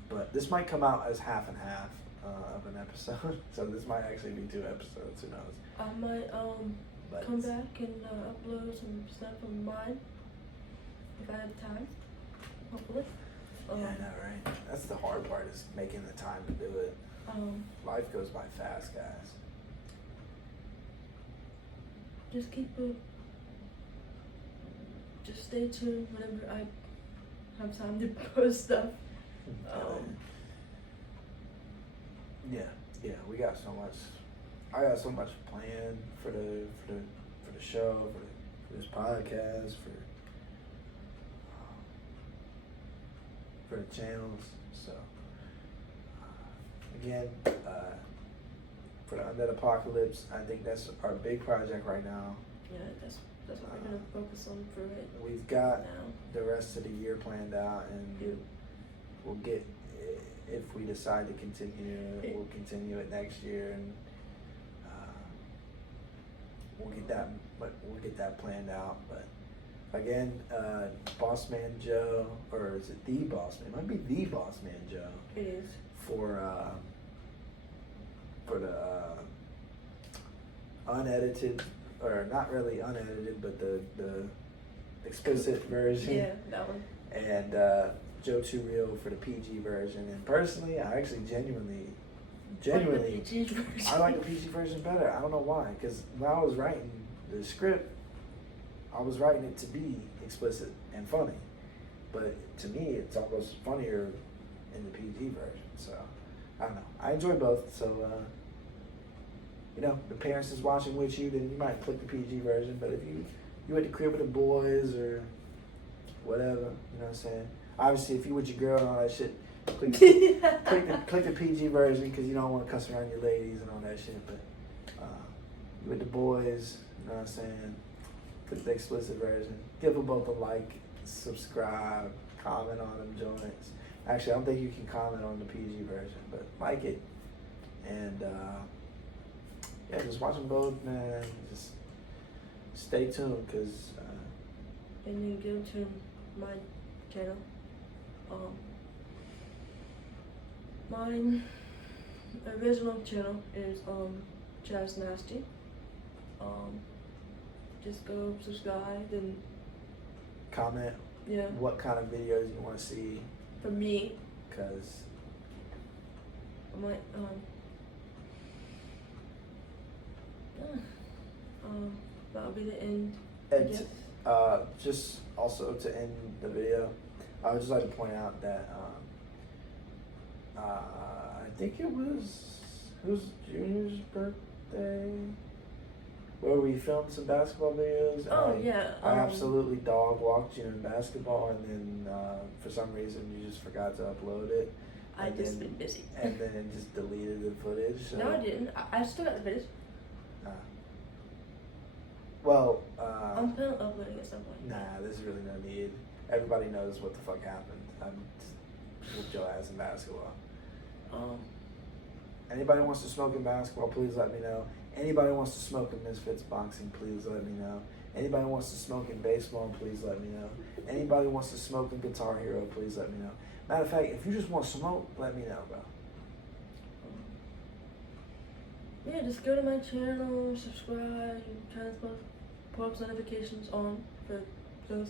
But this might come out as half and half of an episode, so this might actually be 2 episodes. Who knows? I might But come back and upload some stuff of mine if I have time. Hopefully. Yeah, I know, right? That's the hard part, is making the time to do it. Life goes by fast, guys. Just stay tuned whenever I have time to post stuff. Yeah, we got so much I got so much planned for the show, for this podcast, for the channels. So again, for the Undead Apocalypse, I think that's our big project right now. Yeah, that's what we're gonna focus on for it. We've got now. the rest of the year planned out, and we'll get, if we decide to continue it, we'll continue it next year, and we'll get that planned out. But again, Boss Man Joe, or is it the Boss Man? It might be the Boss Man Joe. It is. For the unedited, or not really unedited, but the explicit version. Yeah, that one. And Joe Too Real for the PG version. And personally, I actually genuinely, I like the PG version better. I don't know why. Because when I was writing the script, I was writing it to be explicit and funny. But to me, it's almost funnier in the PG version. So, I don't know. I enjoy both. So, the parents is watching with you, then you might click the PG version. But if you at the crib with the boys or whatever, you know what I'm saying? Obviously, if you with your girl and all that shit, click the PG version because you don't want to cuss around your ladies and all that shit. But you with the boys, you know what I'm saying? Click the explicit version. Give them both a like, subscribe, comment on them joints. Actually, I don't think you can comment on the PG version, but like it. And just watch them both, man. Just stay tuned, because... and then go to my channel. My original channel is Chaz Nasty. Just go subscribe and comment what kind of videos you want to see. For me. Because... that'll be the end. And just also to end the video, I would just like to point out that I think it was Junior's birthday where we filmed some basketball videos. I absolutely dog walked you in basketball, and then for some reason you just forgot to upload it. I just been busy. And then it just deleted the footage. So. No, I didn't. I still got the footage. I'm planning on uploading at some point. Nah, there's really no need. Everybody knows what the fuck happened. I just whooped your ass in basketball. Anybody wants to smoke in basketball, please let me know. Anybody wants to smoke in Misfits boxing, please let me know. Anybody wants to smoke in baseball, please let me know. Anybody wants to smoke in Guitar Hero, please let me know. Matter of fact, if you just want to smoke, let me know, bro. Yeah, just go to my channel, subscribe, turn post notifications on for those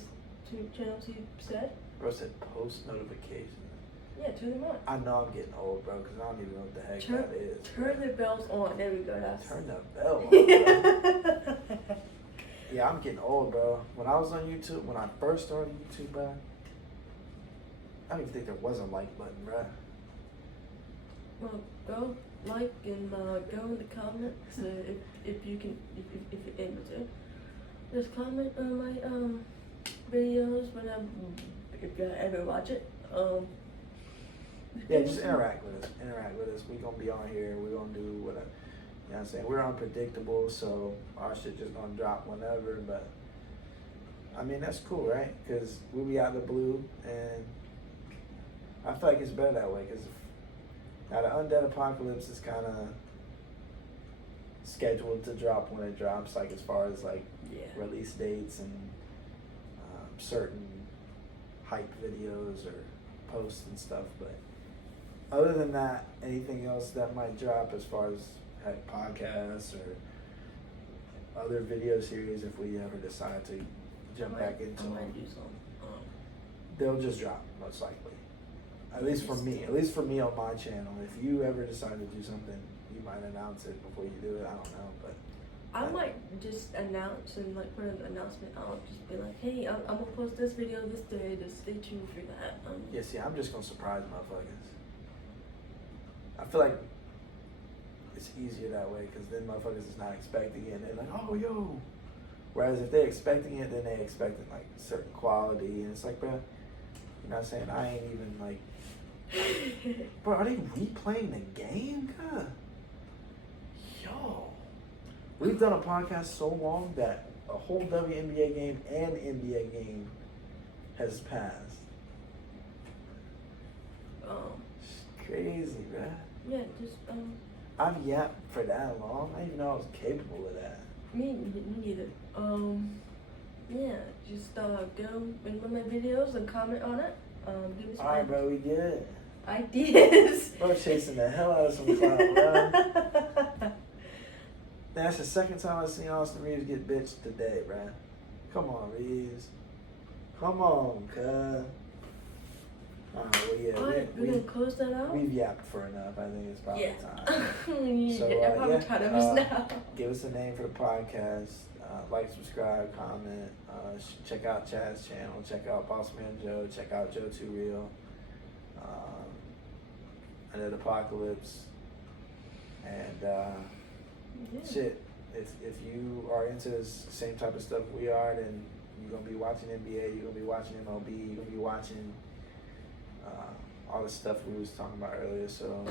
two channels you said. Bro said post notifications. Yeah, turn them on. I know I'm getting old, bro, because I don't even know what the heck that is. Turn the bells on. There we go. Turn the bell on, bro. Yeah, I'm getting old, bro. When I was on YouTube, when I first started YouTube, bro, I don't even think there was a like button, bro. Well, go like and go in the comments if you can, if you're able to. Just comment on my videos if you ever watch it. Yeah, just interact with us. We're gonna be on here. We're gonna do whatever. You know what I'm saying? We're unpredictable, so our shit just gonna drop whenever. But I mean, that's cool, right? Because we'll be out of the blue, and I feel like it's better that way. Because now the Undead Apocalypse is kind of scheduled to drop when it drops, like as far as like release dates and certain hype videos or posts and stuff. But other than that, anything else that might drop as far as podcasts or other video series, if we ever decide to jump back into them, they'll just drop most likely. At least for me on my channel. If you ever decide to do something, you might announce it before you do it. I don't know, but I might just announce and like put an announcement. I'll just be like, hey, I'm gonna post this video this day. Just stay tuned for that. Yeah, see, I'm just gonna surprise motherfuckers. I feel like it's easier that way because then motherfuckers is not expecting it and they're like, oh yo. Whereas if they're expecting it, then they expecting like certain quality, and it's like, bro, you know what I'm saying? I ain't even like, bro, are they replaying the game? God. Yo. We've done a podcast so long that a whole WNBA game and NBA game has passed. It's crazy, man. Yeah, just I've yapped for that long. I didn't even know I was capable of that. me neither. Yeah, just go in one of my videos and comment on it. Give me some Alright, bro, we good. ideas. Bro, chasing the hell out of some clout, bro. That's the second time I've seen Austin Reeves get bitched today, bro. Come on, Reeves. Come on, cuz. Alright, well, yeah. Alright, we're gonna close that out. We've yapped for enough. I think it's probably time. Yeah, So, I'm probably yeah, tired of us now. Give us a name for the podcast. Like, subscribe, comment. Check out Chaz channel. Check out Boss Man Joe. Check out Joe Too Real. Another Apocalypse. And Yeah. shit, if you are into this same type of stuff we are, then you're gonna be watching NBA. You're gonna be watching MLB. You're gonna be watching all the stuff we was talking about earlier. So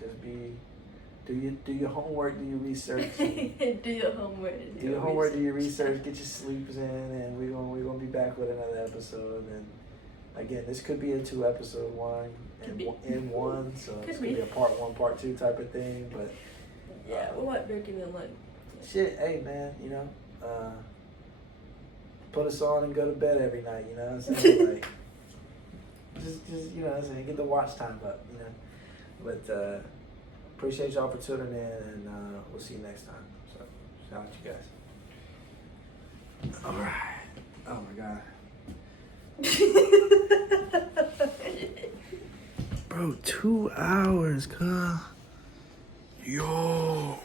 just do your homework, do your research. Do your homework. Do your homework, do your research, get your sleeps in, and we're gonna be back with another episode. And again, this could be a 2-episode one in one, so it's gonna be a part 1, part 2 type of thing. But yeah, we might break it in like shit, hey man, you know, put us on and go to bed every night. You know what I'm saying? Like, just you know what I'm saying, get the watch time up. You know, but. Appreciate y'all for tuning in, and we'll see you next time. So, shout out you guys. All right. Oh my God. Bro, 2 hours, cuz. Yo.